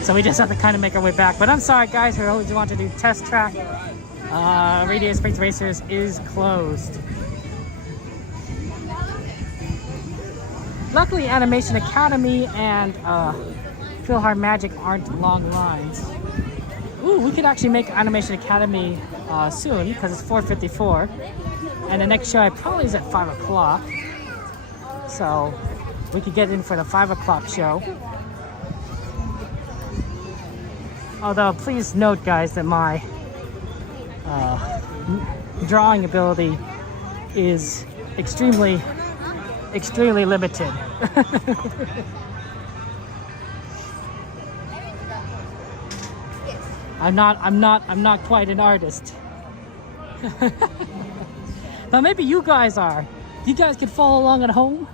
So we just have to kind of make our way back. But I'm sorry, guys, we always want to do test track. Radiator Springs Racers is closed. Luckily, Animation Academy and Philhar Magic aren't long lines. Ooh, we could actually make Animation Academy soon because it's 4:54. And the next show probably is at 5 o'clock. So we could get in for the 5 o'clock show. Although, please note, guys, that my drawing ability is extremely limited. I'm not quite an artist. But maybe you guys are. You guys can follow along at home.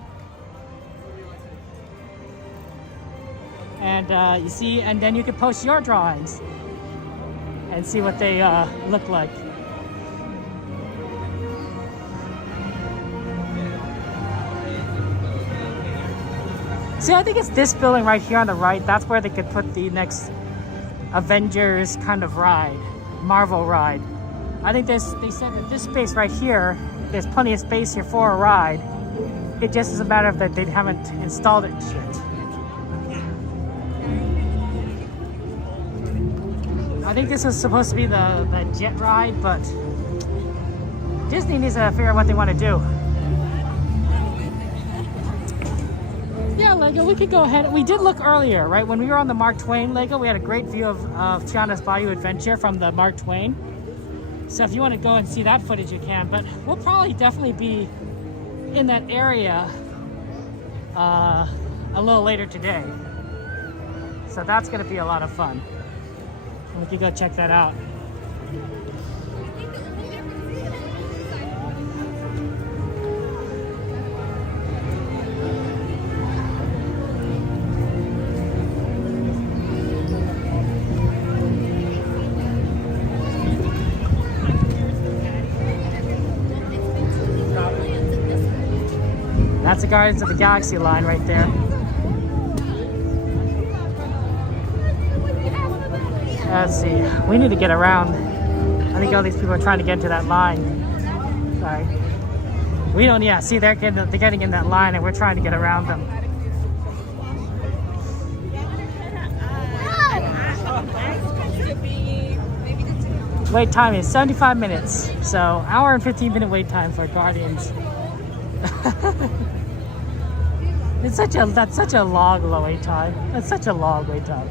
And you see, and then you can post your drawings and see what they look like. See, I think it's this building right here on the right. That's where they could put the next Avengers kind of ride, Marvel ride. I think they said that this space right here, there's plenty of space here for a ride. It just is a matter of that they haven't installed it yet. I think this was supposed to be the jet ride, but Disney needs to figure out what they want to do. Yeah, Lego, we could go ahead. We did look earlier, right? When we were on the Mark Twain Lego, we had a great view of Tiana's Bayou Adventure from the Mark Twain. So if you want to go and see that footage, you can. But we'll probably definitely be in that area a little later today. So that's going to be a lot of fun. We could go check that out. That's the Guardians of the Galaxy line right there. Let's see. We need to get around. I think all these people are trying to get into that line. Sorry. We don't. Yeah. See, they're getting in that line, and we're trying to get around them. Wait time is 75 minutes. So hour and 15-minute wait time for Guardians. That's such a long wait time. That's such a long wait time.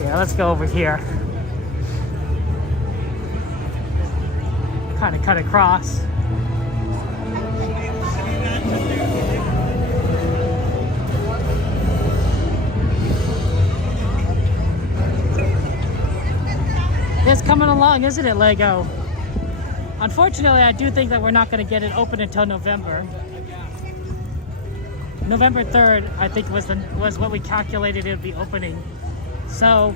Yeah, let's go over here. Kind of cut across. It's coming along, isn't it, Lego? Unfortunately, I do think that we're not going to get it open until November. November 3rd, I think, was what we calculated it would be opening. So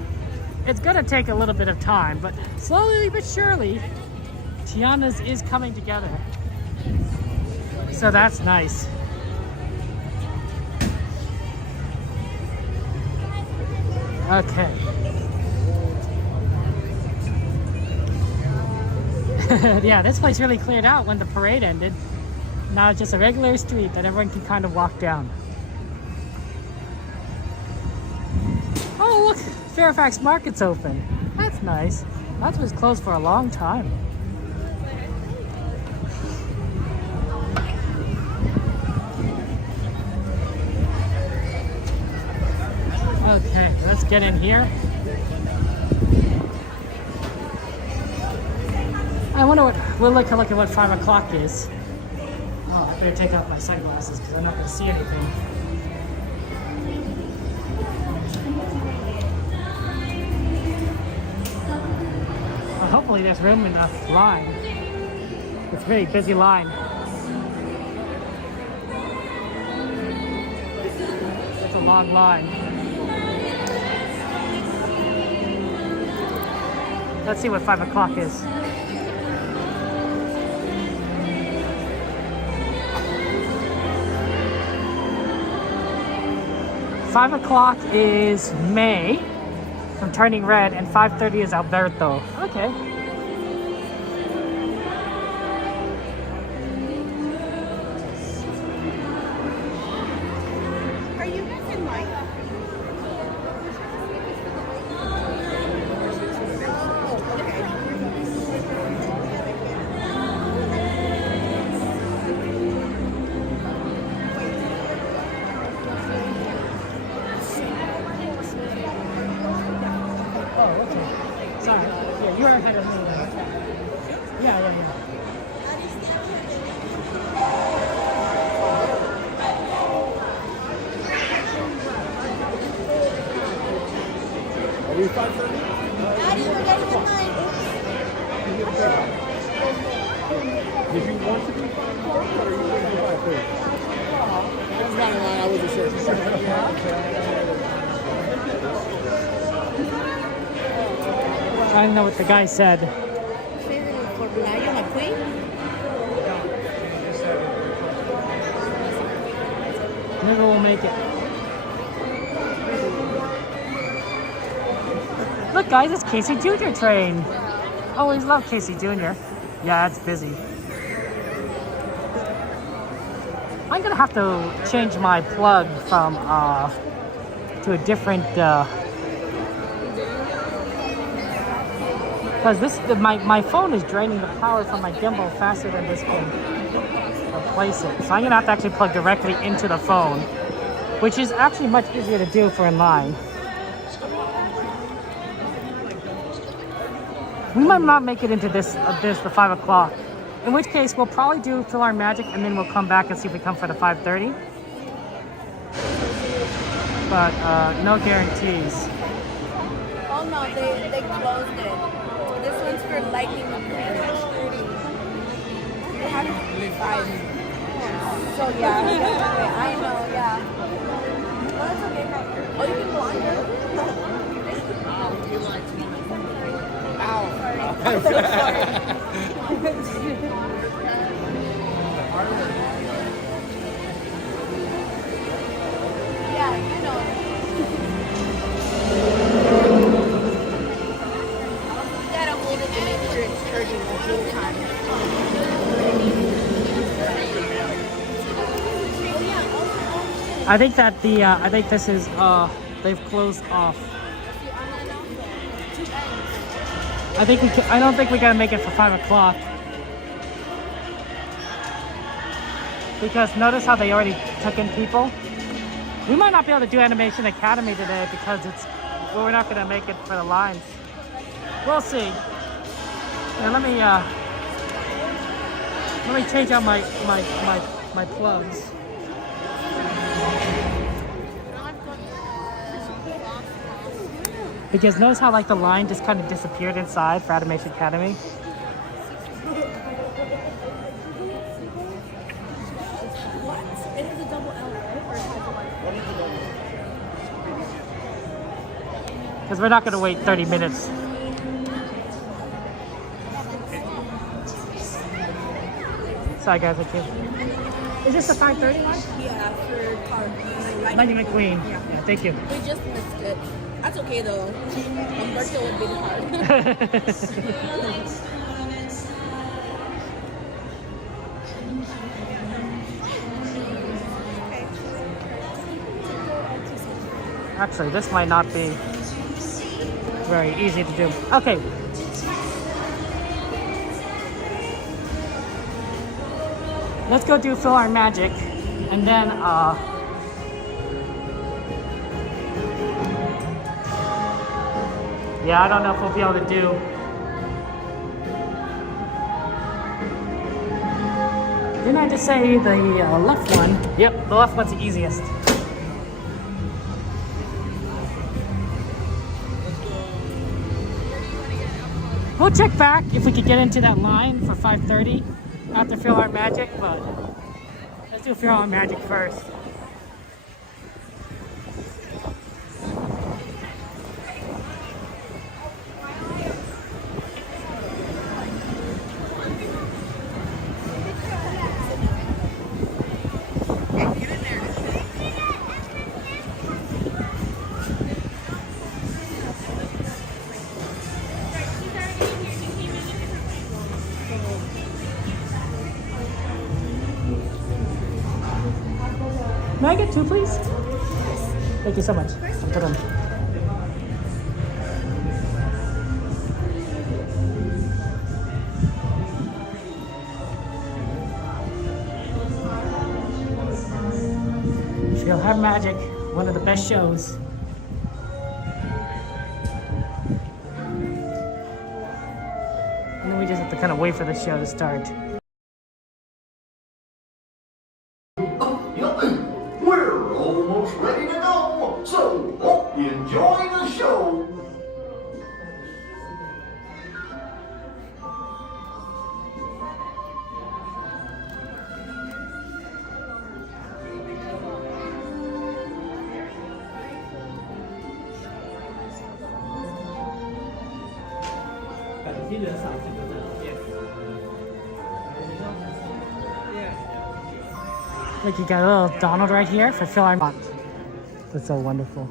it's going to take a little bit of time, but slowly but surely, Tiana's is coming together. So that's nice. Okay. Yeah, this place really cleared out when the parade ended. Now it's just a regular street that everyone can kind of walk down. Oh, look! Fairfax Market's open. That's nice. That was closed for a long time. Okay, let's get in here. I wonder what, we'll look at what 5 o'clock is. Oh, I better take off my sunglasses because I'm not going to see anything. Well, hopefully there's room enough line. It's a very busy line. It's a long line. Let's see what 5 o'clock is. $5 o'clock is May from Turning Red, and 5:30 is Alberto. Okay. Are you guys in line? Sorry. Yeah, you are ahead of me. Yeah. Are we 5:30? Daddy, we're getting in line. Did you want to be 5:40 or are you going to be 5:30? I was not in line. I wasn't sure. I don't know what the guy said. Maybe we'll make it. Look, guys, it's Casey Jr. train. Always love Casey Jr. Yeah, it's busy. I'm gonna have to change my plug from to a different because my phone is draining the power from my gimbal faster than this can replace it. So I'm gonna have to actually plug directly into the phone, which is actually much easier to do for inline. We might not make it into the 5 o'clock. In which case, we'll probably do Philhar Magic and then we'll come back and see if we come for the 5:30. But no guarantees. Oh no, they closed it. This one's for Lightning McQueen. They have 5. So yeah, I know, yeah. Oh, that's okay. Oh, you can go under. Ow. I'm so sorry. Yeah, you know. You gotta hold it to make sure it's charging the whole time. I think that I think this is they've closed off. I don't think we gotta make it for 5 o'clock. Because notice how they already took in people. We might not be able to do Animation Academy today because we're not gonna make it for the lines. We'll see. Here, let me change out my plugs. Because notice how like the line just kind of disappeared inside for Animation Academy. What? It is a double L, right? Because we're not going to wait 30 minutes. Sorry guys, I can't. Is this the 5:30 line? Yeah, for Lightning Lightning McQueen. Yeah, thank you. We just missed it. That's okay though. Umberto would be hard. Actually, this might not be very easy to do. Okay. Let's go do philhar magic, and then yeah, I don't know if we'll be able to do. Didn't I just say the left one? Yep, the left one's the easiest. We'll check back if we could get into that line for 5:30 after philhar magic, but let's do philhar magic first. May I get two, please? Thank you so much. I'll put them. philhar magic, one of the best shows. And then we just have to kind of wait for the show to start. We're almost ready to go, so hope you enjoy the show. Look, you got a little Donald right here for philhar. That's so wonderful.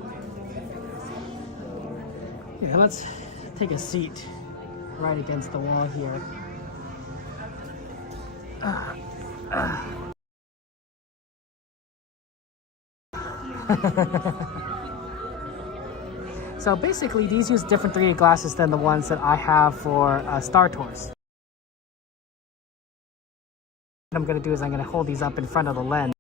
Yeah, let's take a seat right against the wall here. So basically, these use different 3D glasses than the ones that I have for Star Tours. What I'm going to do is I'm going to hold these up in front of the lens.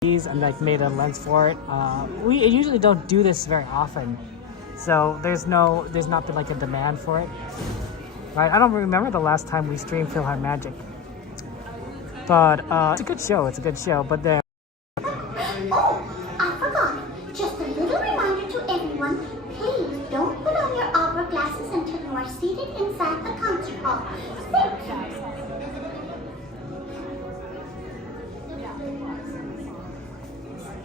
These and like made a lens for it. We usually don't do this very often, so there's not been like a demand for it. Right? I don't remember the last time we streamed philhar magic, but it's a good show. It's a good show. But there. Oh, I forgot. Just a little reminder to everyone, please don't put on your opera glasses until you are seated inside the concert hall. Thank you.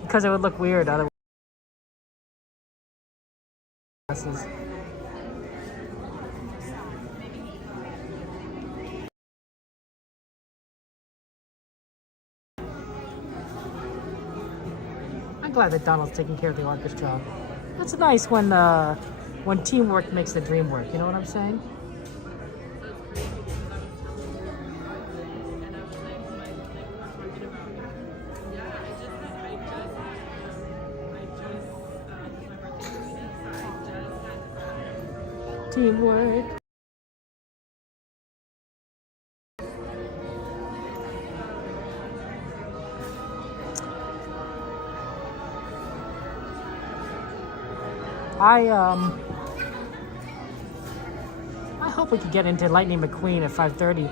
Because it would look weird otherwise. Glasses. I'm glad that Donald's taking care of the orchestra. That's nice when teamwork makes the dream work. You know what I'm saying? Teamwork. I hope we could get into Lightning McQueen at 5:30.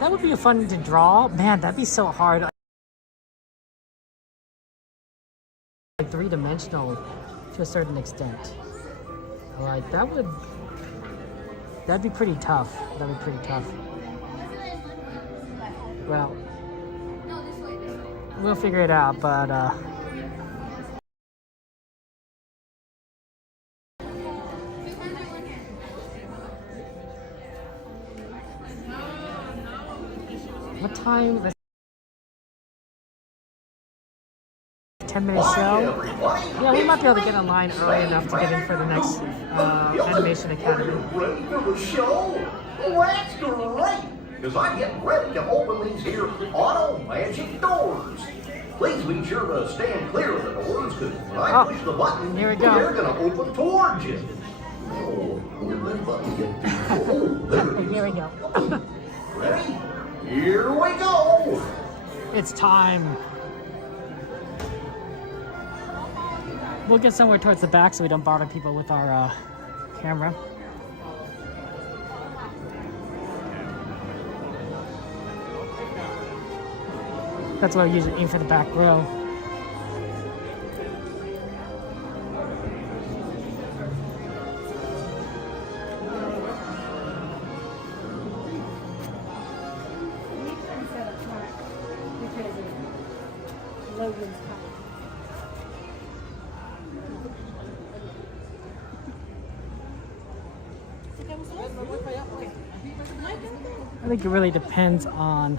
That would be fun to draw. Man, that'd be so hard. Like three-dimensional to a certain extent. Like that'd be pretty tough. That'd be pretty tough. Well, we'll figure it out, but what time? 10-minute show. Yeah, we might be able to get in line early enough to get in for the next Animation Academy. Ready for the show? Well, that's great, because I'm getting ready to open these here auto magic doors. Please be sure to stand clear of the doors, because when I push the button, here we go. they're going to open towards you. Oh, where'd that button get to? Oh, there it is. Here we go. Ready? Here we go. It's time. We'll get somewhere towards the back so we don't bother people with our camera. That's why I usually aim for the back row. I think it really depends on.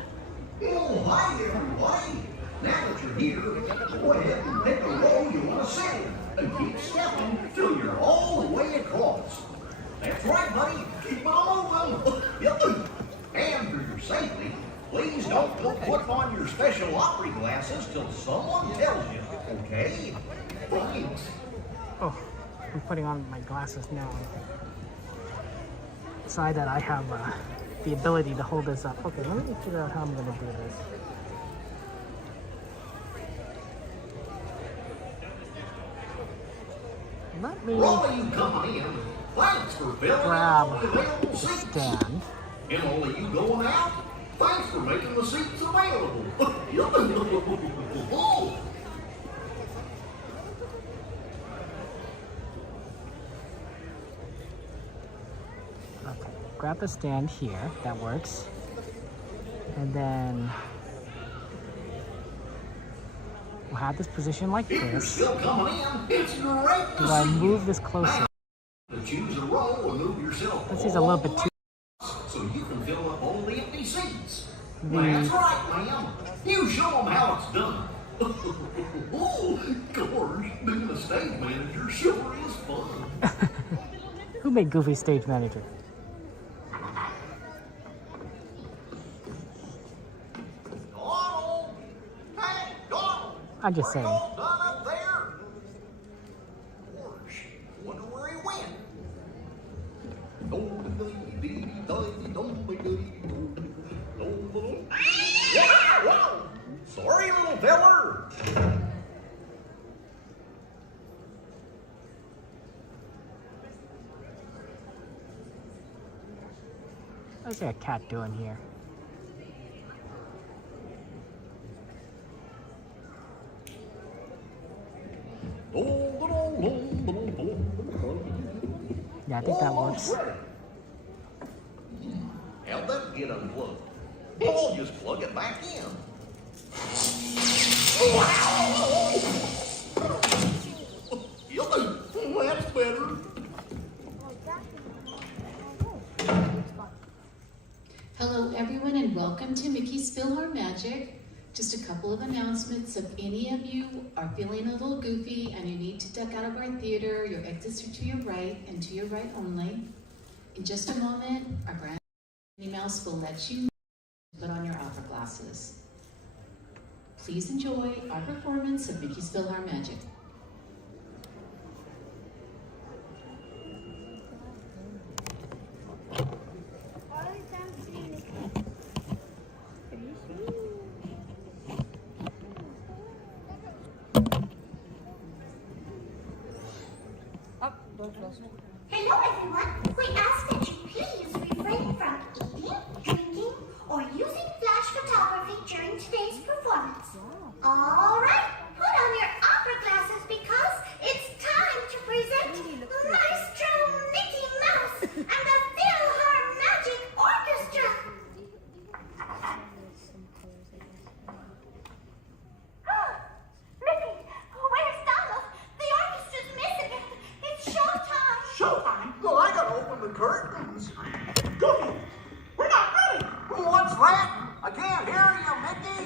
Oh, hi everybody. Now that you're here, go ahead and pick a row you want to sit in and keep stepping till you're all the way across. That's right, buddy. Keep it all moving. And for your safety, please don't go putting on your special opera glasses till someone tells you, okay? Thanks. Oh, I'm putting on my glasses now. Decide that I have the ability to hold this up. Okay, let me figure out how I'm going to do this. Let me grab the stand. And only you going out? Thanks for making the seats available. Okay, grab the stand here. That works. And then we'll have this position like this. Do I move this closer? Choose a row and move yourself. This is a little bit too. So you can fill up all the empty seats. That's right, ma'am. You show them how it's done. Oh, gosh, being a stage manager sure is fun. Who made Goofy stage manager? Donald! Hey, Donald! I'm just saying. All done up there? Gosh, wonder where he went. Whoa! Sorry, little feller. What's that cat doing here? Yeah, I think that works. How'd that get unplugged? I'll just plug it back in. That's better. Hello everyone and welcome to Mickey's Philhar Magic. Just a couple of announcements. If any of you are feeling a little goofy and you need to duck out of our theater, your exits are to your right and to your right only. In just a moment, our brand new Minnie Mouse will let you put on your opera glasses. Please enjoy our performance of Mickey's Philhar Magic. Hello everyone. We ask that you please refrain from eating, drinking, or using flash photography during today's performance. All right, put on your opera glasses because it's time to present Maestro Mickey Mouse and the Philhar Magic Orchestra. Mickey, where's Donald? The orchestra's missing. It's showtime. Showtime? Well, I gotta open the curtains. Goofy, we're not ready. What's that? I can't hear you, Mickey.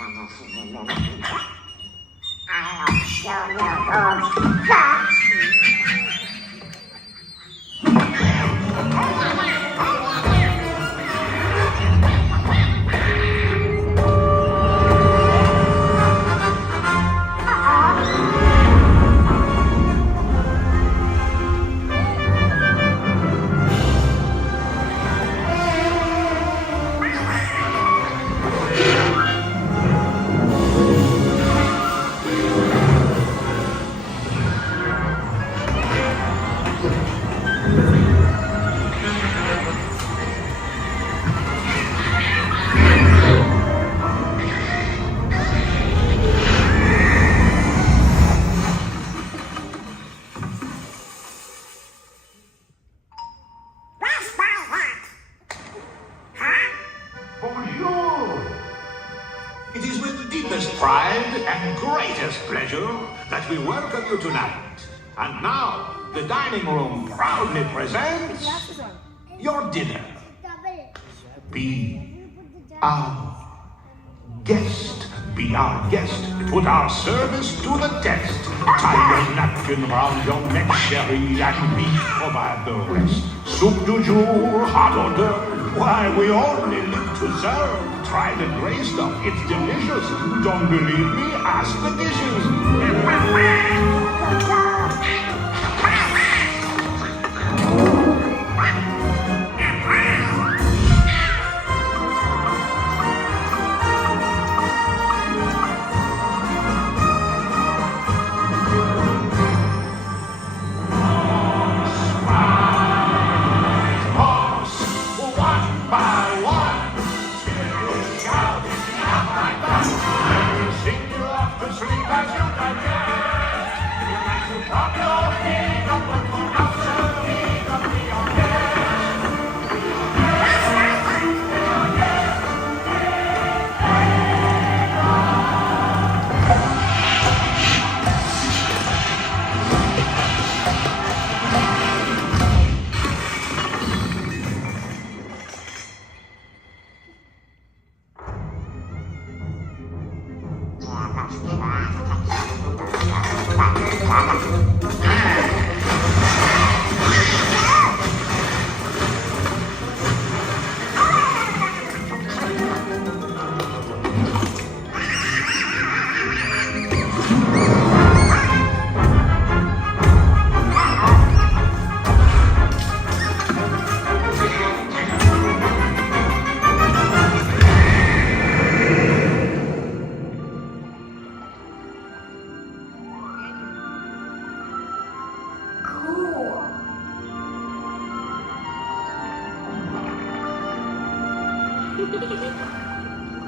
I'll show you those cups. It is with deepest pride and greatest pleasure that we welcome you tonight. And now, the dining room proudly presents your dinner. Be our guest. Be our guest. Put our service to the test. Tie your napkin round your neck, sherry, and we provide the rest. Soup du jour, hot hors d'oeuvre. Why, we only live to serve. Try the gray stuff, it's delicious. Don't believe me? Ask the dishes.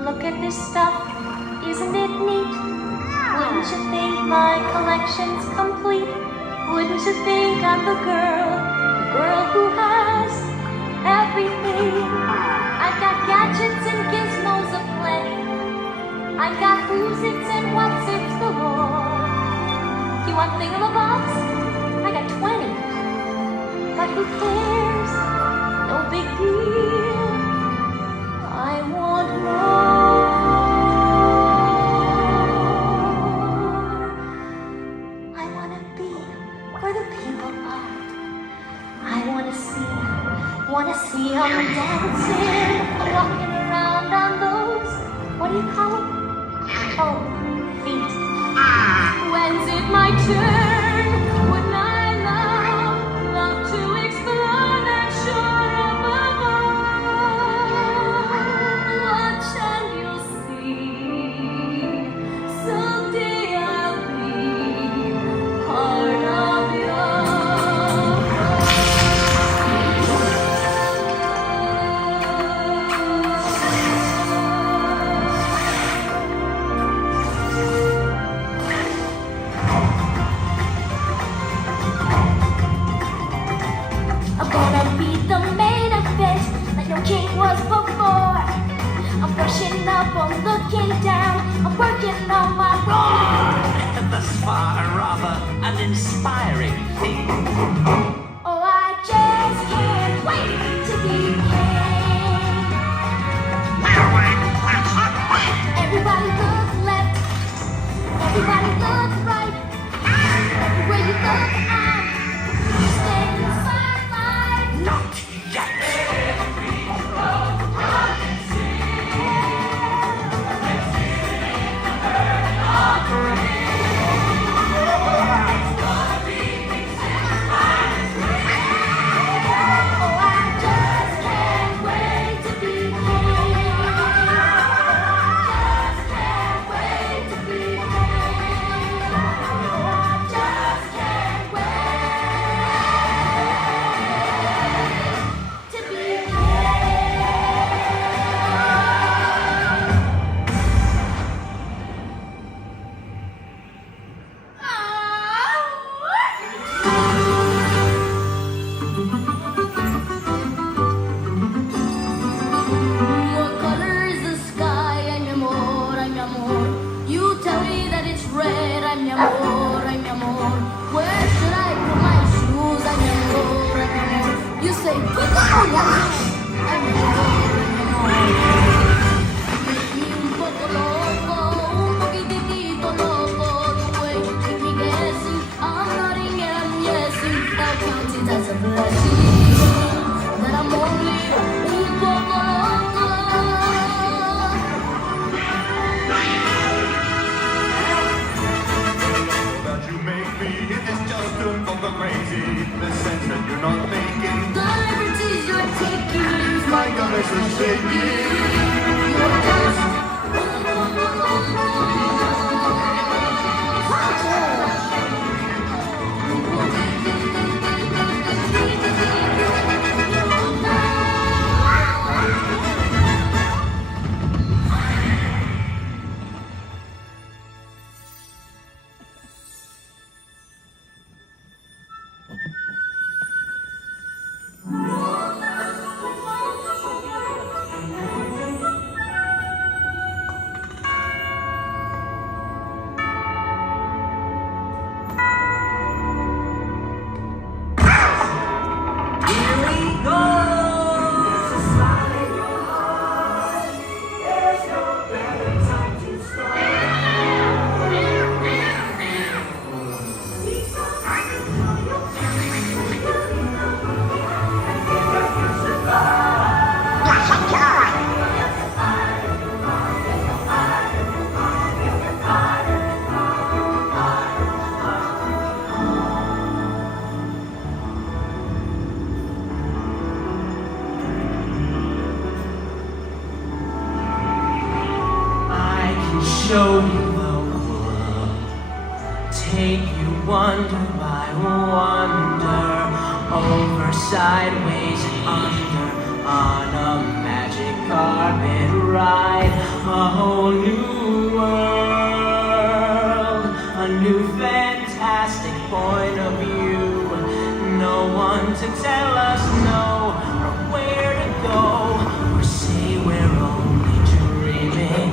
Look at this stuff, isn't it neat? Wouldn't you think my collection's complete? Wouldn't you think I'm the girl who has everything? I got gadgets and gizmos aplenty. I got who's its and what's its galore. You want thingamabobs? I got 20. But who cares? No big deal. I want more. I want to be where the people are. I want to see them dancing, walking around on those, what do you call them? Oh, feet. When's it my turn? Wouldn't I love to explore that shore up above? Watch and you'll see. Someday I'll be part of your king was before. I'm brushing up, I'm looking down, I'm working on my roll. Thus far, rather an inspiring thing. Oh, I just can't wait to be king. Everybody look amor. You tell me that it's red, ay mi amor, ay mi amor. Where should I put my shoes, ay mi amor, ay mi amor. You say, put them on one hand, ay mi amor, ay mi amor. Make me un poco loco, un poquitito loco. The way you keep me guessing, I'm nodding and yesing. That counts it as a blessing, that I'm only un poco loco. That you make me is just too fucking crazy. The sense that you're not making The liberties you're taking leaves my guts are shaking. You're just show you the world, take you wonder by wonder, over, sideways, and under, on a magic carpet ride, a whole new world, a new fantastic point of view, no one to tell us no, or where to go, or say we're only dreaming.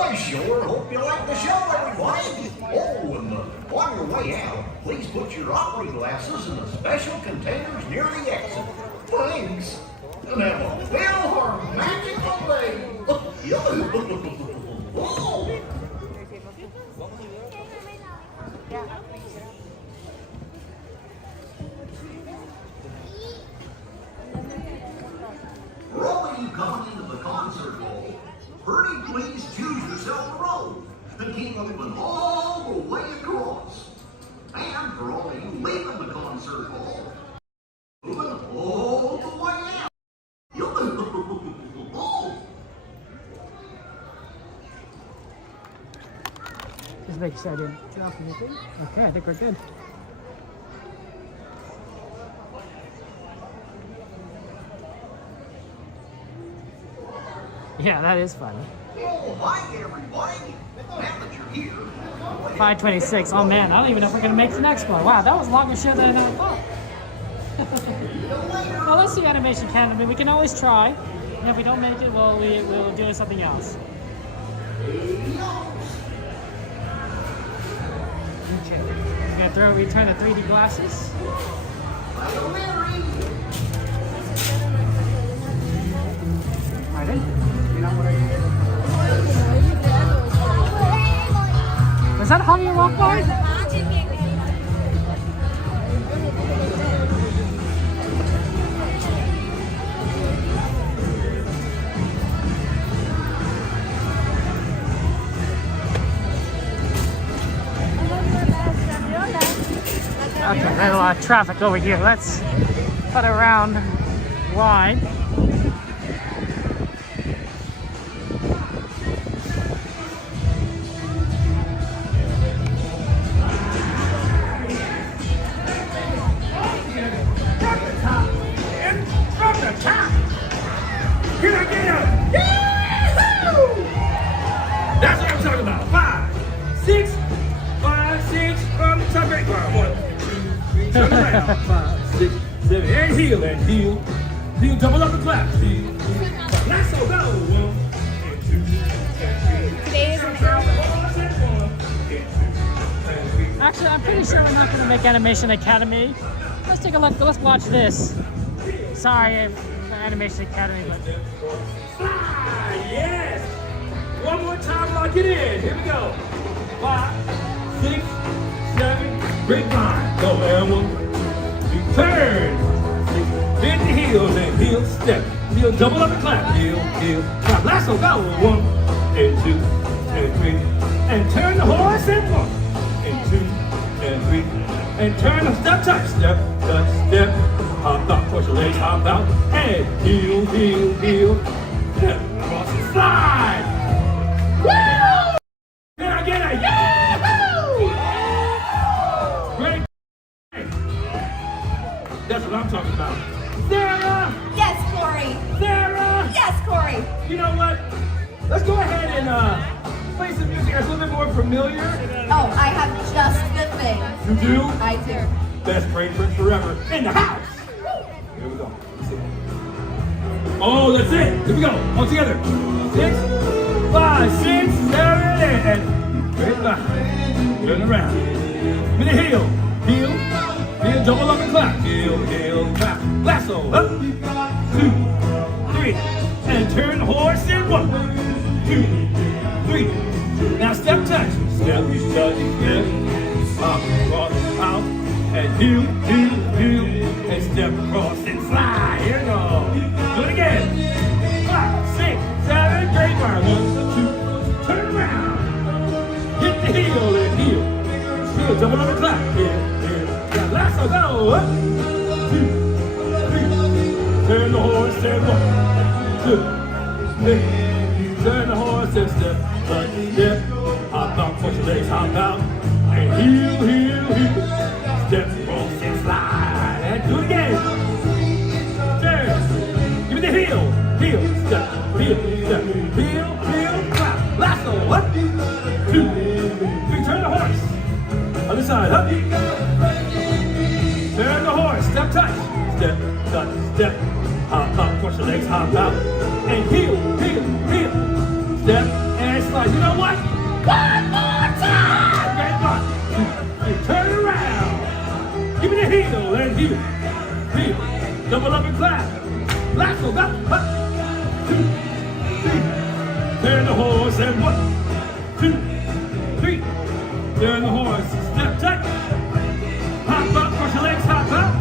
I sure hope you like the show, everybody. Oh, and on your way out, please put your opera glasses in the special containers near the exit. Thanks. And have a philhar magical day. Oh. on into the concert hall. Pretty please choose yourself a row. The king open all the way across. And for all of you leaving the concert hall, moving all the way out. Just make sure I didn't drop anything. Okay, I think we're good. Yeah, that is fun. Oh, hi everybody. Now that you're here, 5:26. Oh man, I don't even know if we're gonna make the next one. Wow, that was a longer show than I thought. Well, let's see Animation Academy. We can always try. And if we don't make it, we'll do something else. We're gonna return the 3D glasses. Pardon? Was that Honey Rock Bar? Okay, there's a lot of traffic over here. Let's cut around wide. Can I get a yahoo? That's what I'm talking about. 5, 6, 5, 6 from the top. Right, 1, 2, 3, turn around. 5, 6, 7, and heel, heel, double up and clap. Heel, let's go. 1, and 2, and 3. Today is an hour. Actually, I'm pretty sure we're not going to make Animation Academy. Let's take a look. Let's watch this. Sorry for Animation Academy, but... Ah, yes! One more time, lock it in. Here we go. 5, 6, 7, grapevine. Go, and 1, 2, turn. Bend the heels and heel step. Heel double up and clap. Heel, clap. Lasso, go. 1, and 2, and 3. And turn the horse and 1, and 2, and 3. And turn the step, touch, step, touch, step. Hop out, push your legs, hop out. And heel, step, cross and slide. Woo! Can I get a yahoo? Great. That's what I'm talking about. Sarah! Yes, Corey. Sarah! Yes, Corey. You know what? Let's go ahead and play some music that's a little bit more familiar. Oh, I have just the thing. You do? I do. Best brain tricks forever in the house. Here we go. Oh, that's it. Here we go. All together. 6, 5, 6, 7, and straight back. Turn around. Give me the heel, double up and clap. Heel, clap. Lasso, up. 2, 3, and turn the horse in 1, 2, 3. Now step touch. Step, touch, step. Hop, cross, out. And heel, and step across and slide. Here we go. Do it again. 5, 6, 7, grapevine. 1, 2, turn around. Hit the heel and heel, double up and clap. Heel, clap. Lasso, go. 2, 3. Turn the horse and 1, 2, 3. Turn the horse and step, touch, step. Hop out, push your legs, hop out. And heel. Step, cross, and slide. And do it again. Turn. Give me the heel, step, heel, clap. Lasso, up. 2, 3, turn the horse. Other side, up. Turn the horse, step, touch. Step, touch, step. Hop up, push your legs, hop out. And heel. Step, and slide. You know what? One more time. Great one. Turn around. Give me the heel and heel. Double up and clap. Lasso, up. 2, 3. Turn the horse and 1, 2, 3. Turn the horse. Step, touch. Hop up, push your legs, hop out.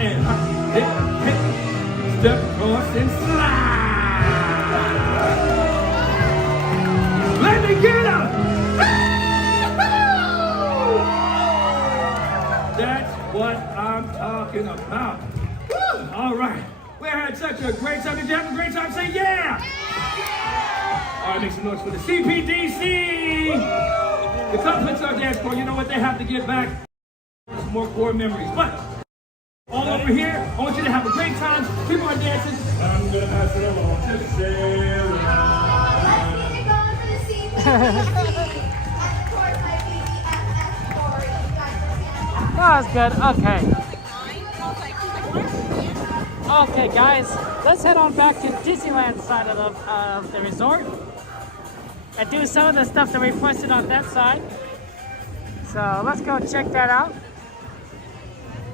And hop, hit. Step, cross, and slide. had such a great time. Did you have a great time? Say yeah! All right, make some noise for the CPDC. The Club Pixar Dance Corps, you know what? They have to get back some more core memories. But all over here, I want you to have a great time. People are dancing. I'm gonna pass it along to Sarah. That was good. Okay. Okay, guys, let's head on back to Disneyland side of the resort and do some of the stuff that we requested on that side. So let's go check that out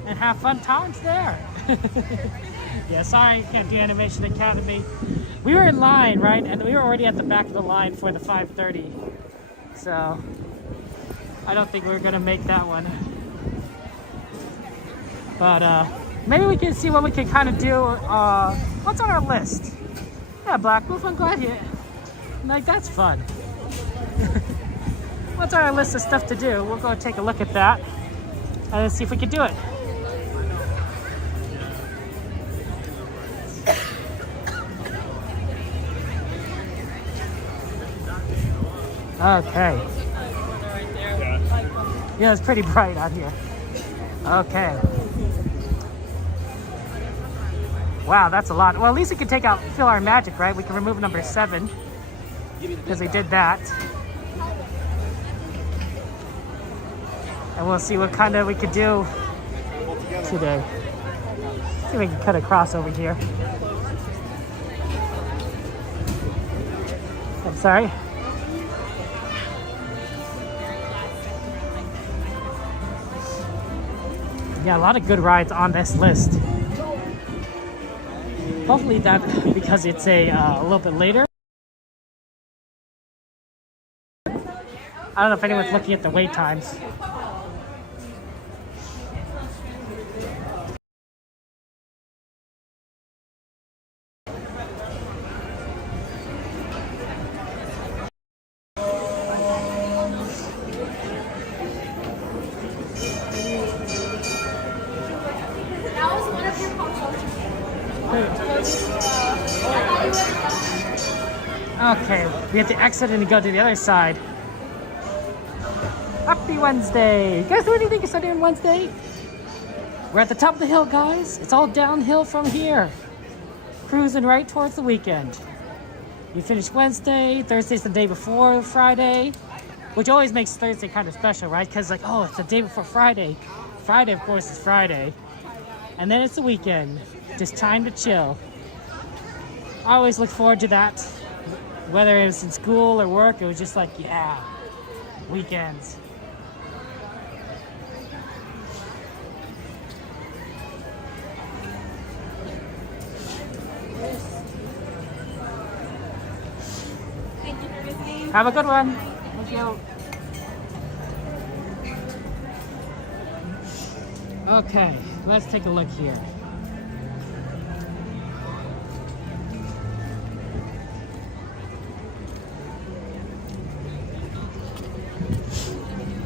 and have fun times there. Yeah, sorry, can't do Animation Academy. We were in line, right? And we were already at the back of the line for the 5:30. So I don't think we're gonna make that one. But maybe we can see what we can kind of do. What's on our list? Yeah, Black Wolf, I'm glad you like. That's fun. What's on our list of stuff to do? We'll go take a look at that and see if we can do it. Okay. Yeah, it's pretty bright out here. Okay. Wow, that's a lot. Well, at least we can take out philhar magic, right? We can remove number 7 because we did that. And we'll see what kind of we could do today. See if we can cut across over here. I'm sorry. Yeah, a lot of good rides on this list. Hopefully that, because it's a little bit later. I don't know if anyone's looking at the wait times. Okay, we have to exit and go to the other side. Happy Wednesday! You guys do anything exciting on Wednesday? We're at the top of the hill, guys. It's all downhill from here. Cruising right towards the weekend. You finish Wednesday, Thursday's the day before Friday, which always makes Thursday kind of special, right? Because like, oh, it's the day before Friday. Friday, of course, is Friday. And then it's the weekend. Just time to chill. I always look forward to that. Whether it was in school or work, it was just like, yeah, weekends. Have a good one. Thank you. Okay, let's take a look here.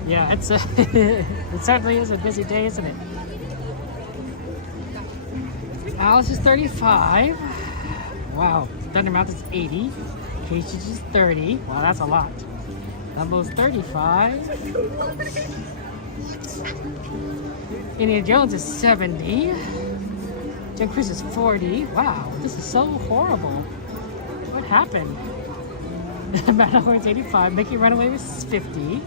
Yeah, it's a it certainly is a busy day, isn't it? Alice is 35. Wow. Thunder Mountain's 80. Cage is 30. Wow, that's a lot. Dumbo's 35. Indiana Jones is 70. John Cruise is 40. Wow, this is so horrible. What happened? Matterhorn's 85. Mickey Runaway was 50.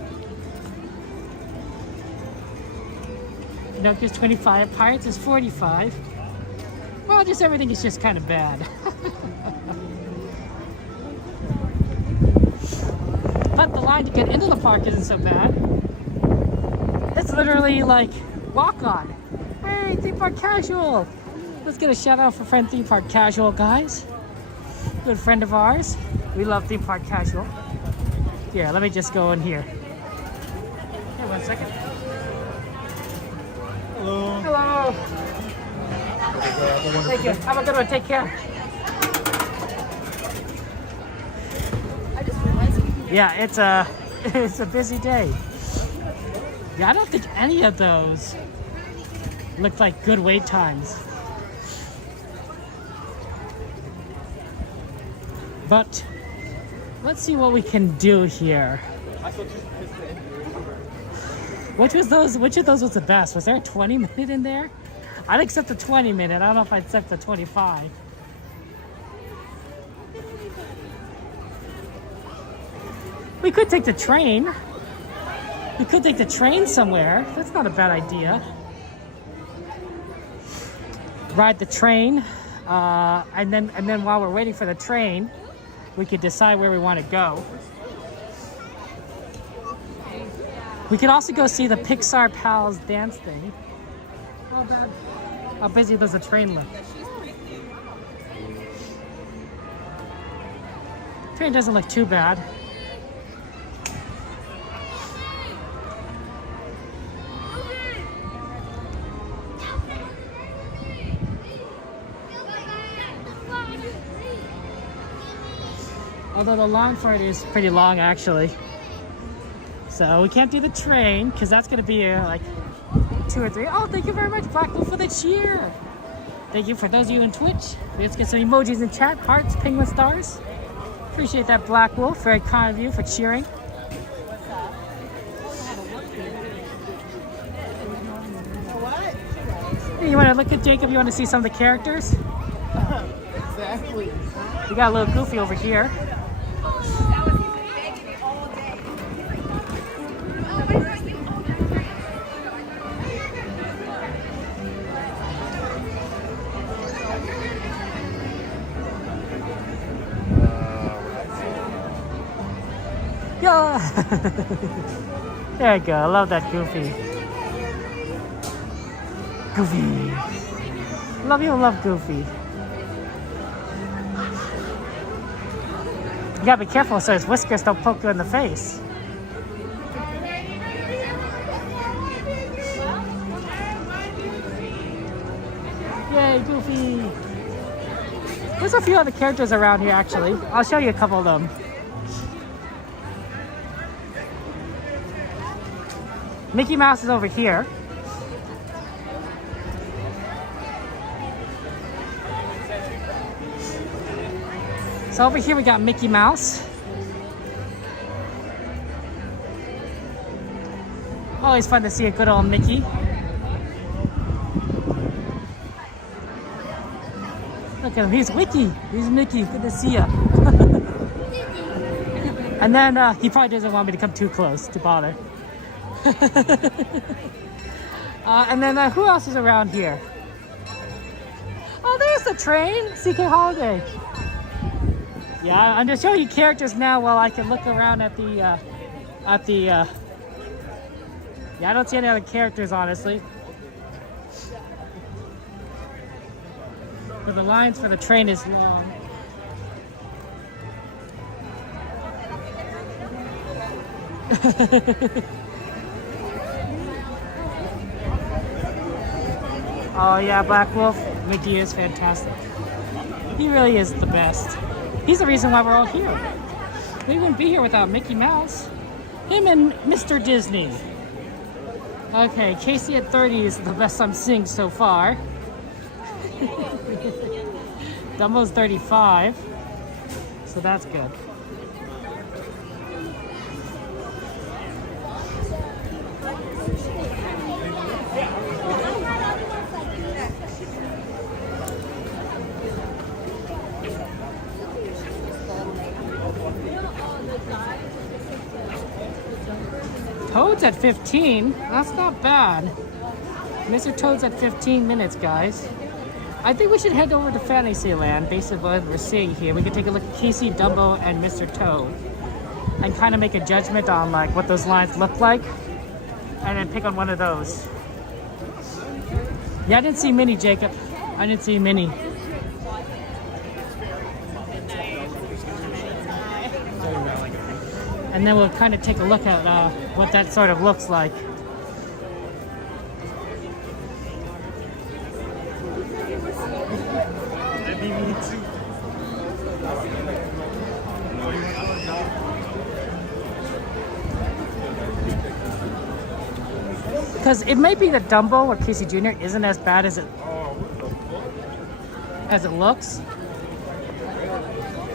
Pinocchio's 25. Pirates is 45. Well, just everything is just kind of bad. But the line to get into the park isn't so bad. It's literally like walk on. Hey, Theme Park Casual! Let's get a shout out for friend Theme Park Casual, guys. Good friend of ours. We love Theme Park Casual. Here, let me just go in here. Hey, 1 second. Hello. Hello. Thank you. Have a good one. Take care. Yeah, it's a busy day. Yeah, I don't think any of those look like good wait times. But let's see what we can do here. Which of those was the best? Was there a 20-minute in there? I'd accept the 20-minute. I don't know if I'd accept the 25. We could take the train. We could take the train somewhere. That's not a bad idea. Ride the train, and then while we're waiting for the train, we could decide where we want to go. We could also go see the Pixar Pals dance thing. How busy does the train look? Train doesn't look too bad. Although the line for it is pretty long, actually. So we can't do the train because that's going to be like 2 or 3. Oh, thank you very much, Black Wolf, for the cheer. Thank you for those of you in Twitch. Let's get some emojis in chat. Hearts, penguin stars. Appreciate that, Black Wolf. Very kind of you for cheering. Hey, you want to look at Jacob? You want to see some of the characters? Exactly. We got a little Goofy over here. Yeah. There you go. I love that Goofy. Goofy. Love you, love Goofy. You gotta be careful so his whiskers don't poke you in the face. Yay, Goofy! There's a few other characters around here, actually. I'll show you a couple of them. Mickey Mouse is over here. So over here we got Mickey Mouse. Always fun to see a good old Mickey. Look at him, he's Wiki. He's Mickey, good to see ya. And then he probably doesn't want me to come too close to bother. And then who else is around here? Oh, there's the train, CK Holiday. Yeah, I'm just showing you characters now while I can look around at the, yeah, I don't see any other characters, honestly. But the lines for the train is long. Oh yeah, Black Wolf, Mickey is fantastic. He really is the best. He's the reason why we're all here. We wouldn't be here without Mickey Mouse. Him and Mr. Disney. Okay, Casey at 30 is the best I'm seeing so far. Dumbo's 35, so that's good. Toad's at 15. That's not bad. Mr. Toad's at 15 minutes, guys. I think we should head over to Fantasyland based on what we're seeing here. We can take a look at Casey, Dumbo, and Mr. Toad and kind of make a judgment on like what those lines look like and then pick on one of those. Yeah, I didn't see Minnie, Jacob. I didn't see Minnie. And then we'll kind of take a look at what that sort of looks like. Because it may be that Dumbo or Casey Jr. isn't as bad as it looks.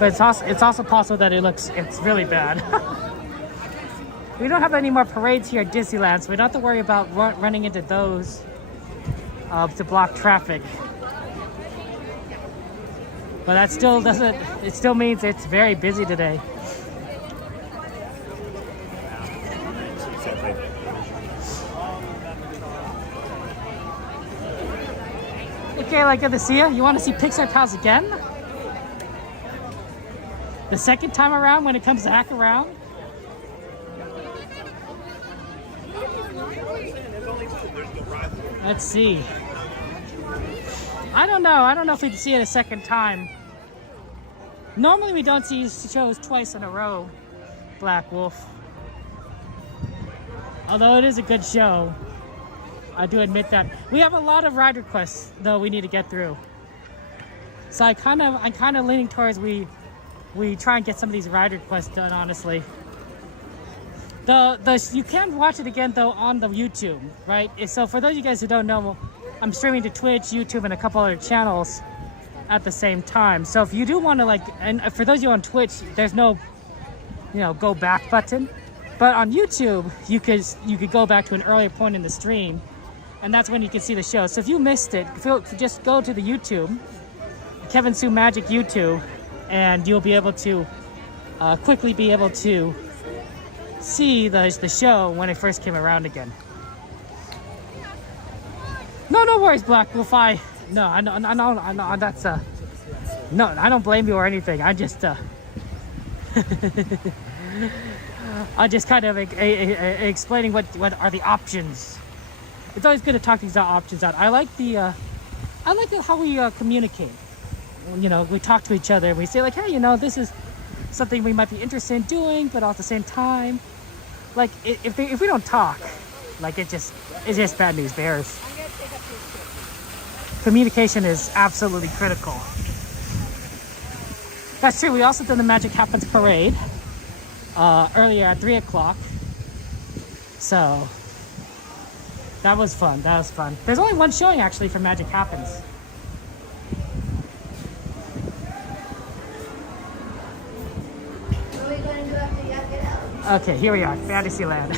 But it's also possible that it's really bad. We don't have any more parades here at Disneyland, so we don't have to worry about running into those to block traffic. But that still doesn't, it still means it's very busy today. Okay, like, good to see you. You want to see Pixar Pals again? The second time around when it comes back around? Let's see. I don't know if we can see it a second time. Normally we don't see shows twice in a row, Black Wolf. Although it is a good show. I do admit that. We have a lot of ride requests though we need to get through. So I'm kind of leaning towards we try and get some of these ride requests done, honestly. You can watch it again though on the YouTube, right? So for those of you guys who don't know, I'm streaming to Twitch, YouTube, and a couple other channels at the same time. So if you do want to and for those of you on Twitch, there's no, go back button. But on YouTube, you could go back to an earlier point in the stream, and that's when you can see the show. So if you missed it, just go to the YouTube, Kevin Sue Magic YouTube, and you'll be able to quickly be able to see the show when it first came around again. No worries, Black Wolf. I know that's no, I don't blame you or anything. I just I'm just kind of explaining what are the options. It's always good to talk these options out. I like how we communicate. We talk to each other. We say like, hey, this is something we might be interested in doing, but at the same time, like if we don't talk, like it's just bad news bears. Communication is absolutely critical. That's true. We also did the Magic Happens parade earlier at 3 o'clock. So that was fun. There's only one showing actually for Magic Happens. What are we going to do after you get out? Okay, here we are, Fantasyland.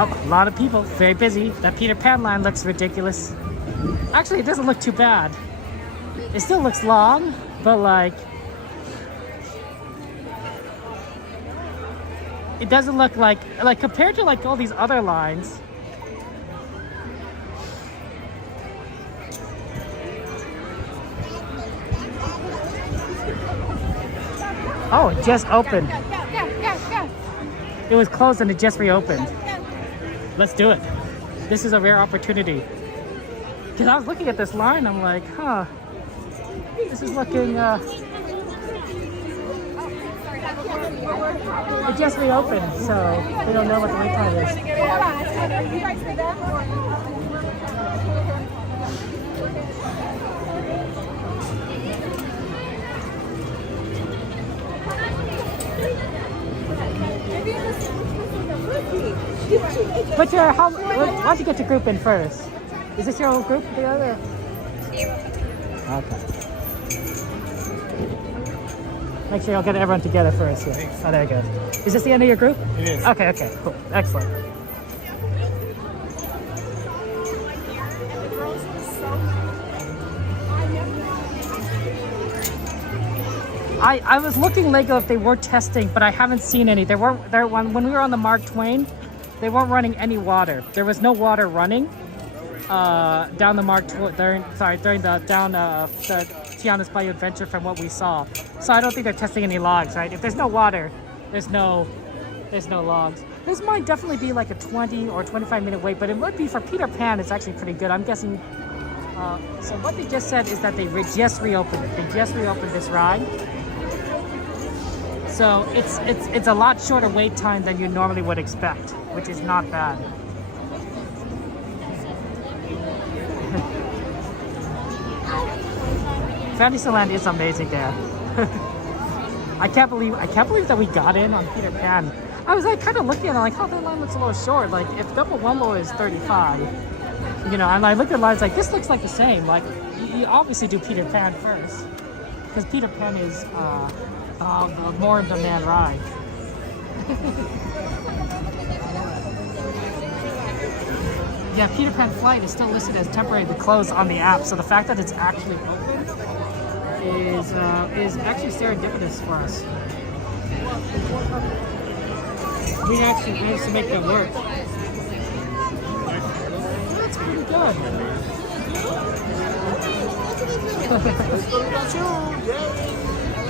Oh, a lot of people, very busy. That Peter Pan line looks ridiculous. Actually, it doesn't look too bad. It still looks long, but it doesn't look like compared to all these other lines. Oh, it just opened. It was closed and it just reopened. Let's do it. This is a rare opportunity. Because I was looking at this line, I'm like, huh. This is looking, it just reopened, so we don't know what the wait time is. Why don't you get your group in first? Is this your own group? The other? Okay. Make sure you'll get everyone together first. Yeah. Oh, there you go. Is this the end of your group? It is. Okay, cool. Excellent. I was looking Lego if they were testing, but I haven't seen any. When we were on the Mark Twain, they weren't running any water. There was no water running down the during the Tiana's Bayou Adventure from what we saw. So I don't think they're testing any logs, right? If there's no water, there's no logs. This might definitely be like a 20 or 25-minute wait, but it would be for Peter Pan. It's actually pretty good. I'm guessing. So what they just said is that they just reopened it. They just reopened this ride. So it's a lot shorter wait time than you normally would expect, which is not bad. Fantasyland is amazing there. I can't believe that we got in on Peter Pan. I was like kind of looking at it like, oh, that line looks a little short. Like if double Wumbo is 35, you know, and I looked at lines like this looks like the same. Like you obviously do Peter Pan first because Peter Pan is a more in demand ride. Yeah, Peter Pan Flight is still listed as temporarily closed on the app, so the fact that it's actually open is actually serendipitous for us. We actually managed to make that work. That's pretty good.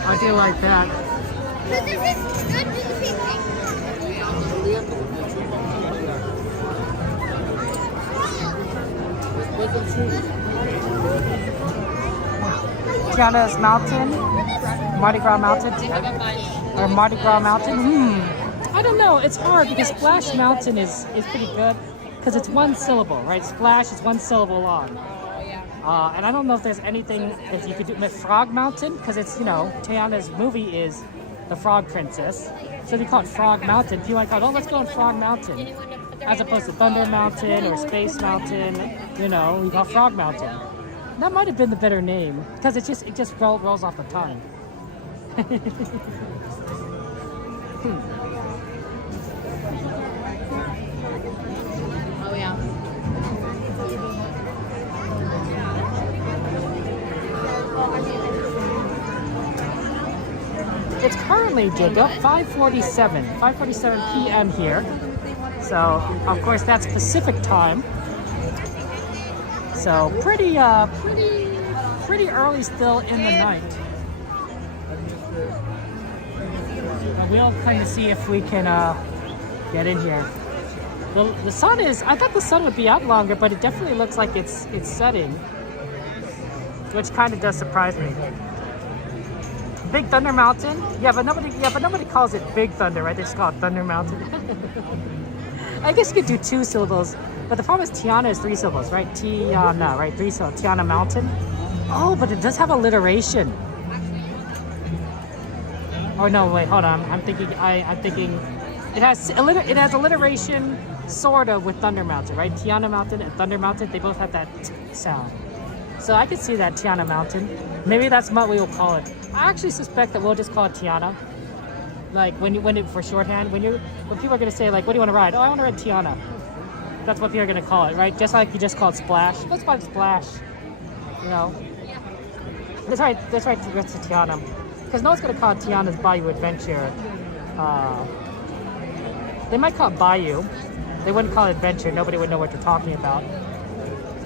I do like that. Tiana's Mountain, Mardi Gras Mountain, or Mardi Gras Mountain. I don't know. It's hard because Splash Mountain is pretty good because it's one syllable, right? Splash is one syllable long. And I don't know if there's anything if you could do with Frog Mountain because it's, you know, Tiana's movie is the Frog Princess. So they call it Frog Mountain. If you want to call it, oh, let's go on Frog Mountain. As opposed to Thunder Mountain or Space Mountain, you know, we call Frog Mountain. That might have been the better name because it just rolls off the tongue. Oh yeah. It's currently, Jacob, 5:47 p.m. here. So, of course, that's Pacific time. So, pretty early still in the night. But we'll kind of see if we can get in here. The sun is, I thought the sun would be out longer, but it definitely looks like it's setting, which kind of does surprise me. Big Thunder Mountain? Yeah, but nobody calls it Big Thunder, right? They just call it Thunder Mountain. I guess you could do 2 syllables, but the problem is Tiana is 3 syllables, right? Tiana, right? 3 syllables. Tiana Mountain. Oh, but it does have alliteration. Oh no, wait, hold on. I'm thinking it has alliteration sort of with Thunder Mountain, right? Tiana Mountain and Thunder Mountain, they both have that t sound. So I could see that Tiana Mountain. Maybe that's what we will call it. I actually suspect that we'll just call it Tiana. Like for shorthand, when people are gonna say like, what do you want to ride? Oh, I want to ride Tiana. That's what people are gonna call it, right? Just like you just called Splash. Let's call it Splash. You know. That's right. That's Tiana. Because no one's gonna call it Tiana's Bayou Adventure. They might call it Bayou. They wouldn't call it Adventure. Nobody would know what you're talking about.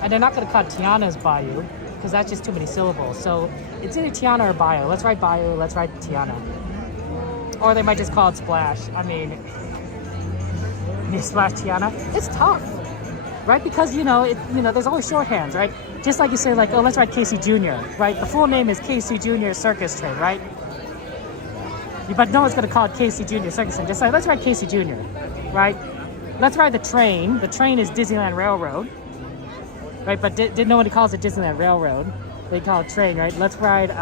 And they're not gonna call it Tiana's Bayou because that's just too many syllables. So it's either Tiana or Bayou. Let's write Bayou. Let's write Tiana. Or they might just call it Splash. I mean, Splash Tiana. It's tough, right? Because there's always shorthands, right? Just like you say, like, oh, let's write Casey Jr., right? The full name is Casey Jr. Circus Train, right? But no one's gonna call it Casey Jr. Circus Train. Just like, let's write Casey Jr., right? Let's ride the train. The train is Disneyland Railroad, right? But nobody calls it Disneyland Railroad. They call it train, right? Let's ride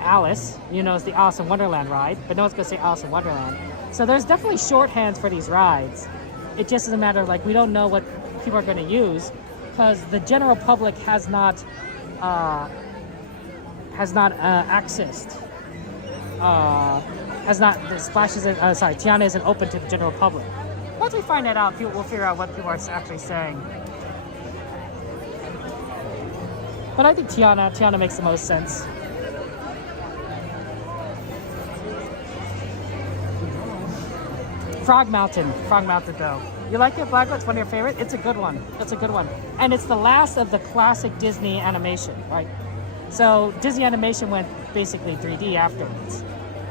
Alice. You know, it's the Alice in Wonderland ride, but no one's gonna say Alice in Wonderland. So there's definitely shorthands for these rides. It just is a matter of like we don't know what people are gonna use because the general public has not Tiana isn't open to the general public. Once we find that out, we'll figure out what people are actually saying. But I think Tiana makes the most sense. Frog Mountain though. You like it, Blackwood? It's one of your favorites? It's a good one. And it's the last of the classic Disney animation, right? So Disney animation went basically 3D afterwards,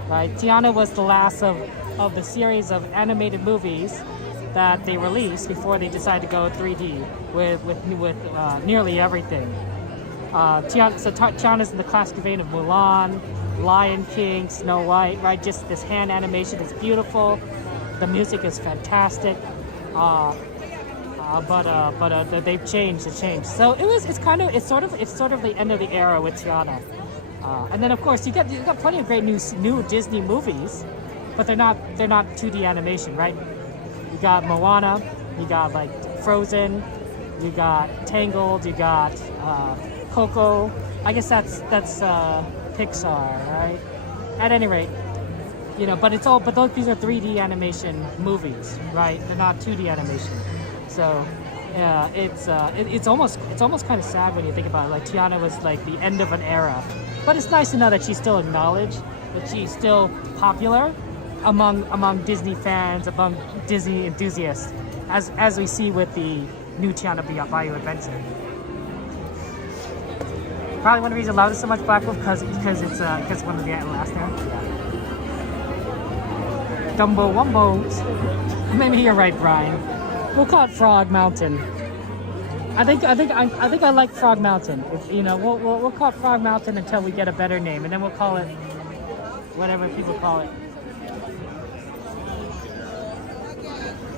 right? Tiana was the last of the series of animated movies that they released before they decided to go 3D with nearly everything. Tiana's in the classic vein of Mulan, Lion King, Snow White, right? Just this hand animation is beautiful. The music is fantastic. But they've changed. So it's sort of the end of the era with Tiana. And then of course you got plenty of great new Disney movies but they're not 2D animation, right? You got Moana, you got like Frozen, you got Tangled, you got Coco. I guess that's Pixar, right? At any rate, you know, but these are 3D animation movies, right? They're not 2D animation. So it's almost kind of sad when you think about it. Like Tiana was like the end of an era, but it's nice to know that she's still acknowledged, that she's still popular among Disney fans, among Disney enthusiasts, as we see with the new Tiana Bayou Adventure. Probably one of the reasons I love it so much, Black Wolf, because it's one of the last name. Yeah. Dumbo Wumbos. Maybe you're right, Brian. We'll call it Frog Mountain. I think I like Frog Mountain. You know, we'll call it Frog Mountain until we get a better name, and then we'll call it whatever people call it.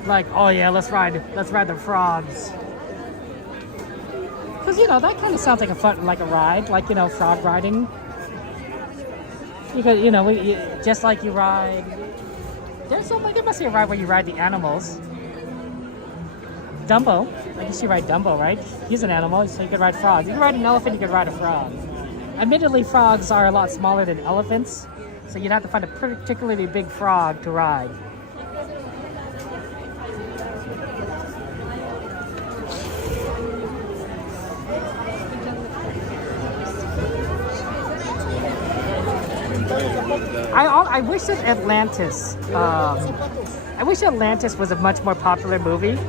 Like, oh yeah, let's ride the frogs. Because, you know, that kind of sounds like a ride, like, you know, frog riding. You could, you know, just like you ride. There must be a ride where you ride the animals. Dumbo. I guess you ride Dumbo, right? He's an animal, so you could ride frogs. You can ride an elephant, you could ride a frog. Admittedly, frogs are a lot smaller than elephants, so you'd have to find a particularly big frog to ride. I wish that Atlantis. I wish Atlantis was a much more popular movie.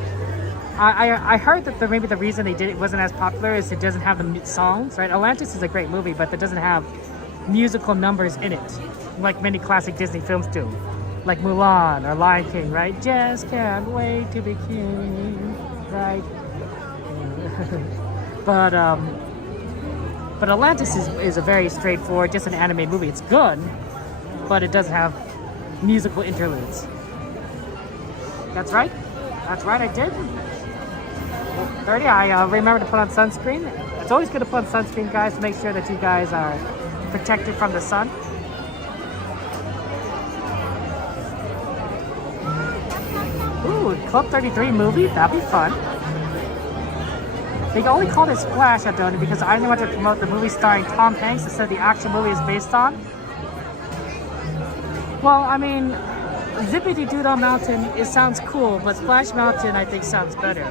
I heard that maybe the reason it wasn't as popular is it doesn't have the songs, right? Atlantis is a great movie, but it doesn't have musical numbers in it, like many classic Disney films do, like Mulan or Lion King, right? Just can't wait to be king, right? But Atlantis is a very straightforward, just an anime movie. It's good, but it doesn't have musical interludes. That's right. That's right, I did. 30, I remember to put on sunscreen. It's always good to put on sunscreen, guys, to make sure that you guys are protected from the sun. Ooh, Club 33 movie? That'd be fun. They only called it Splash, Adoni, because I only want to promote the movie starring Tom Hanks instead of the action movie is based on. Well, I mean, Zippity Doodle Mountain, it sounds cool, but Splash Mountain, I think, sounds better.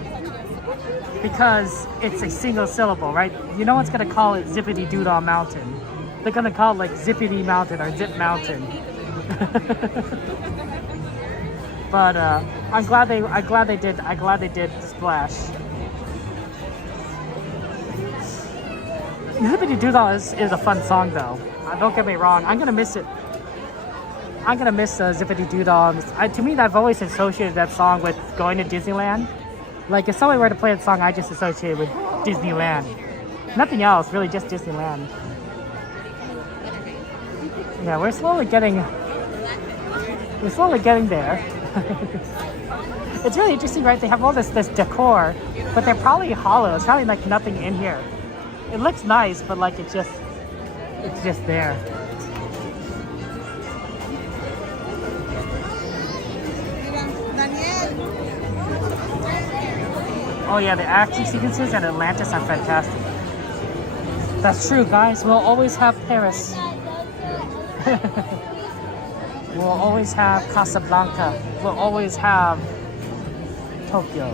Because it's a single syllable, right? You know what's going to call it Zippity Doodle Mountain. They're going to call it like Zippity Mountain or Zip Mountain. But I'm glad they did Splash. Zippity Doodle is a fun song though. Don't get me wrong, I'm gonna miss it. I'm gonna miss Zippity Doodle. To me, I've always associated that song with going to Disneyland. Like if somebody were to play that song, I just associate it with Disneyland. Nothing else, really, just Disneyland. Yeah, we're slowly getting there. It's really interesting, right? They have all this decor, but they're probably hollow. It's probably like nothing in here. It looks nice, but like it's just there. Oh yeah, the action sequences at Atlantis are fantastic. That's true, guys. We'll always have Paris. We'll always have Casablanca. We'll always have Tokyo.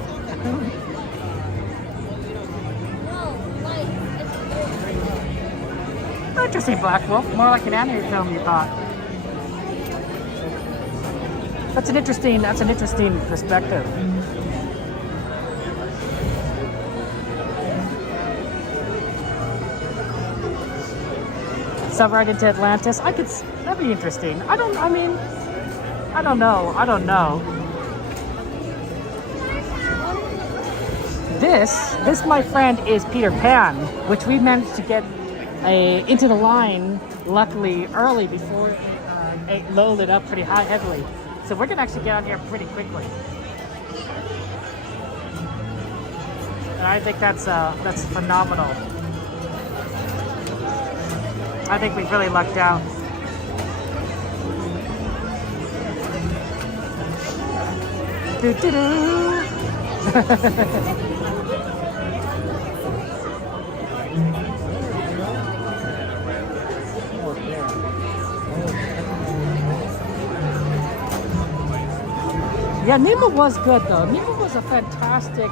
Interesting, Black Wolf. More like an anime film, you thought. That's an interesting perspective. Sub right into Atlantis. That'd be interesting. I don't know. This, my friend, is Peter Pan, which we managed to get into the line, luckily, early before it loaded up pretty heavily. So we're gonna actually get on here pretty quickly. And I think that's phenomenal. I think we've really lucked out. Yeah, Nemo was good though. Nemo was a fantastic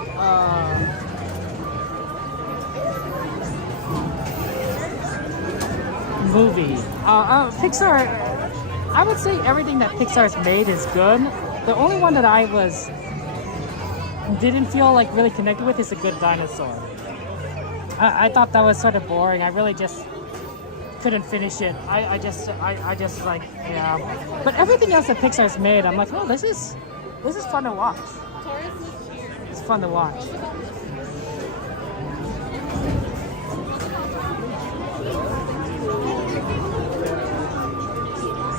movie. Pixar, I would say everything that Pixar's made is good. The only one that I didn't feel like really connected with is A Good Dinosaur. I thought that was sort of boring. I really just couldn't finish it. I just like, yeah. But everything else that Pixar's made, I'm like, oh, this is fun to watch. It's fun to watch.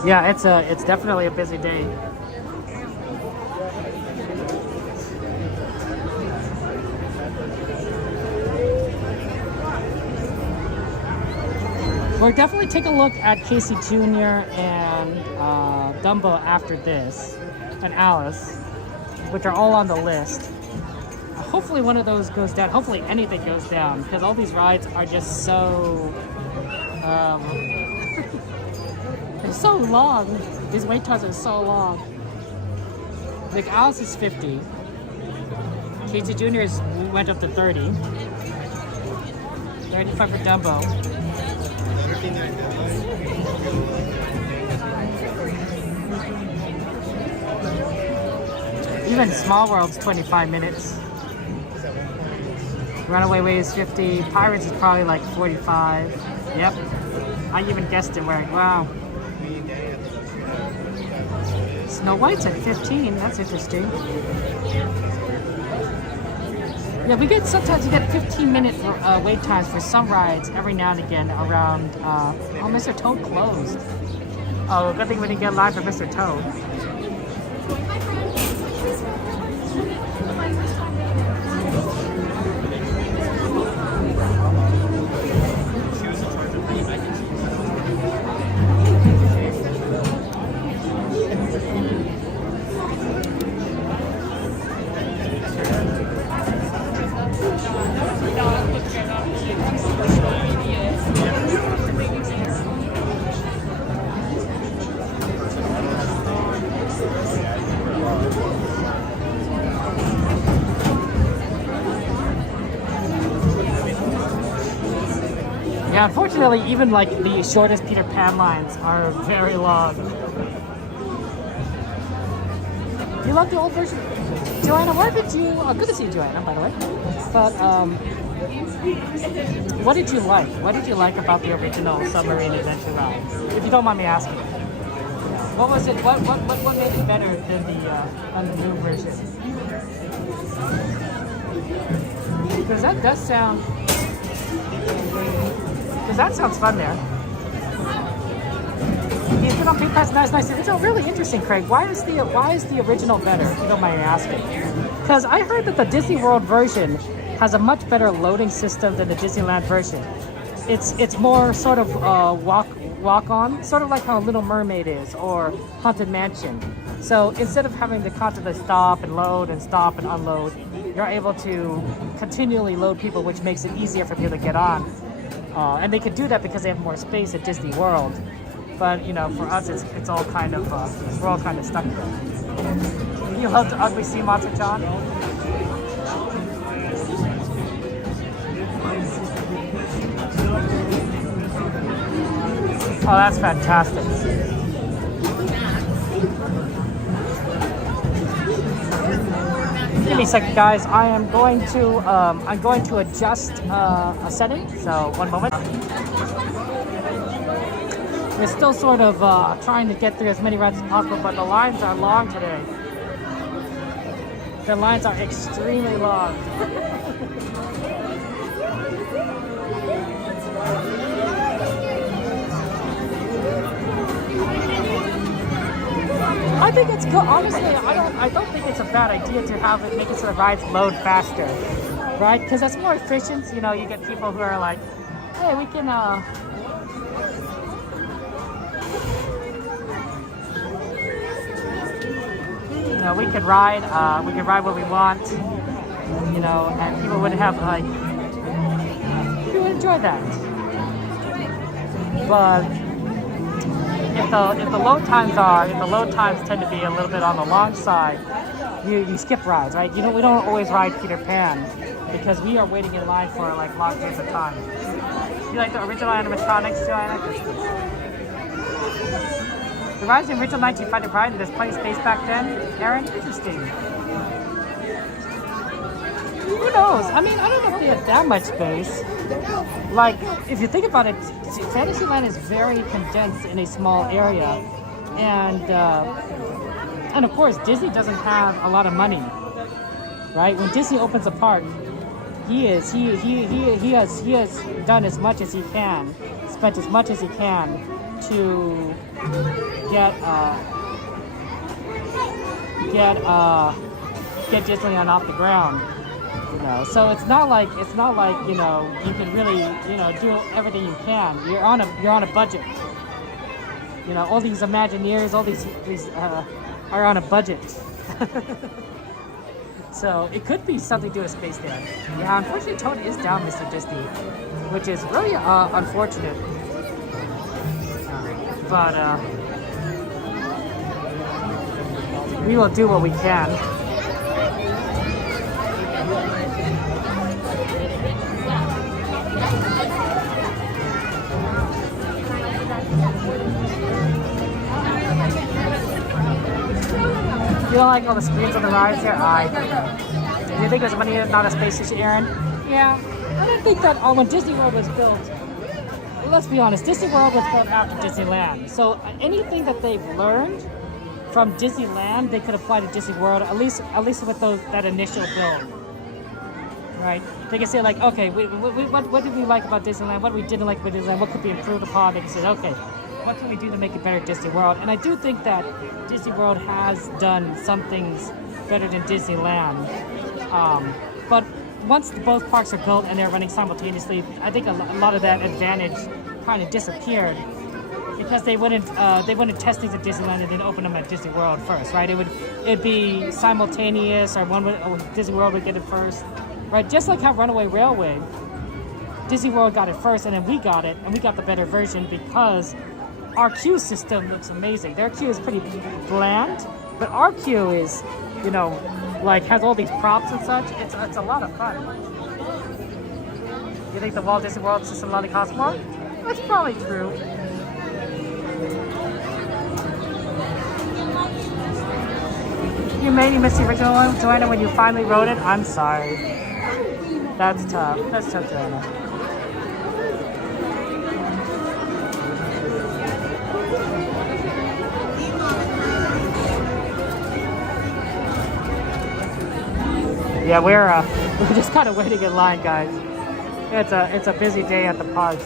Yeah, it's definitely a busy day. We'll definitely take a look at Casey Jr. and Dumbo after this, and Alice, which are all on the list. Hopefully one of those goes down. Hopefully anything goes down, because all these rides are just so they're so long. These wait times are so long. Like Alice is 50. Casey Jr. went up to 30. 35 for Dumbo. Even Small World's 25 minutes. Runaway Way is 50. Pirates is probably like 45. Yep. I even guessed it right. Wow. Snow White's at 15. That's interesting. Yeah, sometimes you get 15-minute wait times for some rides every now and again around. Oh, Mr. Toad closed. Oh, good thing we didn't get live for Mr. Toad. Yeah, unfortunately, even like the shortest Peter Pan lines are very long. You love the old version? Joanna, where did you... Oh, good to see you, Joanna, by the way. But, what did you like? What did you like about the original Submarine Adventure ride? If you don't mind me asking. What was it? What made it better than the new version? Because that does sound... Because that sounds fun there. He's been on Pink Pass. Nice. It's really interesting, Craig. Why is the original better? If you don't mind me asking. Because I heard that the Disney World version has a much better loading system than the Disneyland version. It's more sort of walk on, sort of like how Little Mermaid is or Haunted Mansion. So instead of having to constantly stop and load and stop and unload, you're able to continually load people, which makes it easier for people to get on. And they can do that because they have more space at Disney World. But, you know, for us, it's all kind of, we're all kind of stuck there. You love the ugly sea monster, John? Oh, that's fantastic. Give me a second, guys. I'm going to adjust a setting. So, one moment. We're still sort of trying to get through as many rides as possible, but the lines are long today. The lines are extremely long. I think it's good. Honestly, I don't think it's a bad idea to have it make it so the rides load faster, right? Because that's more efficient. You know, you get people who are like, hey, we can know, we could ride what we want, you know, and people would have like, people would enjoy that. But if the load times tend to be a little bit on the long side, you skip rides, right? You know, we don't always ride Peter Pan because we are waiting in line for like long periods of time. You like the original animatronics, Tiana? The rides in the original 1950 ride, there's plenty of space back then. Aaron, interesting. Who knows? I mean, I don't know if they have that much space. Like, if you think about it, Fantasyland is very condensed in a small area, and of course, Disney doesn't have a lot of money, right? When Disney opens a park, he has done as much as he can, spent as much as he can to get Disneyland off the ground. You know, so it's not like you know, you can really, you know, do everything you can. You're on a budget. You know, all these Imagineers, all these are on a budget. So it could be something to do with space there. Yeah, unfortunately, Toad is down, Mr. Disney, which is really unfortunate. But we will do what we can. You don't like all the screens on the rides here? You think there's money not a space issue, Aaron? Yeah. I don't think that when Disney World was built, let's be honest, Disney World was built after Disneyland. So anything that they've learned from Disneyland, they could apply to Disney World, at least with that initial build. Right? They can say like, okay, what did we like about Disneyland? What we didn't like about Disneyland? What could be improved upon? They can say, okay, what can we do to make it better at Disney World? And I do think that Disney World has done some things better than Disneyland. But once both parks are built and they're running simultaneously, I think a lot of that advantage kind of disappeared because they wouldn't test things at Disneyland and then open them at Disney World first, right? It'd be simultaneous, or Disney World would get it first, right? Just like how Runaway Railway, Disney World got it first and then we got it, and we got the better version because our queue system looks amazing. Their queue is pretty bland, but our queue is, you know, like has all these props and such. It's a lot of fun. You think the Walt Disney World system only costs more? That's probably true. You missed the original one, Joanna, when you finally wrote it? I'm sorry. That's tough. That's tough, Joanna. Yeah, we're just kind of waiting in line, guys. It's a busy day at the parks.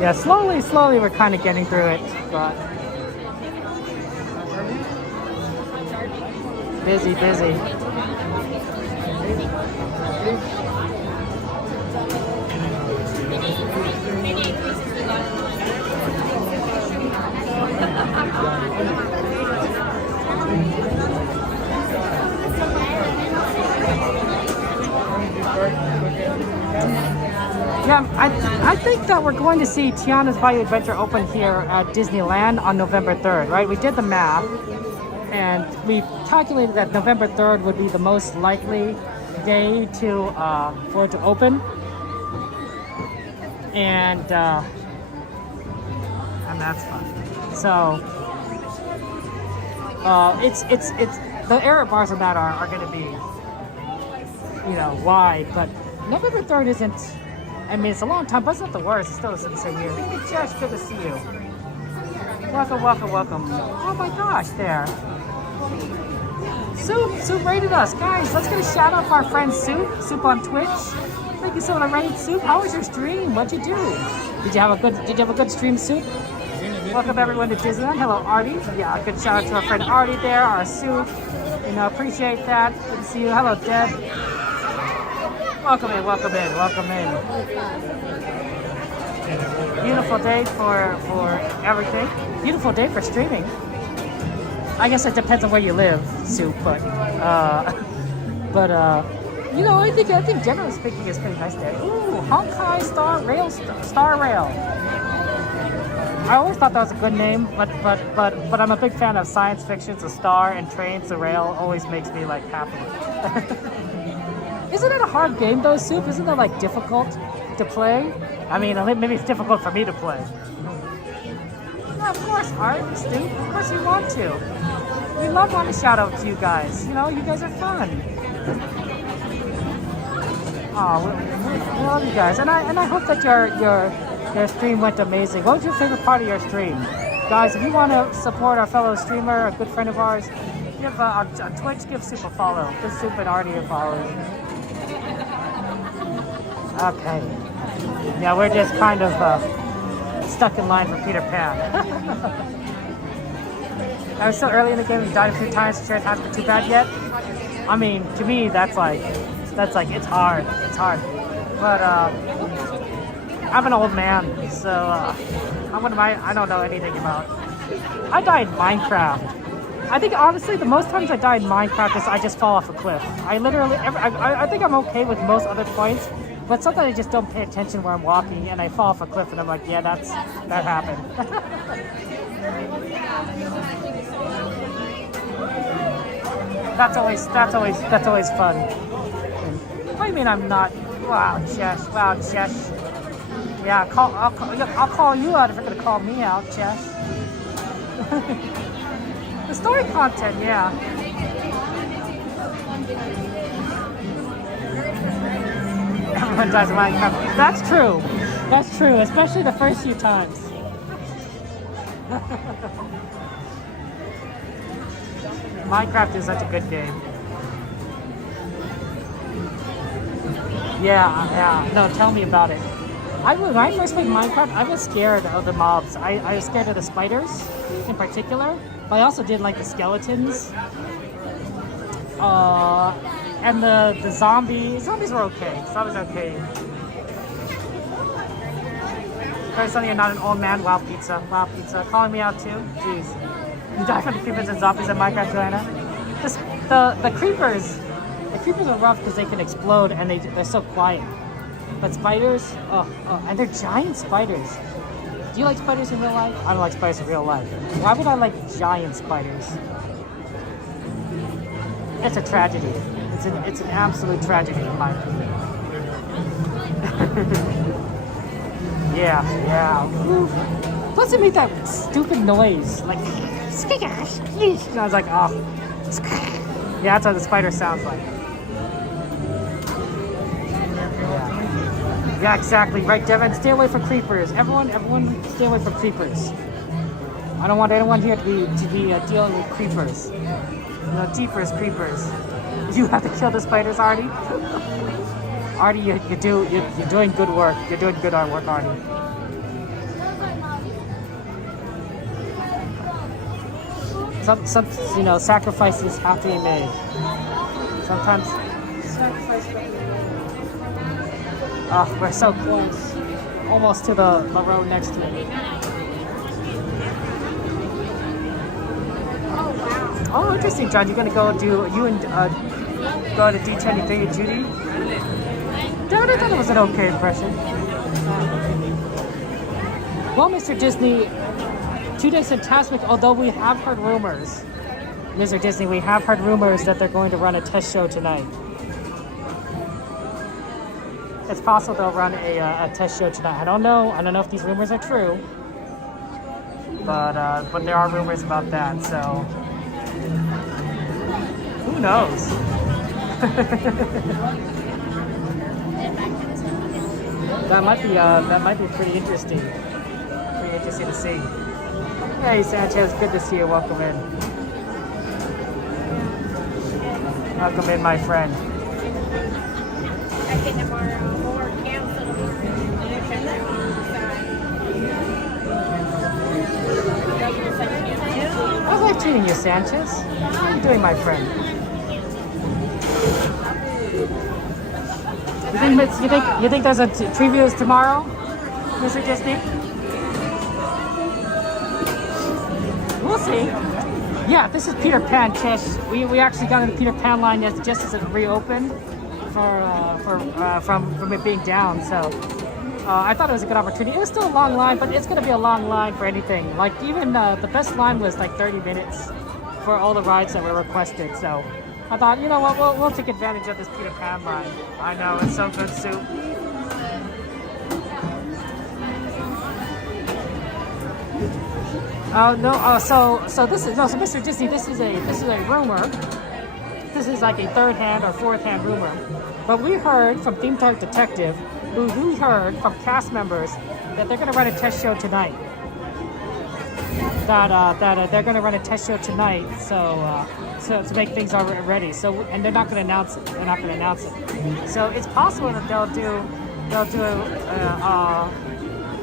Yeah, slowly we're kind of getting through it, but busy. Yeah, I think that we're going to see Tiana's Bayou Adventure open here at Disneyland on November 3rd, right? We did the math, and we calculated that November 3rd would be the most likely day for it to open. And that's fun. So it's the error bars on that are going to be, you know, wide, but November 3rd isn't. I mean, it's a long time, but it's not the worst. It's still the same year. Josh, good to see you. Welcome. Oh my gosh, there. Soup rated us. Guys, let's get a shout out for our friend Soup on Twitch. Thank you so much, rated Soup. How was your stream? What'd you do? Did you have a good stream, Soup? Welcome everyone to Disneyland. Hello, Artie. Yeah, good shout out to our friend Artie there, our Soup. You know, appreciate that. Good to see you. Hello, Deb. Welcome in, welcome in, welcome in. Beautiful day for everything. Beautiful day for streaming. I guess it depends on where you live, Soup, but you know, I think generally speaking, it's a pretty nice day. Ooh, Honkai Star Rail. I always thought that was a good name, but I'm a big fan of science fiction. So Star and Trains the Rail always makes me like happy. Isn't it a hard game though, Soup? Isn't it like difficult to play? I mean, maybe it's difficult for me to play. Yeah, of course, Art, Stu, of course you want to. We love wanting to shout out to you guys. You know, you guys are fun. Oh, we love you guys, and I hope that your stream went amazing. What was your favorite part of your stream, guys? If you want to support our fellow streamer, a good friend of ours, give on Twitch, give Soup a follow. Give Soup and Artie a follow. Okay. Yeah, we're just kind of stuck in line for Peter Pan. I was so early in the game, we died a few times, sure it hasn't been too bad yet. I mean, to me, that's like, it's hard. But, I'm an old man, so, I don't know anything about. I died in Minecraft. I think, honestly, the most times I died in Minecraft is I just fall off a cliff. I think I'm okay with most other points, but sometimes I just don't pay attention where I'm walking, and I fall off a cliff, and I'm like, yeah, that happened. That's always fun. What do you mean I'm not? Wow, Chesh. Yeah, I'll call you out if you're gonna call me out, Chesh. The story content, yeah. Everyone dies in Minecraft. That's true, especially the first few times. Minecraft is such a good game. Yeah, no, tell me about it. When I first played Minecraft, I was scared of the mobs. I was scared of the spiders in particular, but I also did like the skeletons. And the zombies. Zombies were okay. Zombies were okay. Very funny you're not an old man. Wow, pizza. Calling me out too? Jeez. You die from the creepers and zombies in Minecraft, Tiana? The creepers. The creepers are rough because they can explode and they're so quiet. But spiders, and they're giant spiders. Do you like spiders in real life? I don't like spiders in real life. Why would I like giant spiders? It's a tragedy. It's an absolute tragedy in my opinion. Yeah. Woo. Plus it made that stupid noise, like. And I was like, oh. Yeah, that's how the spider sounds like. Yeah, exactly. Right, Devin? Stay away from creepers. Everyone stay away from creepers. I don't want anyone here to be dealing with creepers. No, deepers creepers. You have to kill the spiders, Artie? Artie, you're doing good work. You're doing good work, Artie. Some sacrifices have to be made. Sometimes we're so close. Almost to the road next to it. Oh, interesting, John. You're gonna go go to D23 with Judy? Darn, I thought it was an okay impression. Well, Mr. Disney, 2 days fantastic, although we have heard rumors. Mr. Disney, we have heard rumors that they're going to run a test show tonight. It's possible they'll run a test show tonight. I don't know if these rumors are true. But there are rumors about that, so who knows? That might be pretty interesting. Pretty interesting to see. Hey Sanchez, good to see you. Welcome in. Welcome in, my friend. How's life treating you, Sanchez? How are you doing, my friend? You think there's a previews tomorrow, Mr. Disney? We'll see. Yeah, this is Peter Pan, Tish. We actually got in the Peter Pan line just as it reopened from it being down. So I thought it was a good opportunity. It was still a long line, but it's going to be a long line for anything. Like even the best line was like 30 minutes for all the rides that were requested. So I thought, you know what, we'll take advantage of this Peter Pan line. I know, it's so good, Sue. So Mr. Disney, this is a rumor. This is like a third-hand or fourth-hand rumor. But we heard from Theme Park Detective, we heard from cast members that they're going to run a test show tonight. That they're going to run a test show tonight, so to make things all ready. So and they're not going to announce it. They're not going to announce it. So it's possible that they'll do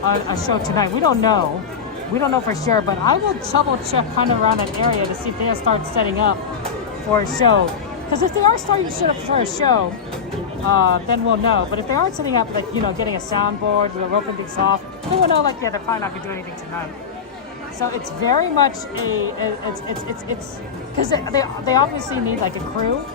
a show tonight. We don't know. We don't know for sure, but I will double check kind of around that area to see if they'll start setting up for a show. Because if they are starting to set up for a show, then we'll know. But if they aren't setting up, like, you know, getting a soundboard, we'll open things off, then we'll know, like, yeah, they're probably not going to do anything tonight. So it's very much it's because they obviously need like a crew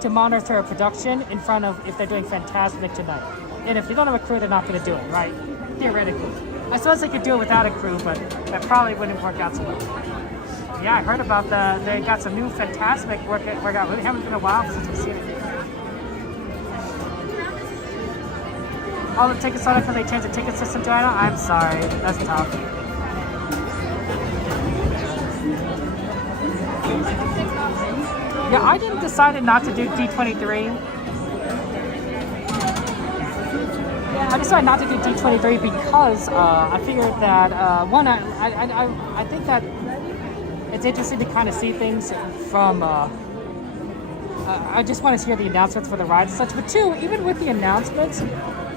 to monitor a production in front of if they're doing Fantasmic tonight. And if they don't have a crew, they're not going to do it, right? Theoretically. I suppose they could do it without a crew, but that probably wouldn't work out so well. Yeah, I heard about they got some new Fantasmic workout. We haven't been a while since we've seen it. All the tickets on it because they changed the ticket system, Tiana? I'm sorry, that's tough. Yeah, I decided not to do D23. I decided not to do D23 because I figured that one, I think that it's interesting to kind of see things from. I just want to hear the announcements for the rides and such. But two, even with the announcements,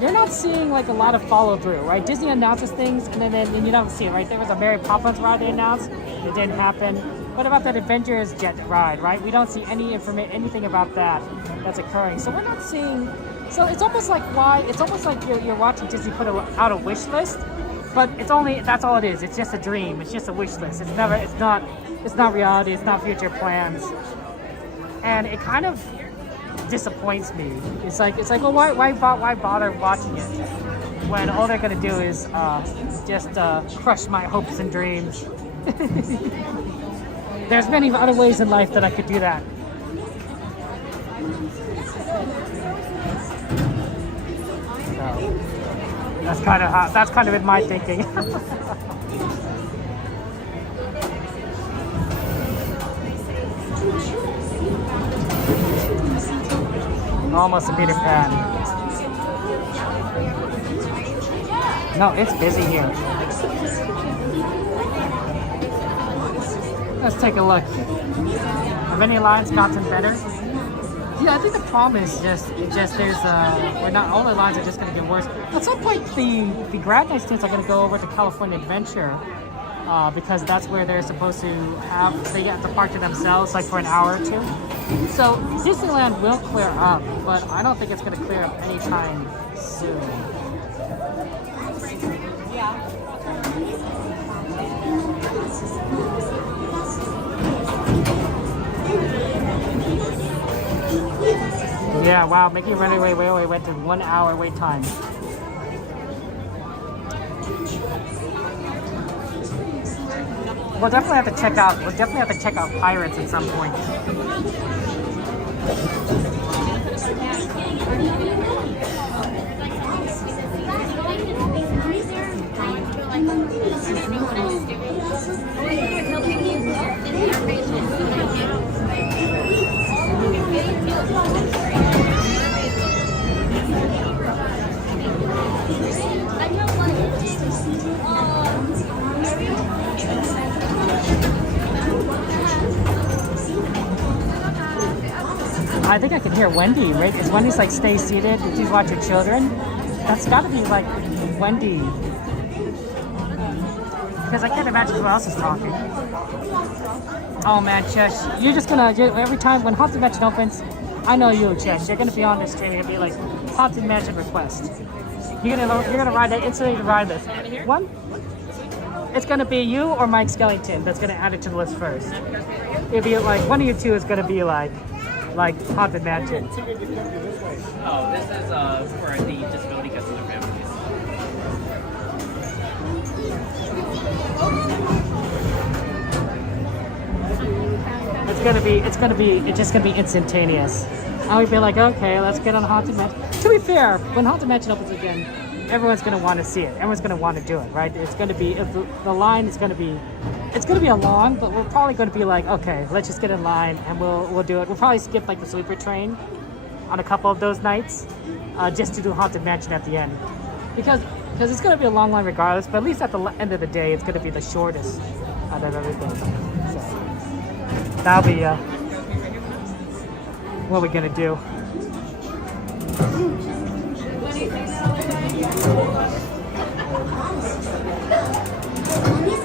you're not seeing like a lot of follow through, right? Disney announces things and then you don't see it, right? There was a Mary Poppins ride they announced, it didn't happen. What about that Avengers jet ride, right? We don't see anything about that that's occurring. So we're not seeing. So it's almost like you're watching Disney put out a wish list, but that's all it is. It's just a dream. It's just a wish list. It's not reality. It's not future plans, and it kind of disappoints me. It's like well, why bother watching it when all they're gonna do is just crush my hopes and dreams. There's many other ways in life that I could do that. So that's kind of in my thinking. Almost a Peter Pan. No, it's busy here. Let's take a look. Have any lines gotten better? Yeah, I think the problem is just there's we're not all the lines are just going to get worse. At some point, the Grad Night students are going to go over to California Adventure because that's where they're supposed to they have to park to themselves like for an hour or two. So Disneyland will clear up, but I don't think it's going to clear up anytime soon. Yeah. Yeah, wow, Mickey Runaway Railway went to 1 hour wait time. We'll definitely have to check out Pirates at some point. I think I can hear Wendy, right? Because Wendy's like, stay seated, please watch your children. That's gotta be like Wendy. Because I can't imagine who else is talking. Oh man, Chesh, you're just gonna, every time when Haunted Mansion opens, I know you, Chess. You're gonna be on this train. You're gonna be like Haunted Mansion request. You're gonna ride that instantly to ride this one. It's gonna be you or Mike Skellington that's gonna add it to the list first. It'll be like one of you two is gonna be like Haunted Mansion. Oh, this is for the disability customer families. It's just gonna be instantaneous. I would be like, okay, let's get on Haunted Mansion. To be fair, when Haunted Mansion opens again, everyone's gonna want to see it. Everyone's gonna want to do it, right? It's gonna be the line is gonna be, it's gonna be a long, but we're probably gonna be like, okay, let's just get in line and we'll do it. We'll probably skip like the sleeper train on a couple of those nights, just to do Haunted Mansion at the end, because it's gonna be a long line regardless. But at least at the end of the day, it's gonna be the shortest out of everything. So that'll be what we're gonna do.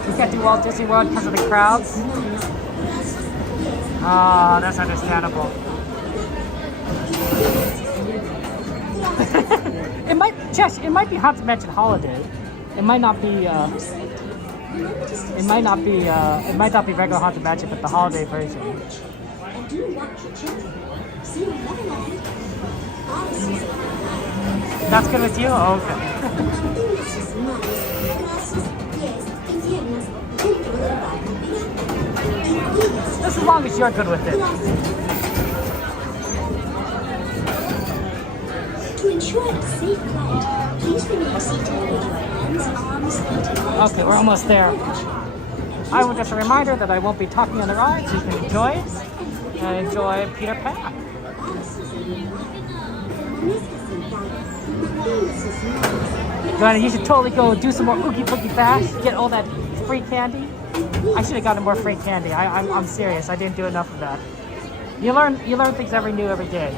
We can't do Walt Disney World because of the crowds. Oh, that's understandable. It might be Haunted Mansion Holiday. It might not be regular Haunted Mansion, but the holiday version. That's good with you? Oh, okay. Just as long as you're good with it. To ensure a safe flight, please remain seated with your hands, arms, feet, and legs. Okay, we're almost there. I will just a reminder that I won't be talking on the ride, so you can enjoy it and enjoy Peter Pan. You should totally go do some more Oogie Boogie Bash, get all that free candy. I should have gotten more free candy. I'm serious. I didn't do enough of that. You learn things every day.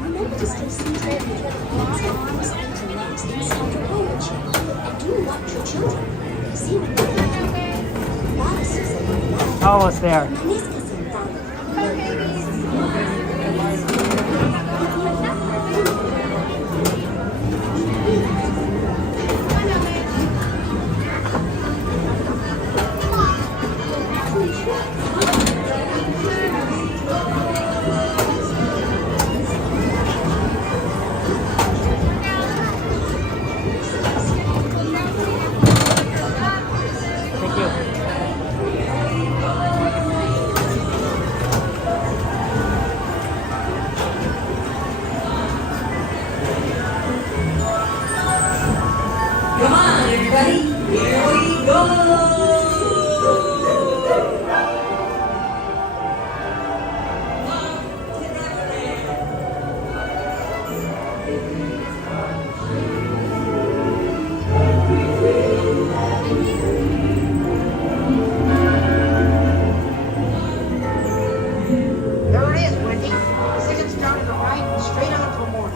Remember to stay seated with your hands, arms, feet, and legs inside your voyage. And do watch your children. See what they do. Almost there. Come on, everybody, here we go! There it is, Wendy. Decision started to right and straight on for more.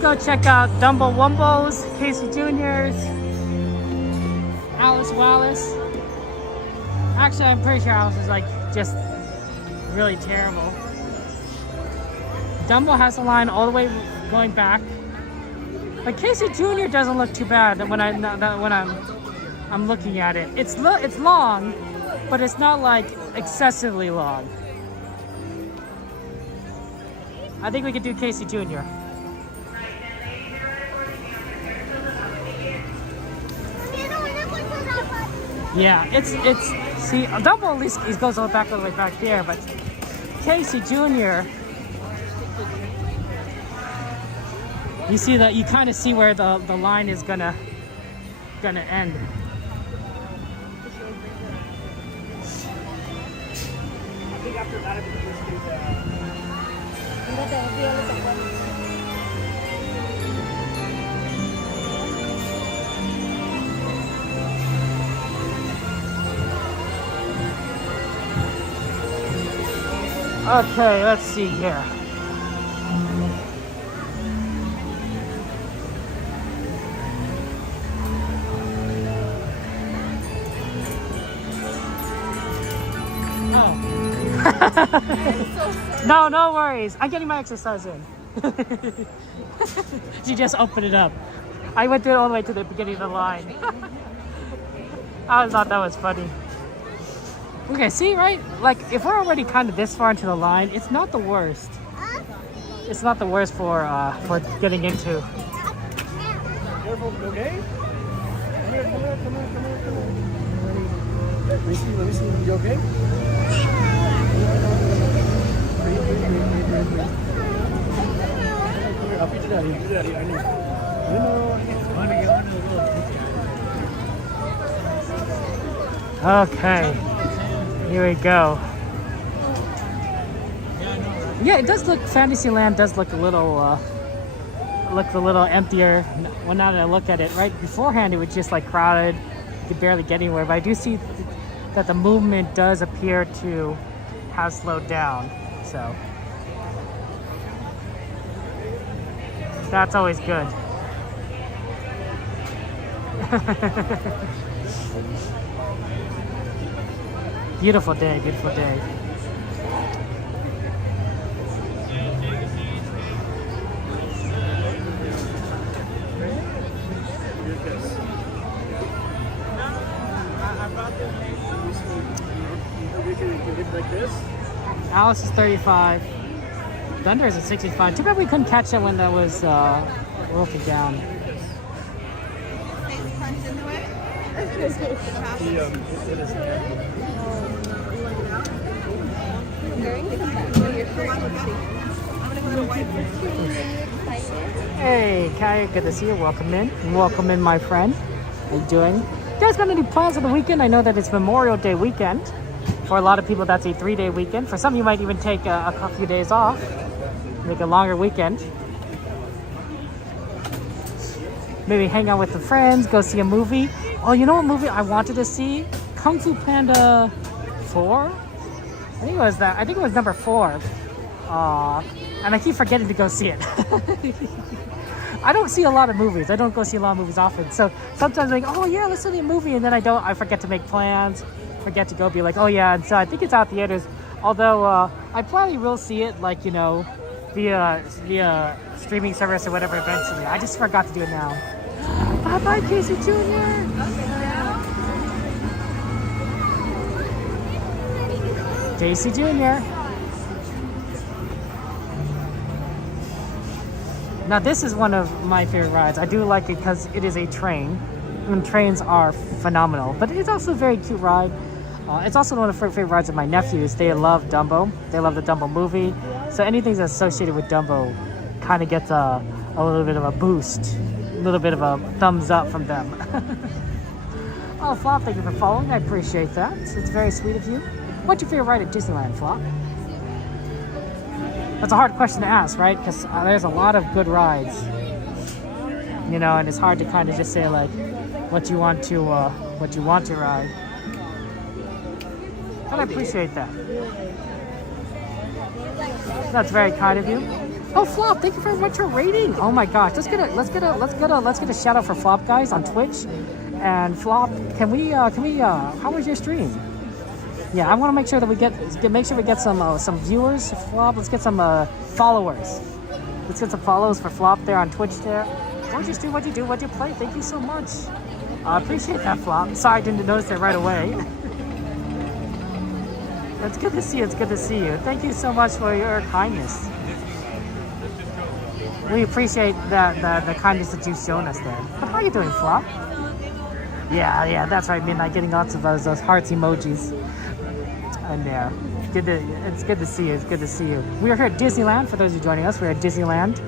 let's go check out Dumbo Wumbos, Casey Jr.'s, Alice Wallace. Actually, I'm pretty sure Alice is like just really terrible. Dumbo has a line all the way going back. But Casey Jr. doesn't look too bad when I'm looking at it. It's long, but it's not like excessively long. I think we could do Casey Jr. Yeah, it's see, Dumbo at least he goes all the way back there, but Casey Jr. You see that you kind of see where the line is gonna end. I think after that, I think we just do Okay, let's see here. No, no worries. I'm getting my exercise in. She just opened it up. I went through it all the way to the beginning of the line. I thought that was funny. Okay, see, right? Like, if we're already kind of this far into the line, it's not the worst. It's not the worst for getting into. Careful, okay? Come here. Let me see. You okay? I'll feed you daddy. I know. Okay, here we go. Yeah, it does look, Fantasyland does look a little emptier. Well, now that I look at it, right beforehand it was just like crowded, you could barely get anywhere. But I do see that the movement does appear to have slowed down, so that's always good. Beautiful day, beautiful day. Like this. Alice is 35. Thunder is at 65. Too bad we couldn't catch it when that was rolling down. Hey, Kai, good to see you. Welcome in. Welcome in, my friend. How you doing? You guys got any plans for the weekend? I know that it's Memorial Day weekend. For a lot of people, that's a 3-day weekend. For some, you might even take a few days off. Make a longer weekend. Maybe hang out with the friends, go see a movie. Oh, you know what movie I wanted to see? Kung Fu Panda 4? I think it was number 4. And I keep forgetting to go see it. I don't see a lot of movies. I don't go see a lot of movies often. So sometimes I'm like, oh yeah, let's see a movie. And then I forget to make plans. Forget to go be like, oh yeah. And so I think it's out theaters. Although I probably will see it, like, you know, via streaming service or whatever eventually. I just forgot to do it now. Bye-bye, Casey Jr. Casey Jr. Now this is one of my favorite rides. I do like it because it is a train. And trains are phenomenal, but it's also a very cute ride. It's also one of the favorite rides of my nephews. They love Dumbo. They love the Dumbo movie. So anything that's associated with Dumbo kind of gets a little bit of a boost, a little bit of a thumbs up from them. Oh, Flop, thank you for following. I appreciate that. It's very sweet of you. What's your favorite ride at Disneyland, Flop? That's a hard question to ask, right? Because there's a lot of good rides, you know, and it's hard to kind of just say like what you want to ride. But I appreciate that. That's very kind of you. Oh, Flop, thank you very much for rating. Oh my gosh, let's get a shout out for Flop guys on Twitch. And Flop, can we how was your stream? Yeah, I want to make sure that we get some viewers. Flop, let's get some followers. Let's get some follows for Flop there on Twitch there. What'd you stream? What'd you do? What'd you play? Thank you so much. I appreciate that, Flop. Sorry I didn't notice it right away. It's good to see you. It's good to see you. Thank you so much for your kindness. We appreciate the kindness that you've shown us there. But how are you doing, Flop? Yeah, that's right. Midnight, getting lots of those hearts emojis. And there. It's good to see you. It's good to see you. We are here at Disneyland. For those of you joining us, we're at Disneyland.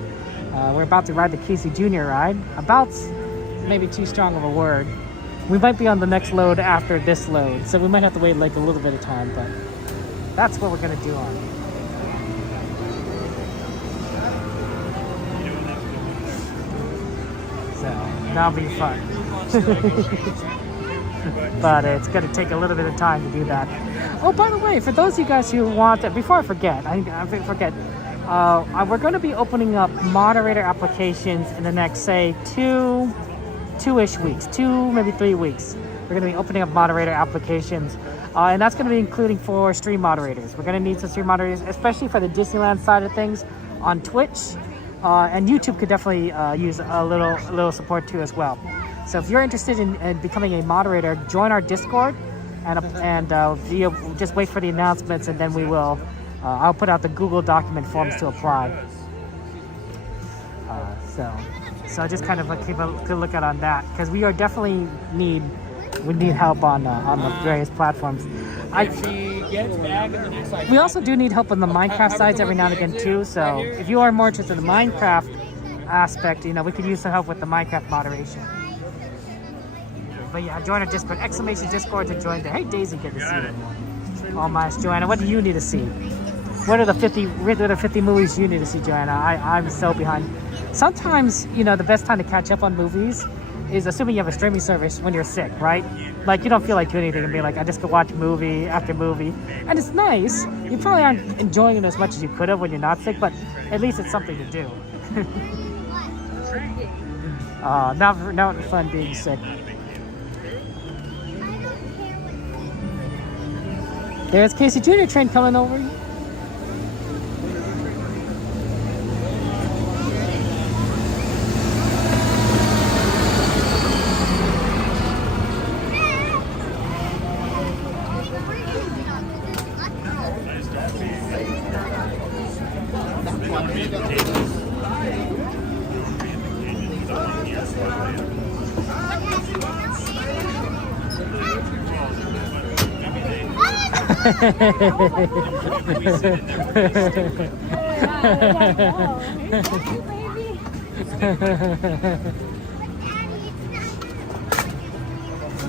We're about to ride the Casey Jr. ride. About, maybe too strong of a word. We might be on the next load after this load, so we might have to wait like a little bit of time, but that's what we're gonna do on. So that'll be fun. But it's gonna take a little bit of time to do that. Oh, by the way, for those of you guys who want, before I forget, we're going to be opening up moderator applications in the next, say, two-ish weeks, 2, maybe 3 weeks. We're going to be opening up moderator applications, and that's going to be including for stream moderators. We're going to need some stream moderators, especially for the Disneyland side of things on Twitch, and YouTube could definitely use a little support too as well. So if you're interested in becoming a moderator, join our Discord, and you'll just wait for the announcements, and then we will. I'll put out the Google document forms to apply. So just kind of keep a good look out on that, because we are definitely need help on the various platforms. We also do need help on the Minecraft sides every now and again too. So if you are more interested in the Minecraft aspect, we could use some help with the Minecraft moderation. But yeah, join our Discord, !Discord to join there. Hey Daisy, good to see you. Oh my, Joanna, what do you need to see? What are the 50 movies you need to see, Joanna? I'm so behind. Sometimes, the best time to catch up on movies is assuming you have a streaming service when you're sick, right? Like, you don't feel like doing anything and be like, I just could watch movie after movie. And it's nice. You probably aren't enjoying it as much as you could have when you're not sick, but at least it's something to do. Not fun being sick. There's Casey Jr. train coming over.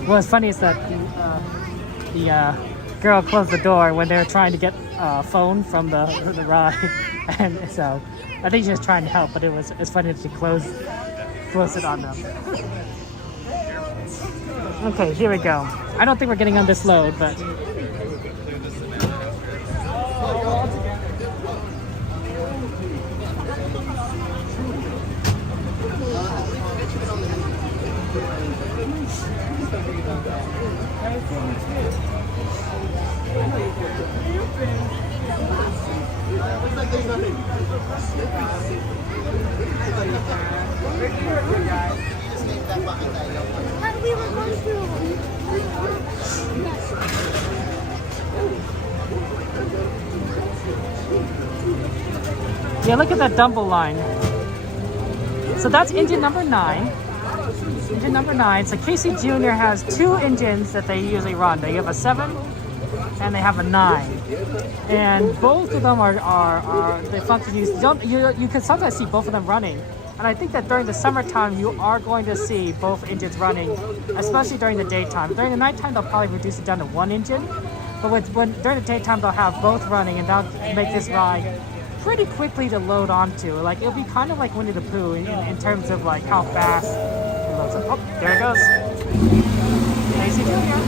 What's funny is that the girl closed the door when they were trying to get a phone from the ride, and so I think she was trying to help, but it's funny that she closed it on them. Okay, here we go. I don't think we're getting on this load, but. Yeah, look at that Dumbo line. So that's engine number 9. Engine number 9. So Casey Jr. has 2 engines that they usually run. They have a 7 and they have a 9. And both of them are they function use. You can sometimes see both of them running. And I think that during the summertime, you are going to see both engines running, especially during the daytime. During the nighttime, they'll probably reduce it down to 1 engine. But during the daytime, they'll have both running, and that'll make this ride pretty quickly to load onto. Like, it'll be kind of like Winnie the Pooh in terms of like how fast it loads up. Oh, there it goes. Casey Jr.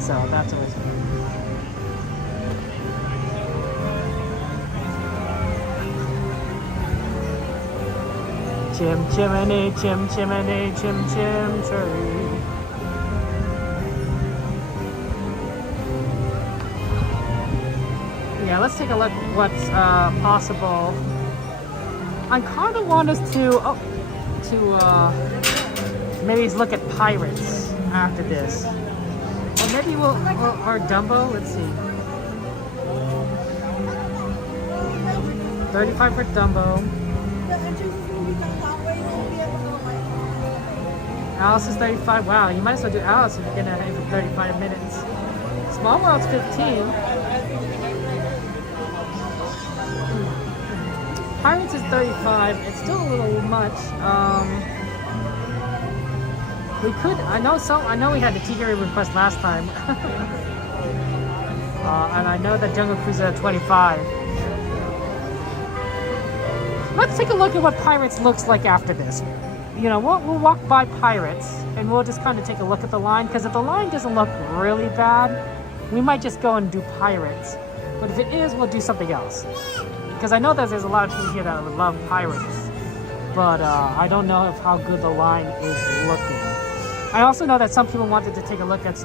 So that's always good. Chim chimney, chim chimney, chim chim tree. Yeah, let's take a look at what's possible. I kind of want us to maybe look at pirates after this, or maybe we'll or Dumbo. Let's see. 35 for Dumbo. Alice is 35. Wow, you might as well do Alice if you're gonna have for 35 minutes. Small World's 15. Pirates is 35. It's still a little much. We could. I know we had the Tigre request last time, and I know that Jungle Cruise is at 25. Let's take a look at what Pirates looks like after this. You know, we'll walk by Pirates and we'll just kind of take a look at the line, because if the line doesn't look really bad, we might just go and do Pirates. But if it is, we'll do something else. Because I know that there's a lot of people here that would love Pirates, but I don't know how good the line is looking. I also know that some people wanted to take a look at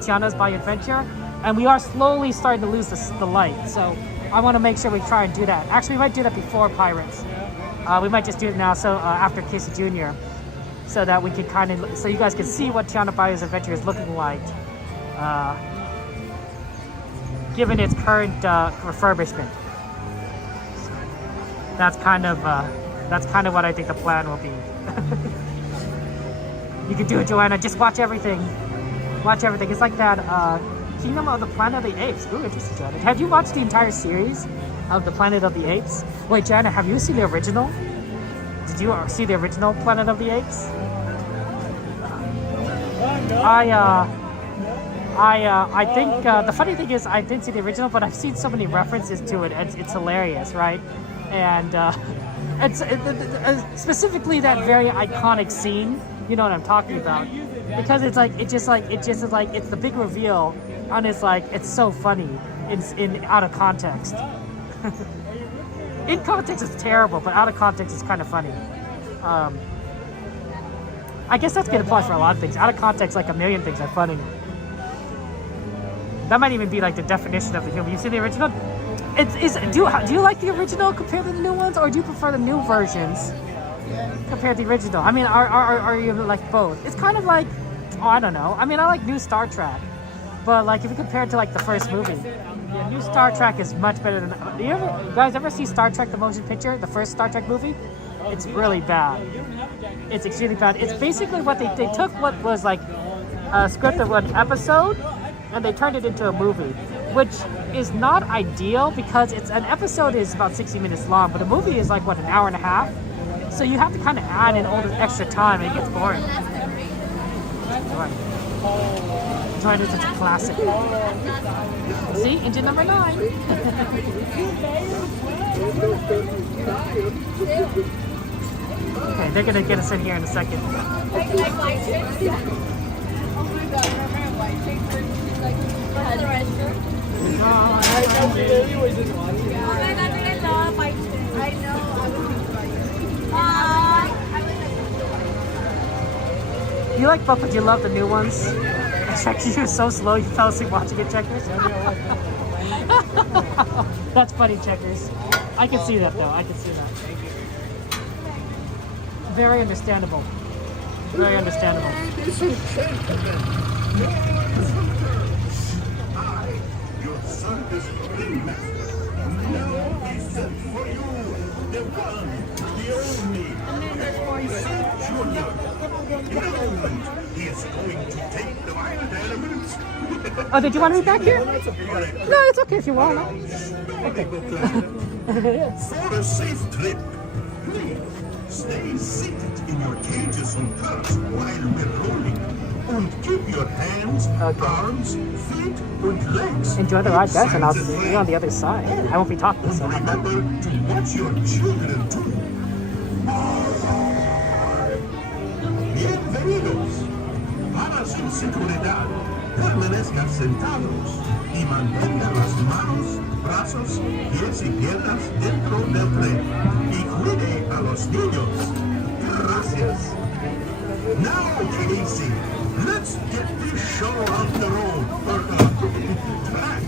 Tiana's Bayou Adventure, and we are slowly starting to lose the light. So I want to make sure we try and do that. Actually, we might do that before Pirates. We might just do it now, so after Casey Jr., so that we can so you guys can see what Tiana Bayou's Adventure is looking like, given its current refurbishment. That's kind of what I think the plan will be. You can do it, Joanna. Just watch everything. Watch everything. It's like that Kingdom of the Planet of the Apes. Ooh, interesting, Joanna. Have you watched the entire series of the Planet of the Apes? Wait, Joanna, have you seen the original? Did you see the original Planet of the Apes? I think the funny thing is I didn't see the original, but I've seen so many references to it. It's hilarious, right? And it's specifically that very iconic scene. You know what I'm talking about? Because it's the big reveal, and it's so funny in out of context. In context, it's terrible, but out of context, it's kind of funny. I guess that's gonna apply for a lot of things. Out of context, like a million things are funny. That might even be like the definition of the humor. You see the original? Do you like the original compared to the new ones, or do you prefer the new versions compared to the original? I mean, are you like both? It's kind of like, I don't know. I mean, I like new Star Trek, but like if you compare it to like the first movie, yeah, new Star Trek is much better than. You guys ever see Star Trek: The Motion Picture, the first Star Trek movie? It's really bad. It's extremely bad. It's basically what they took what was like a script of one episode, and they turned it into a movie, which is not ideal because an episode is about 60 minutes long, but a movie is like, what, an hour and a half? So you have to kind of add in all this extra time, and it gets boring. Joy is such a classic. See, engine number 9. Okay, they're gonna get us in here in a second. Like white chicks? Yeah. Oh my god, remember white chicks where she's like, go to the restroom? I know, Lily was just watching. Oh my god, I love white chicks. I know, I was thinking about you. I was like, You like both, but you love the new ones? Checkers, you're so slow, you fell asleep watching it, Checkers? That's funny, Checkers. I can see that, though. I can see that. Very understandable. Very understandable. Your service ringmaster. Now present for you the one, the only, He is going to take the wild elements. Oh, did you want to be back here? No, it's okay if you want. Okay. For a safe trip, please stay seated in your cages and cars while we're rolling. And keep your hands, arms, feet, and legs. Enjoy the ride, guys, and I'll see you on the other side. I won't be talking, so. Remember to watch your children too. Bienvenidos. Para su seguridad, permanezcan sentados y mantengan las manos, brazos, pies y piernas dentro del tren. Y cuide a los niños. Gracias. Now, Casey, let's get this show on the road, or the track.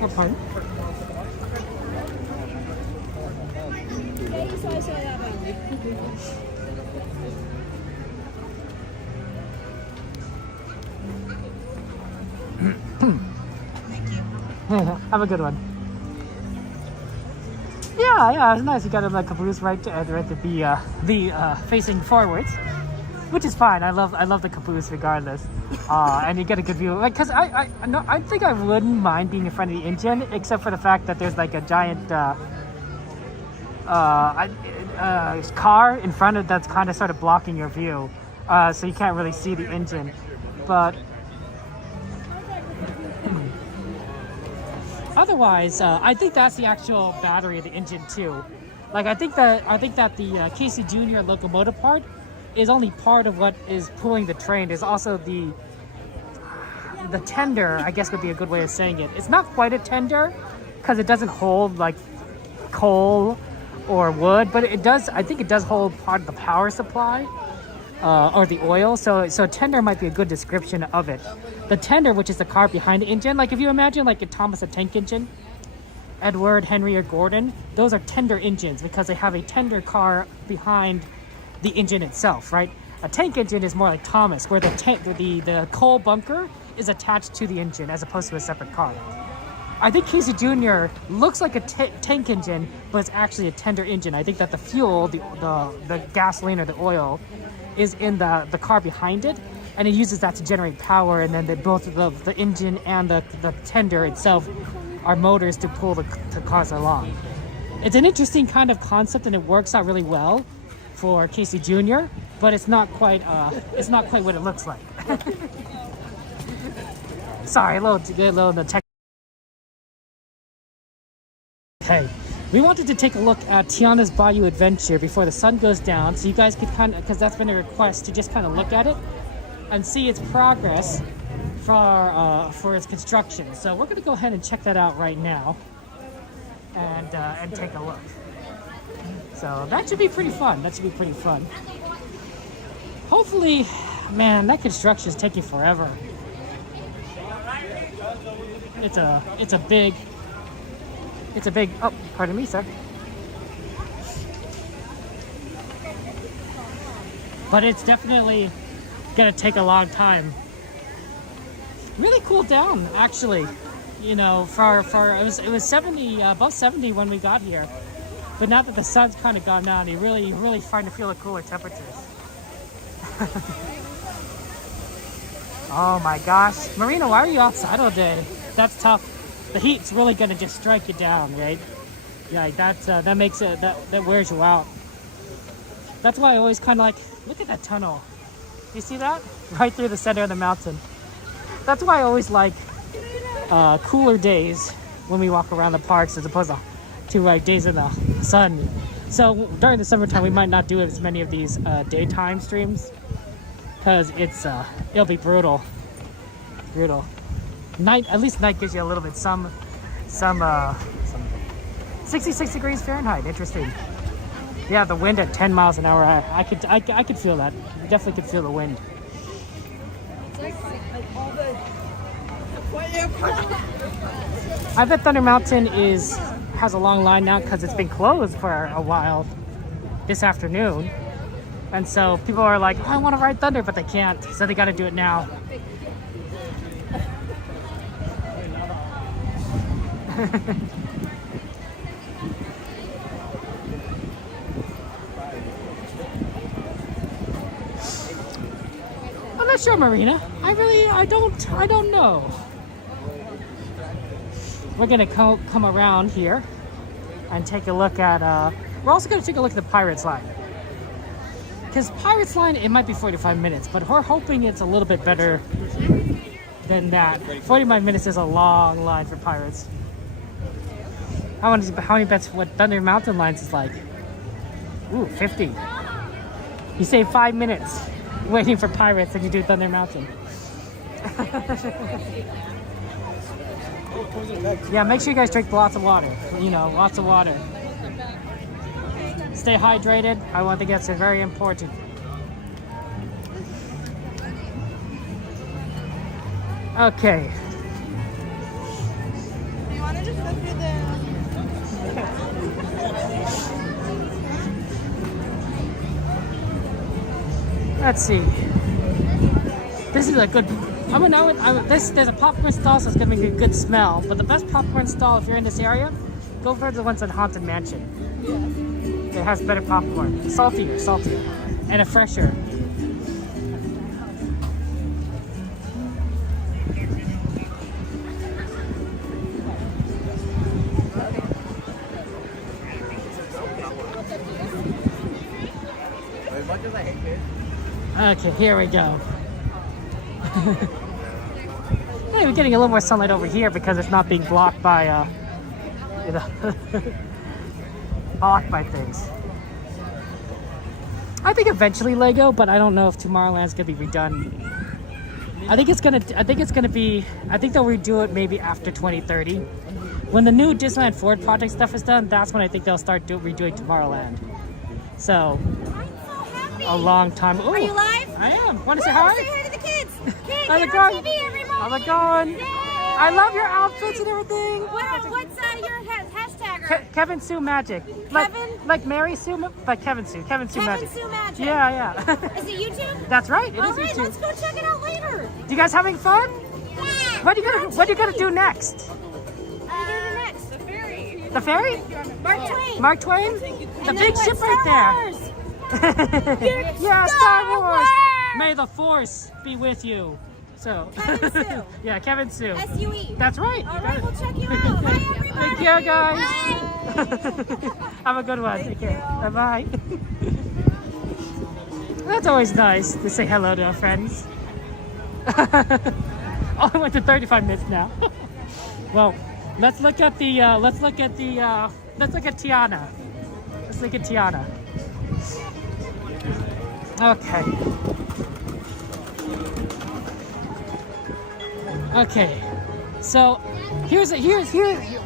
What part? Have a good one. Yeah, it's nice. You got a caboose right to be facing forwards, which is fine. I love the caboose regardless, and you get a good view. Like, cause I think I wouldn't mind being in front of the engine, except for the fact that there's like a giant car in front of that's kind of sort of blocking your view, so you can't really see the engine, but. Otherwise, I think that's the actual battery of the engine too. Like I think that the Casey Jr. locomotive part is only part of what is pulling the train. There's also the tender, I guess would be a good way of saying it. It's not quite a tender because it doesn't hold like coal or wood, but it does. I think it does hold part of the power supply or the oil. So tender might be a good description of it. The tender, which is the car behind the engine, like if you imagine like a Thomas a Tank Engine, Edward, Henry, or Gordon, those are tender engines because they have a tender car behind the engine itself, right? A tank engine is more like Thomas, where the coal bunker is attached to the engine as opposed to a separate car. I think Casey Jr. looks like a tank engine, but it's actually a tender engine. I think that the fuel, the gasoline or the oil, is in the car behind it, and it uses that to generate power, and then both the engine and the tender itself are motors to pull the cars along. It's an interesting kind of concept, and it works out really well for Casey Jr., but it's not quite what it looks like. Sorry, a little in the tech. Okay, we wanted to take a look at Tiana's Bayou Adventure before the sun goes down, so you guys could kind of, because that's been a request, to just kind of look at it and see its progress for its construction. So we're going to go ahead and check that out right now and take a look. So that should be pretty fun. Hopefully, man, that construction is taking forever. It's a big, oh, pardon me, sir. But it's definitely gonna take a long time. Really cooled down, actually. You know, for it was 70, above 70 when we got here. But now that the sun's kind of gone down, you're really starting to feel the cooler temperatures. Oh my gosh, Marina, why are you outside all day? That's tough. The heat's really gonna just strike you down, right? Yeah, that makes it that wears you out. That's why I always kind of like look at that tunnel. You see that? Right through the center of the mountain. That's why I always like cooler days when we walk around the parks as opposed to like days in the sun. So during the summertime, we might not do as many of these daytime streams because it'll be brutal. Night, at least night gives you a little bit some 66 degrees Fahrenheit. Interesting. Yeah, the wind at 10 miles an hour. I could feel that. You definitely could feel the wind. I bet Thunder Mountain has a long line now because it's been closed for a while this afternoon, and so people are like, oh, I want to ride Thunder, but they can't, so they got to do it now. I'm not sure, Marina. I don't know. We're gonna come around here and take a look at, we're also gonna take a look at the Pirates line. Because Pirates line, it might be 45 minutes, but we're hoping it's a little bit better than that. 45 minutes is a long line for Pirates. How many bets what Thunder Mountain lines is like? Ooh, 50. You save 5 minutes waiting for Pirates and you do Thunder Mountain. Yeah, make sure you guys drink lots of water. You know, lots of water. stay hydrated. I think that's very important. Okay. Do you want to just go through the... Let's see. This is a good. There's a popcorn stall, so it's gonna be a good smell. But the best popcorn stall, if you're in this area, go for the ones at Haunted Mansion. It has better popcorn, saltier, and a fresher. Okay, here we go. Hey, we're getting a little more sunlight over here because it's not being blocked by, blocked by things. I think eventually Lego, but I don't know if Tomorrowland's gonna be redone. I think they'll redo it maybe after 2030. When the new Disneyland Ford project stuff is done, that's when I think they'll start redoing Tomorrowland. So, a long time. Ooh, Are you live? I am. Want to say hi? Say hi to the kids. Kids, How's it you're on going? TV, everybody. How's it going? Yay. I love your outfits and everything. What's your hashtagger? Kevin Sue Magic. Like Mary Sue, but Kevin Sue Magic. Sue Magic. Yeah. Is it YouTube? That's right. It is All right, YouTube. let's go check it out later. You guys having fun? Yeah. What are you gonna do next? Next. The ferry. The ferry? Mark Twain. Mark Twain? The And big then ship Star right there. Wars. Yeah, Star Wars. May the Force be with you. So, Kevin Sue. Yeah, Kevin Sue. S-U-E. That's right. All right, we'll check you out. Bye, everybody. Take care, guys. Have a good one. Take care. Bye-bye. That's always nice to say hello to our friends. Oh, I went to 35 minutes now. Well, let's look at Tiana. Let's look at Tiana. Okay. So here's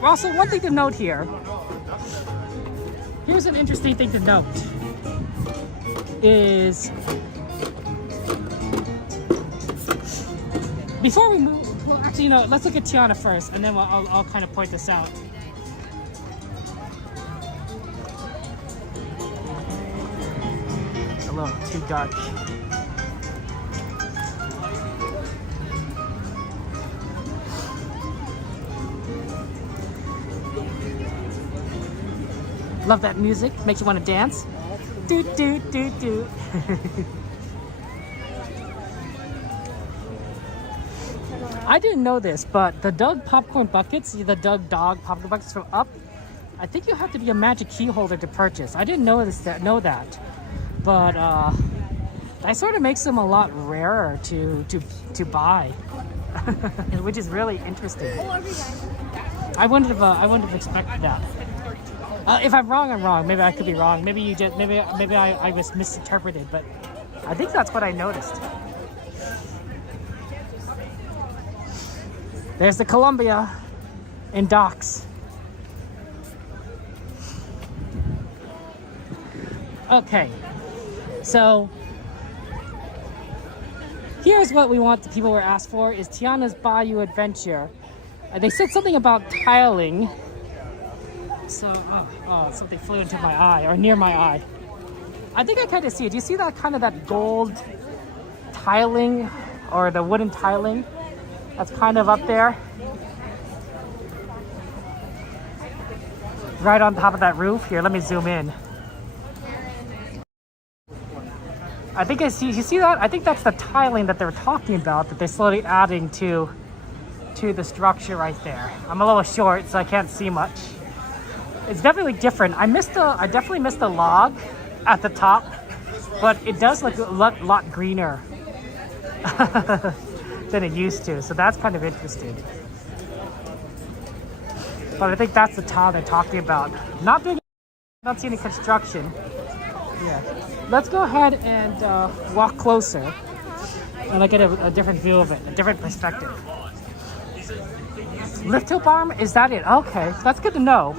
also one thing to note here. Here's an interesting thing to note is before we move. Well, actually, let's look at Tiana first, and then I'll kind of point this out. It's a little too dark. Love that music. Makes you want to dance. Do do do do. I didn't know this, but the Doug popcorn buckets, the Doug Dog popcorn buckets from Up, I think you have to be a magic key holder to purchase. I didn't know that, but that sort of makes them a lot rarer to buy, which is really interesting. I wouldn't have expected that. If I'm wrong, I'm wrong. Maybe I could be wrong. Maybe I was misinterpreted, but I think that's what I noticed. There's the Columbia in docks. Okay, so here's what we want. The people were asked for is Tiana's Bayou Adventure. They said something about tiling. So, something flew into my eye, or near my eye. I think I kind of see it. Do you see that that gold tiling, or the wooden tiling? That's kind of up there. Right on top of that roof. Here, let me zoom in. I think I see, you see that? I think that's the tiling that they're talking about, that they're slowly adding to the structure right there. I'm a little short, so I can't see much. It's definitely different. I definitely missed the log at the top, but it does look a lot greener than it used to. So that's kind of interesting. But I think that's the tile they're talking about. Not see any construction. Yeah. Let's go ahead and walk closer and get a different view of it, a different perspective. Lift hill barn, is that it? Okay, that's good to know.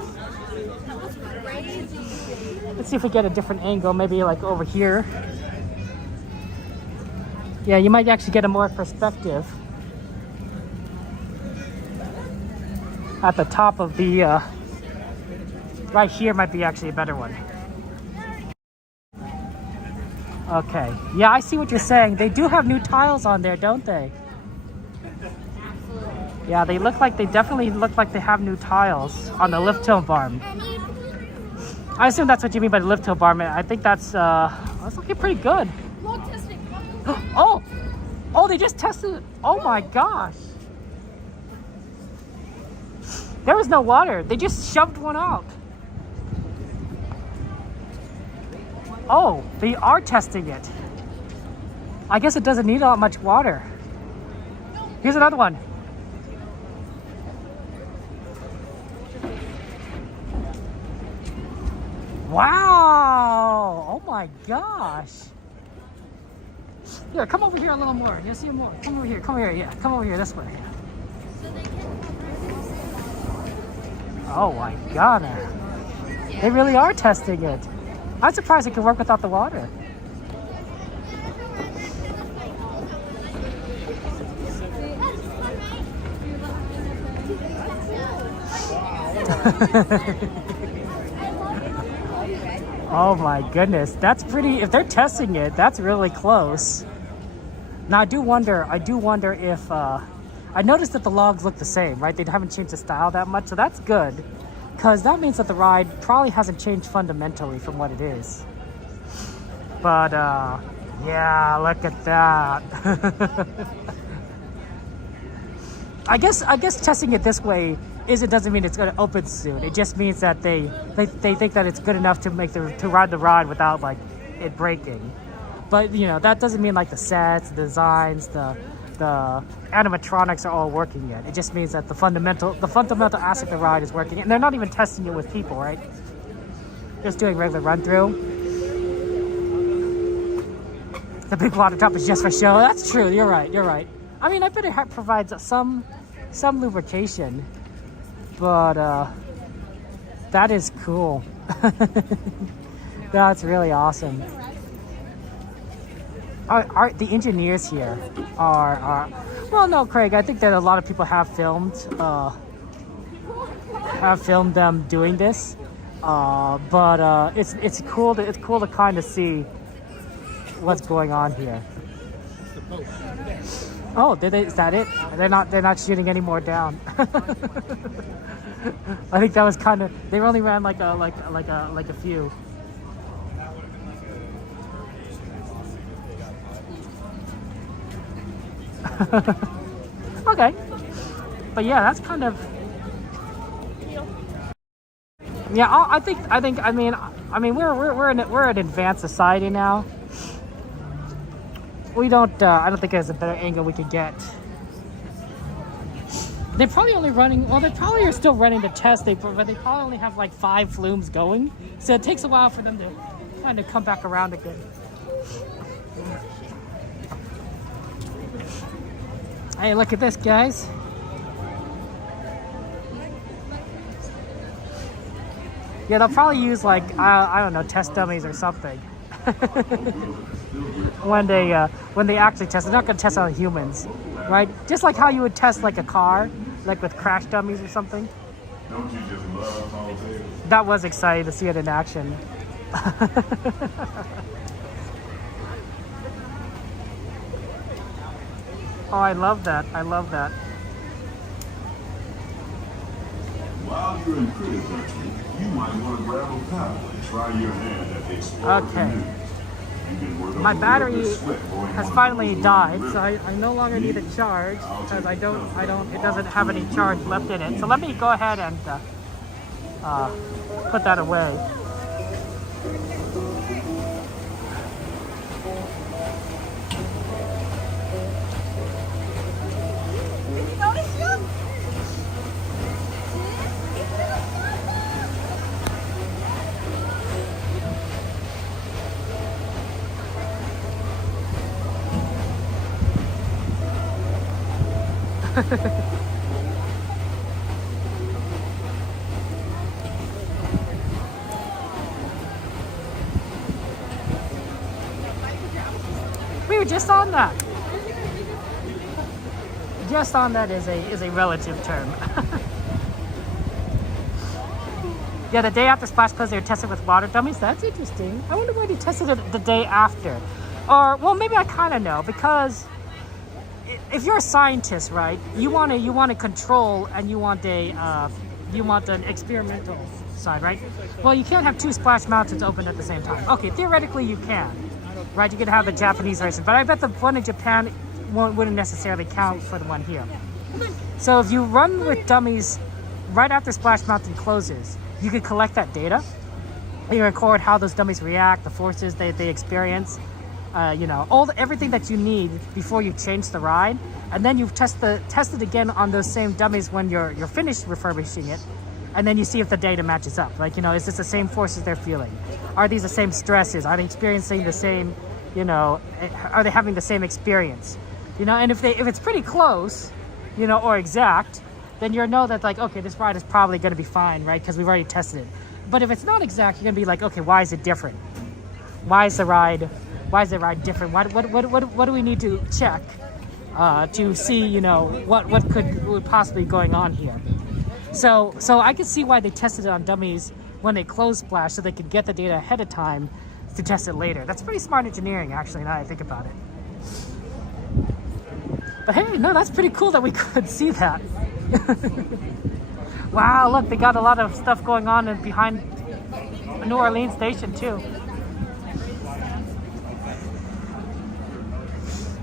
Let's see if we get a different angle, maybe like over here. Yeah, you might actually get a more perspective at the top of the, right here might be actually a better one. Okay, yeah, I see what you're saying. They do have new tiles on there, don't they? Yeah, they definitely look like they have new tiles on the lift hill barn. I assume that's what you mean by the lift hill barn. I think that's looking pretty good. Oh, they just tested it. Oh my gosh. There was no water. They just shoved one out. Oh, they are testing it. I guess it doesn't need that much water. Here's another one. Wow! Oh my gosh! Here, come over here a little more. You'll see more. Come over here. Come over here. Yeah, come over here this way. Oh my god! They really are testing it. I'm surprised it could work without the water. Oh my goodness, that's pretty. If they're testing it, that's really close. Now I do wonder if I noticed that the logs look the same, right? They haven't changed the style that much, so that's good, because that means that the ride probably hasn't changed fundamentally from what it is. But yeah, look at that. I guess testing it this way doesn't mean it's going to open soon. It just means that they think that it's good enough to ride the ride without like it breaking. But you know, that doesn't mean like the sets, the designs, the animatronics are all working yet. It just means that the fundamental aspect of the ride is working, and they're not even testing it with people, right? Just doing regular run through. The big water top is just for show. That's true. You're right. I mean, I bet it provides some lubrication. But that is cool. That's really awesome. The engineers here are well, no, Craig. I think that a lot of people have filmed them doing this. But it's cool to kind of see what's going on here. Oh, is that it? They're not shooting any more down. I think that was kind of. They only ran like a few. Okay, but yeah, that's kind of. Yeah, I think. I mean, we're an advanced society now. We don't. I don't think there's a better angle we could get. They're probably only running. Well, they probably are still running the test. But they probably only have like 5 flumes going, so it takes a while for them to kind of come back around again. Hey, look at this, guys. Yeah, they'll probably use like I don't know, test dummies or something. when they actually test, they're not going to test on humans, right? Just like how you would test like a car, like with crash dummies or something. Don't you just love tall tales? That was exciting to see it in action. Oh, I love that. While you're in critter country, you might want to grab a paddle and try your hand at the explorer canoe. My battery has finally died, so I no longer need a charge because it doesn't have any charge left in it. So let me go ahead and put that away. just on that. Just on that is a relative term. Yeah, the day after Splash Codes, they were tested with water dummies. That's interesting. I wonder why they tested it the day after. Or, well, maybe I kind of know, because if you're a scientist, right, you want to control, and you want an experimental side, right? Well, you can't have two Splash Mountains open at the same time. Okay, theoretically you can, right? You could have the Japanese version, but I bet the one in Japan wouldn't necessarily count for the one here. So if you run with dummies right after Splash Mountain closes, you can collect that data. You record how those dummies react, the forces they experience, you know, everything that you need before you change the ride, and then you test it again on those same dummies when you're finished refurbishing it, and then you see if the data matches up. Like, you know, is this the same forces they're feeling? Are these the same stresses? Are they experiencing the same, you know, are they having the same experience? You know, and if it's pretty close, you know, or exact, then you'll know that, like, okay, this ride is probably going to be fine, right? Because we've already tested it. But if it's not exact, you're going to be like, okay, why is it different? Why is the ride different? What do we need to check to see, you know, what would possibly be going on here? So I can see why they tested it on dummies when they closed Splash, so they could get the data ahead of time to test it later. That's pretty smart engineering, actually, now that I think about it. But hey, no, that's pretty cool that we could see that. Wow, look, they got a lot of stuff going on behind New Orleans Station too.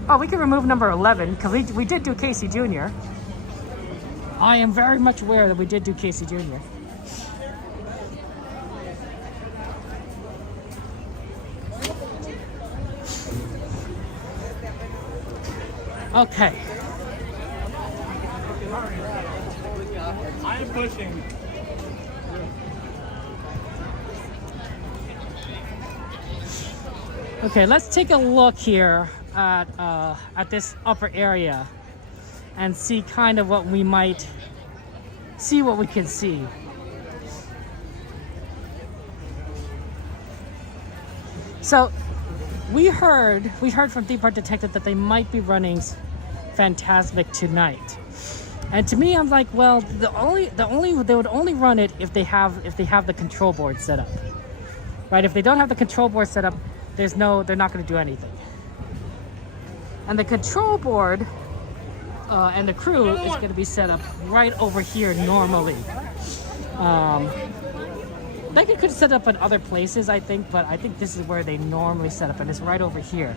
Oh, we can remove number 11 because we did do Casey Jr. I am very much aware that we did do Casey Jr. Okay. I am pushing. Okay, let's take a look here at this upper area and see kind of what we might see, what we can see. So we heard from Theme Park Detective that they might be running Fantasmic tonight. And to me, I'm like, well, they would only run it if they have the control board set up, right? If they don't have the control board set up, they're not going to do anything. And the control board and the crew is going to be set up right over here normally. They could set up in other places, I think, but I think this is where they normally set up, and it's right over here.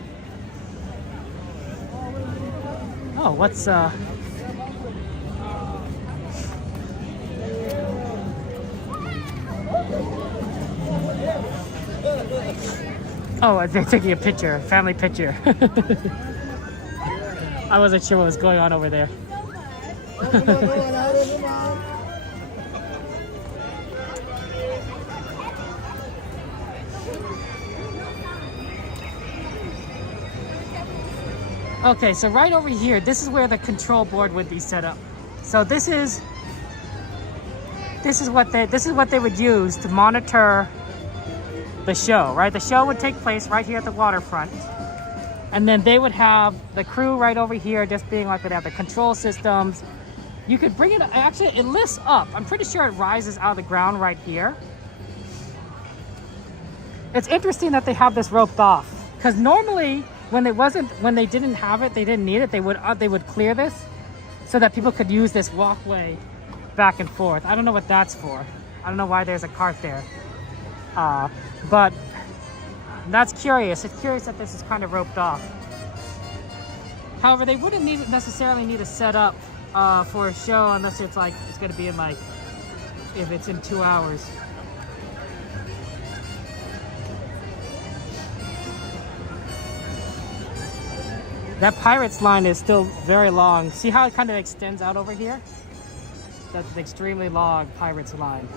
Oh, what's Oh, they're taking a picture, family picture. I wasn't sure what was going on over there. Okay, so right over here, this is where the control board would be set up. So this is what they would use to monitor the show, right? The show would take place right here at the waterfront, and then they would have the crew right over here, just being like they have the control systems. You could bring it, actually it lifts up. I'm pretty sure it rises out of the ground right here. It's interesting that they have this roped off, because normally when they didn't have it, they didn't need it, they would clear this so that people could use this walkway back and forth. I don't know what that's for. I don't know why there's a cart there. But that's curious. It's curious that this is kind of roped off. However, they wouldn't necessarily need a setup for a show unless it's like it's going to be in like, if it's in 2 hours. That Pirates line is still very long. See how it kind of extends out over here? That's an extremely long Pirates line.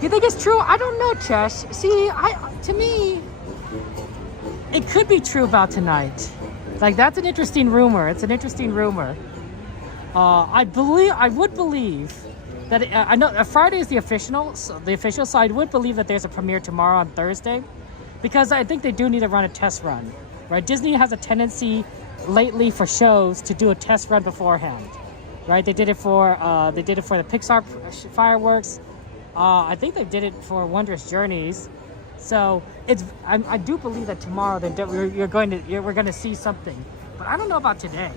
You think it's true? I don't know, Chesh. See, to me, it could be true about tonight. Like, that's an interesting rumor. It's an interesting rumor. I would believe that I know Friday is the official, so I would believe that there's a premiere tomorrow on Thursday, because I think they do need to run a test run, right? Disney has a tendency lately for shows to do a test run beforehand, right? They did it for the Pixar fireworks. I think they did it for Wondrous Journeys. So I do believe that tomorrow we're going to see something, but I don't know about today.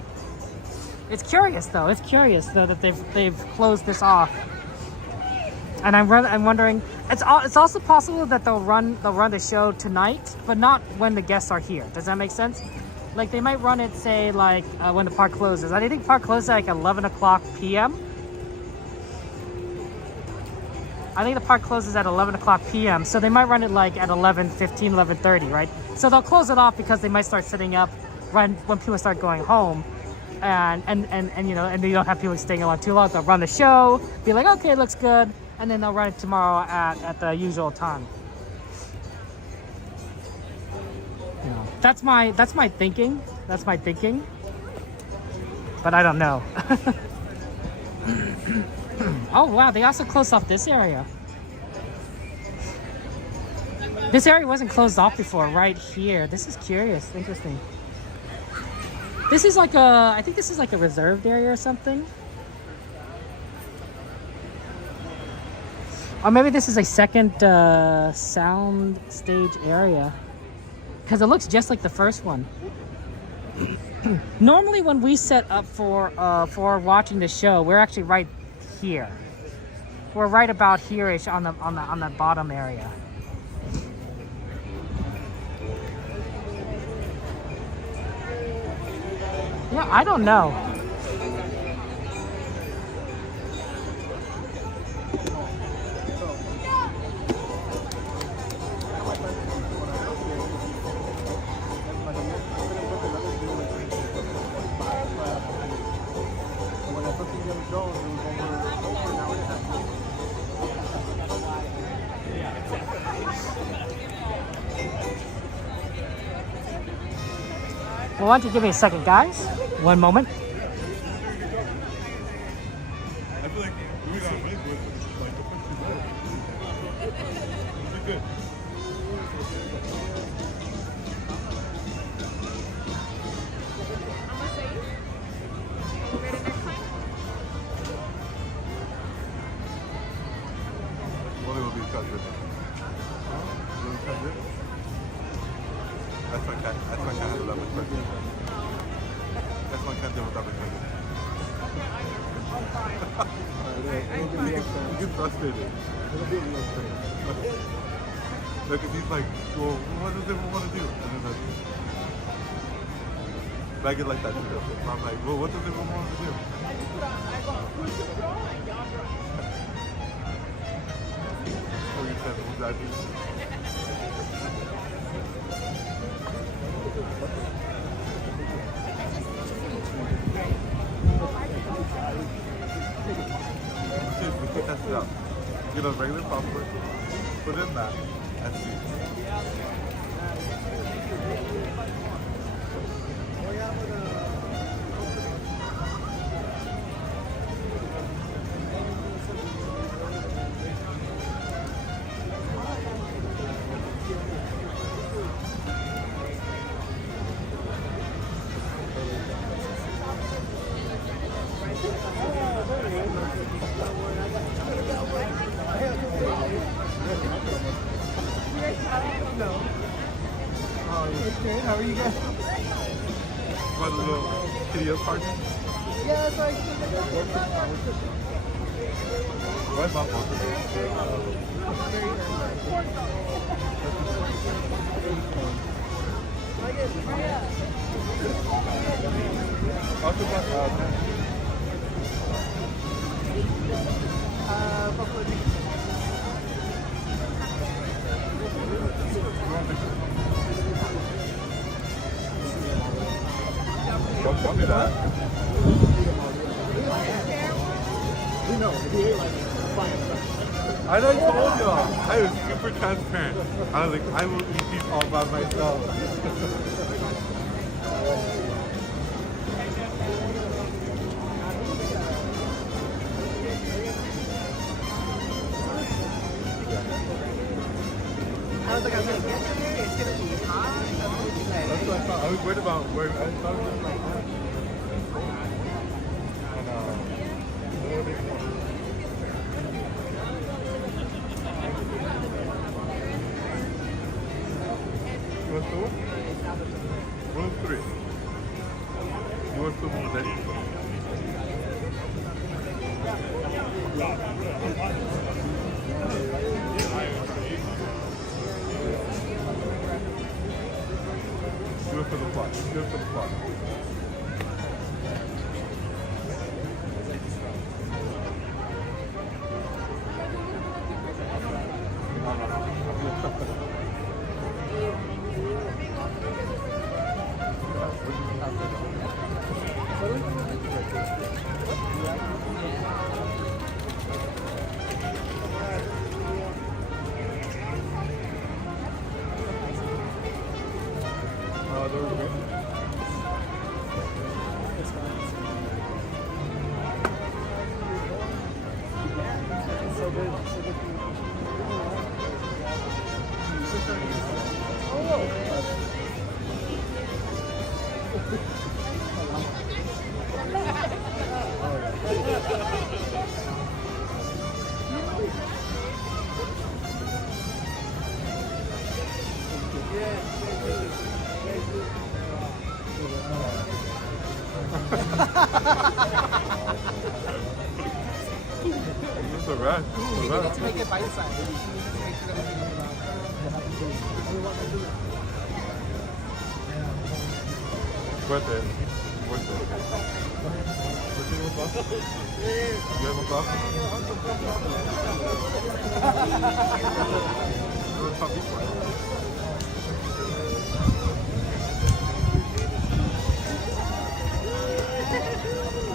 It's curious though that they've closed this off, and I'm wondering. It's also possible that they'll run the show tonight, but not when the guests are here. Does that make sense? Like they might run it, say like when the park closes. I think park closes at like 11 o'clock p.m. I think the park closes at 11 o'clock p.m. So they might run it like at 11:15, 11:30, right? So they'll close it off because they might start setting up when people start going home. And you know, and they don't have people staying along too long. They'll run the show, be like, okay, it looks good, and then they'll run it tomorrow at the usual time. You know, that's my thinking. That's my thinking. But I don't know. Oh wow, they also closed off this area. This area wasn't closed off before, right here. This is curious, interesting. This is like I think this is like a reserved area or something. Or maybe this is a second sound stage area. Because it looks just like the first one. Normally when we set up for watching the show, we're actually right here. We're right about here-ish on the bottom area. Yeah, I don't know. Well, why don't you give me a second, guys? One moment. I feel like we got away with like the first 2 minutes. Pretty good. What will be cut good? Will be cut good? That's my cat has a love with birthday. That's my cat with double birthday. You get frustrated. Look, he's like, well, what does everyone want to do? And then I get like that too. So I'm like, well, what does everyone want to do? So he said, exactly. We test it out. Get a regular popcorn, put in that, and see. How are you guys? Want a little video party? Yeah, it's like. Why is my phone? Don't tell me that. I done told y'all. I was super transparent. I was like, I will eat these all by myself. was like, I'm gonna get there, it's gonna be hot. That's what I thought. I was worried about where I thought it was like that. And a little bit more. What's the one? Room 3. You want some more than do it for the plot. Do it for the plot. It's a rat. We need to make it bite-sized. Worth it. Worth it. You have a coffee? You have a coffee?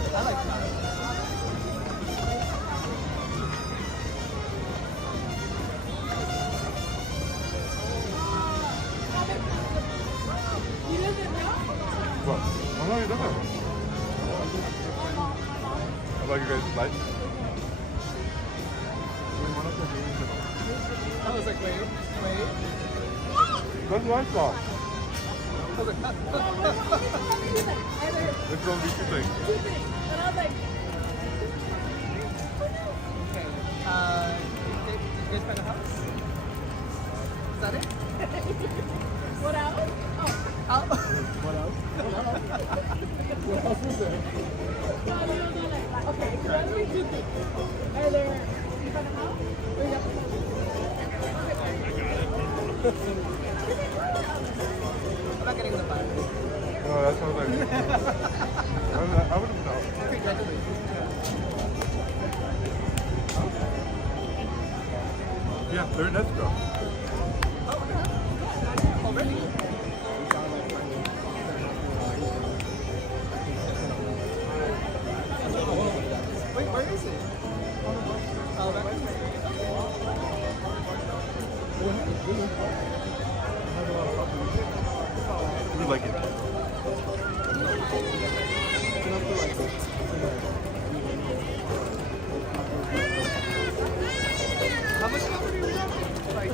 I like that. What? I'm not even done. How about you guys' light? I was like, wait. That's lights off. I was like, It's gonna be two things. And I was like, okay. Did you guys find a house? Is that it? what else? Oh. What else? What else is there? No, like, okay, so that's what you think. Are there, you found a house? Or you got I'm not getting the vibe. No, that sounds like I would have known. Congratulations. Yeah, they're in escrow. Already? Wait, where is it? Oh, back in We like it. How much number do we have? Like,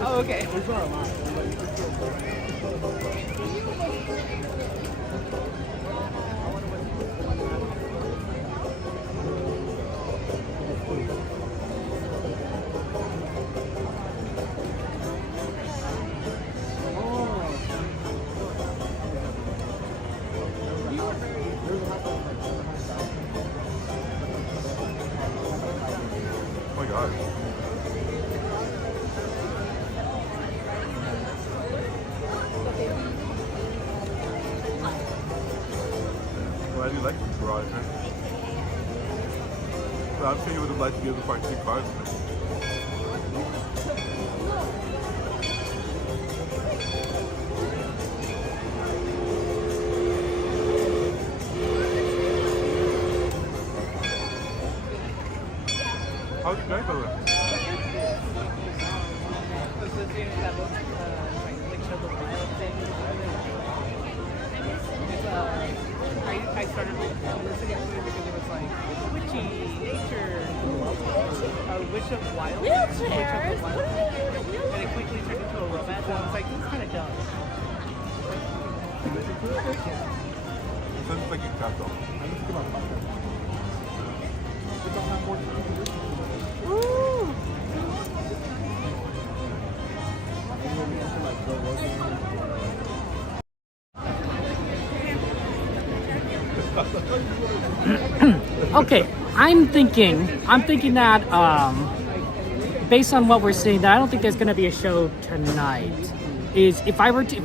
oh, okay. Oh my god. Well, I do like this garage, man. But I'm sure you would have liked to be able to park 2 cars in it. How's it going, brother? I started listening to it because it was like witchy nature. Wish of Wild. Wheelchairs? Wild. And it quickly turned into a romance. And I was like, this is kind of dumb. Sounds like a taco. Okay, I'm thinking that based on what we're seeing, that I don't think there's going to be a show tonight. Is if I were to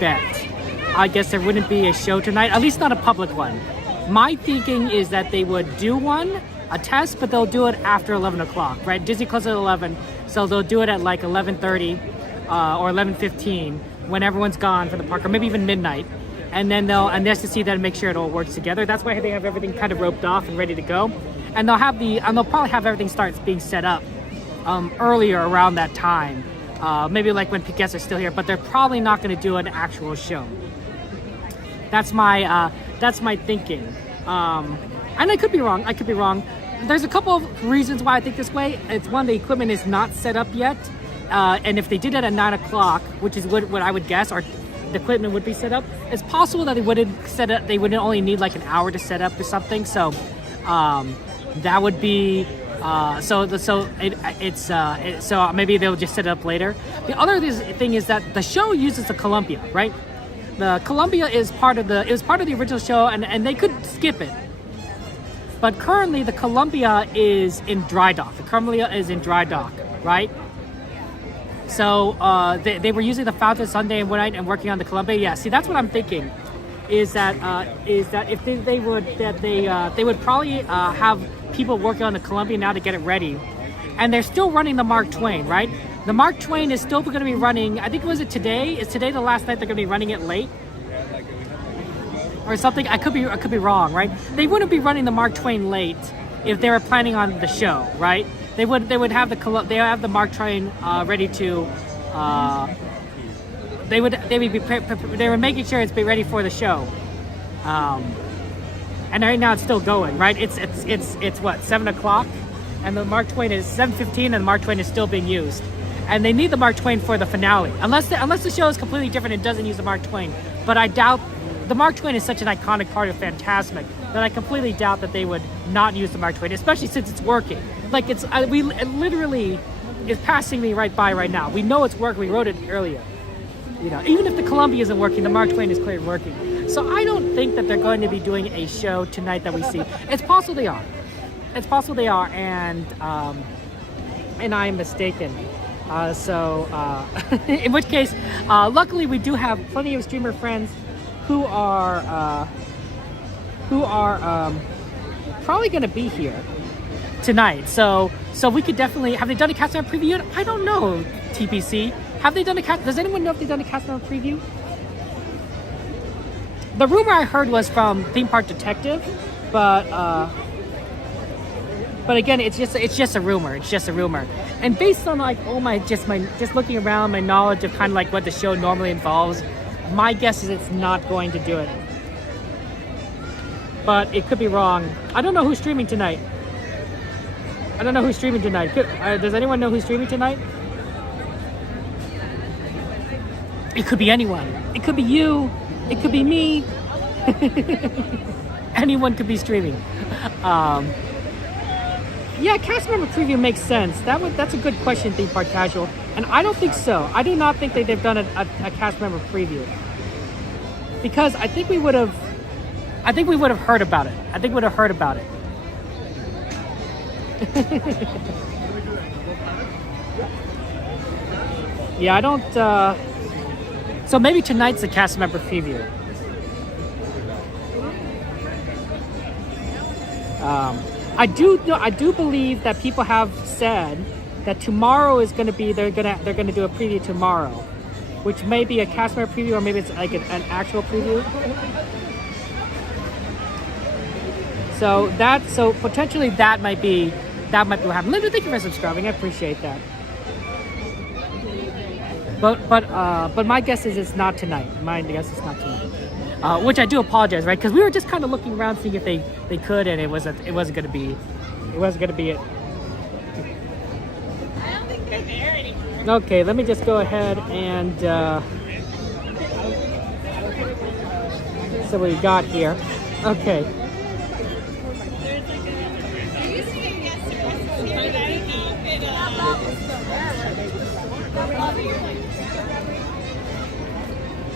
bet, I guess there wouldn't be a show tonight, at least not a public one. My thinking is that they would do one, a test, but they'll do it after 11 o'clock, right? Disney closes at 11, so they'll do it at like 11:30 or 11:15 when everyone's gone from the park, or maybe even midnight. And then that's to see that and make sure it all works together. That's why they have everything kind of roped off and ready to go. And they'll probably have everything start being set up earlier around that time. Maybe like when guests are still here, but they're probably not going to do an actual show. That's my thinking. And I could be wrong. There's a couple of reasons why I think this way. It's one, the equipment is not set up yet. And if they did it at 9 o'clock, which is what I would guess, or the equipment would be set up, it's possible that they wouldn't only need like an hour to set up or something. So that would be so maybe they'll just set it up later. The other thing is that the show uses the Columbia, right? The Columbia is part of the original show, and they could skip it. But currently the Columbia is in dry dock. Right? So they were using the Fountain Sunday and Night and working on the Columbia. Yeah, see, that's what I'm thinking. Is that if they would probably have people working on the Columbia now to get it ready, and they're still running the Mark Twain, right? The Mark Twain is still going to be running. I think today? Is today the last night they're going to be running it late? Or something? I could be wrong, right? They wouldn't be running the Mark Twain late if they were planning on the show, right? They would have the Mark Twain ready to. They were making sure it's be ready for the show. And right now it's still going, right? It's what, 7 o'clock, and the Mark Twain is 7:15, and the Mark Twain is still being used. And they need the Mark Twain for the finale, unless the show is completely different and doesn't use the Mark Twain. But I doubt. The Mark Twain is such an iconic part of Fantasmic that I completely doubt that they would not use the Mark Twain, especially since it's working. Like it literally is passing me right by right now. We know it's working. We wrote it earlier. You know, even if the Columbia isn't working, the Mark Twain is clearly working. So I don't think that they're going to be doing a show tonight that we see. It's possible they are. And I am mistaken. In which case, luckily we do have plenty of streamer friends who are probably going to be here tonight. So we could definitely. Have they done a cast member preview yet? I don't know. TPC. Have they done a cast? Does anyone know if they've done a cast member preview? The rumor I heard was from Theme Park Detective, but again, it's just a rumor. It's just a rumor. And based on like just looking around, my knowledge of kind of like what the show normally involves, my guess is it's not going to do it. But it could be wrong. I don't know who's streaming tonight. Does anyone know who's streaming tonight? It could be anyone. It could be you. It could be me. Anyone could be streaming. Yeah, cast member preview makes sense. That's a good question, Theme Park Casual. And I don't think so. I do not think that they've done a cast member preview. Because I think we would have heard about it. Yeah, I don't so maybe tonight's the cast member preview. I do believe that people have said that tomorrow is going to be they're going to do a preview tomorrow, which may be a cast member preview, or maybe it's like an actual preview. So potentially that might be what happened. Linda, thank you for subscribing. I appreciate that. But my guess is it's not tonight. Which I do apologize, right? Because we were just kind of looking around seeing if they could, and it wasn't going to be it. Okay, let me just go ahead and so what we got here. Okay.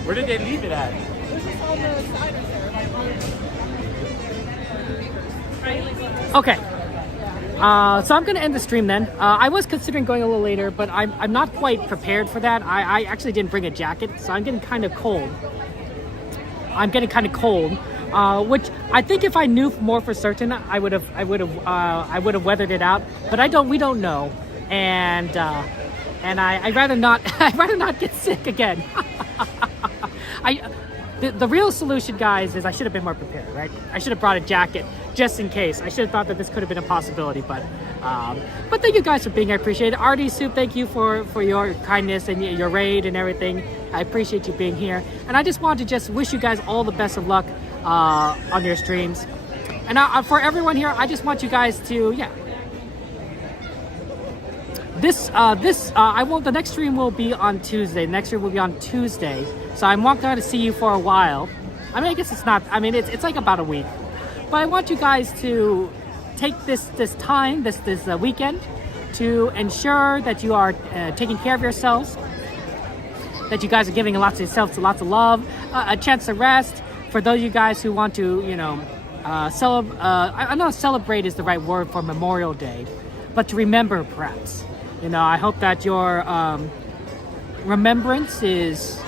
Where did they leave it at? Okay. So I'm going to end the stream then. I was considering going a little later, but I'm not quite prepared for that. I actually didn't bring a jacket, so I'm getting kind of cold. Which I think if I knew more for certain, I would have weathered it out. But I don't. We don't know, and I'd rather not. I'd rather not get sick again. The real solution, guys, is I should have been more prepared, right? I should have brought a jacket just in case. I should have thought that this could have been a possibility, but thank you guys for being here. I appreciate it. Artie, Soup, thank you for your kindness and your raid and everything. I appreciate you being here. And I just want to just wish you guys all the best of luck on your streams. And for everyone here, I just want you guys to, the next stream will be on Tuesday. The next stream will be on Tuesday. So I'm not going to see you for a while. I mean, I guess it's not, I mean, it's like about a week. But I want you guys to take this time, this weekend, to ensure that you are taking care of yourselves, that you guys are giving lots of yourselves lots of love, a chance to rest. For those of you guys who want to, I know celebrate is the right word for Memorial Day, but to remember perhaps. I hope that your remembrance is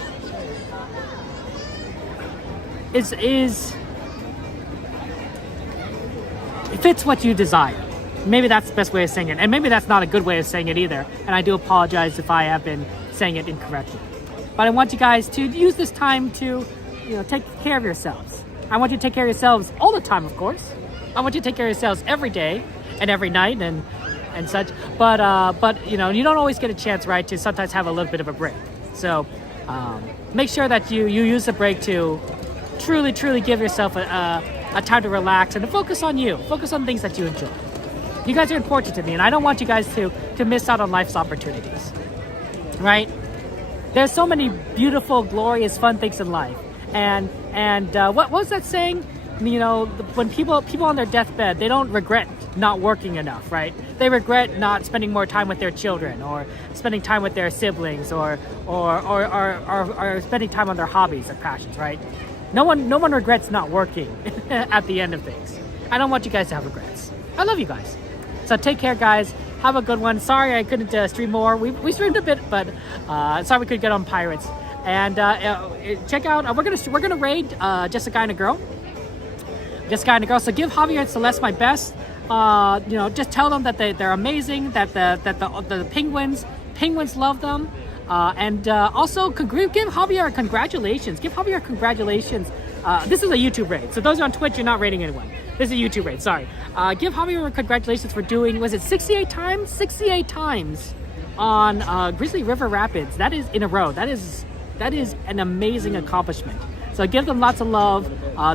it fits what you desire. Maybe that's the best way of saying it, and maybe that's not a good way of saying it either, and I do apologize if I have been saying it incorrectly. But I want you guys to use this time to take care of yourselves. I want you to take care of yourselves all the time, of course. I want you to take care of yourselves every day and every night and such, but you don't always get a chance, right, to sometimes have a little bit of a break. So make sure that you use the break to truly give yourself a time to relax and to focus on you. Focus on things that you enjoy. You guys are important to me, and I don't want you guys to miss out on life's opportunities, right? There's so many beautiful, glorious, fun things in life. And what was that saying? When people on their deathbed, they don't regret not working enough, right? They regret not spending more time with their children, or spending time with their siblings, or spending time on their hobbies or passions, right? No one regrets not working at the end of things. I don't want you guys to have regrets. I love you guys. So take care, guys. Have a good one. Sorry I couldn't stream more. We streamed a bit, but sorry we couldn't get on Pirates. And check out. We're gonna raid Just a Guy and a Girl. Just a Guy and a Girl. So give Javier and Celeste my best. Just tell them that they're amazing. That the penguins love them. And also give Javier congratulations. Give Javier congratulations. This is a YouTube raid. So those on Twitch, you're not raiding anyone. This is a YouTube raid. Sorry. Give Javier congratulations for doing, was it 68 times? 68 times on Grizzly River Rapids. That is in a row. That is an amazing accomplishment. So give them lots of love.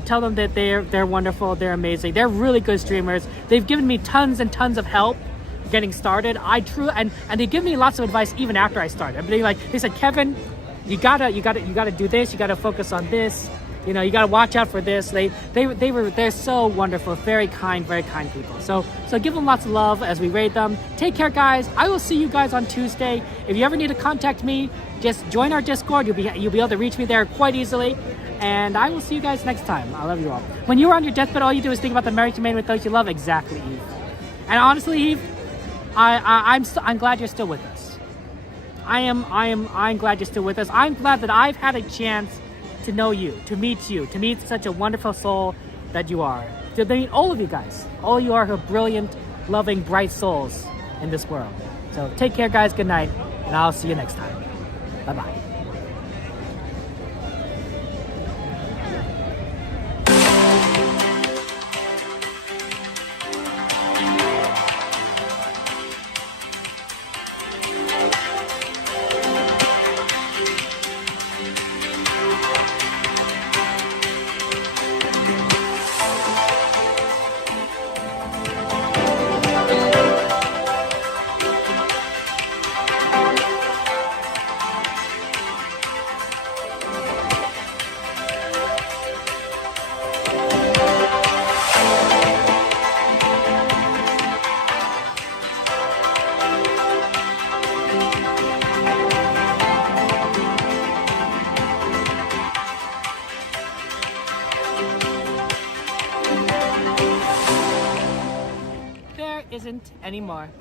Tell them that they're wonderful. They're amazing. They're really good streamers. They've given me tons and tons of help getting started. And they give me lots of advice even after I started. They said, Kevin, you gotta do this. You gotta focus on this. You gotta watch out for this. They're so wonderful, very kind people. So give them lots of love as we raid them. Take care, guys. I will see you guys on Tuesday. If you ever need to contact me, just join our Discord. You'll be able to reach me there quite easily. And I will see you guys next time. I love you all. When you are on your deathbed, all you do is think about the marriage you made with those you love. Exactly, Eve. And honestly, Eve, I'm glad you're still with us. I'm glad you're still with us. I'm glad that I've had a chance to know you, to meet such a wonderful soul that you are. To meet all of you guys. All you are brilliant, loving, bright souls in this world. So take care, guys. Good night, and I'll see you next time. Bye-bye. anymore.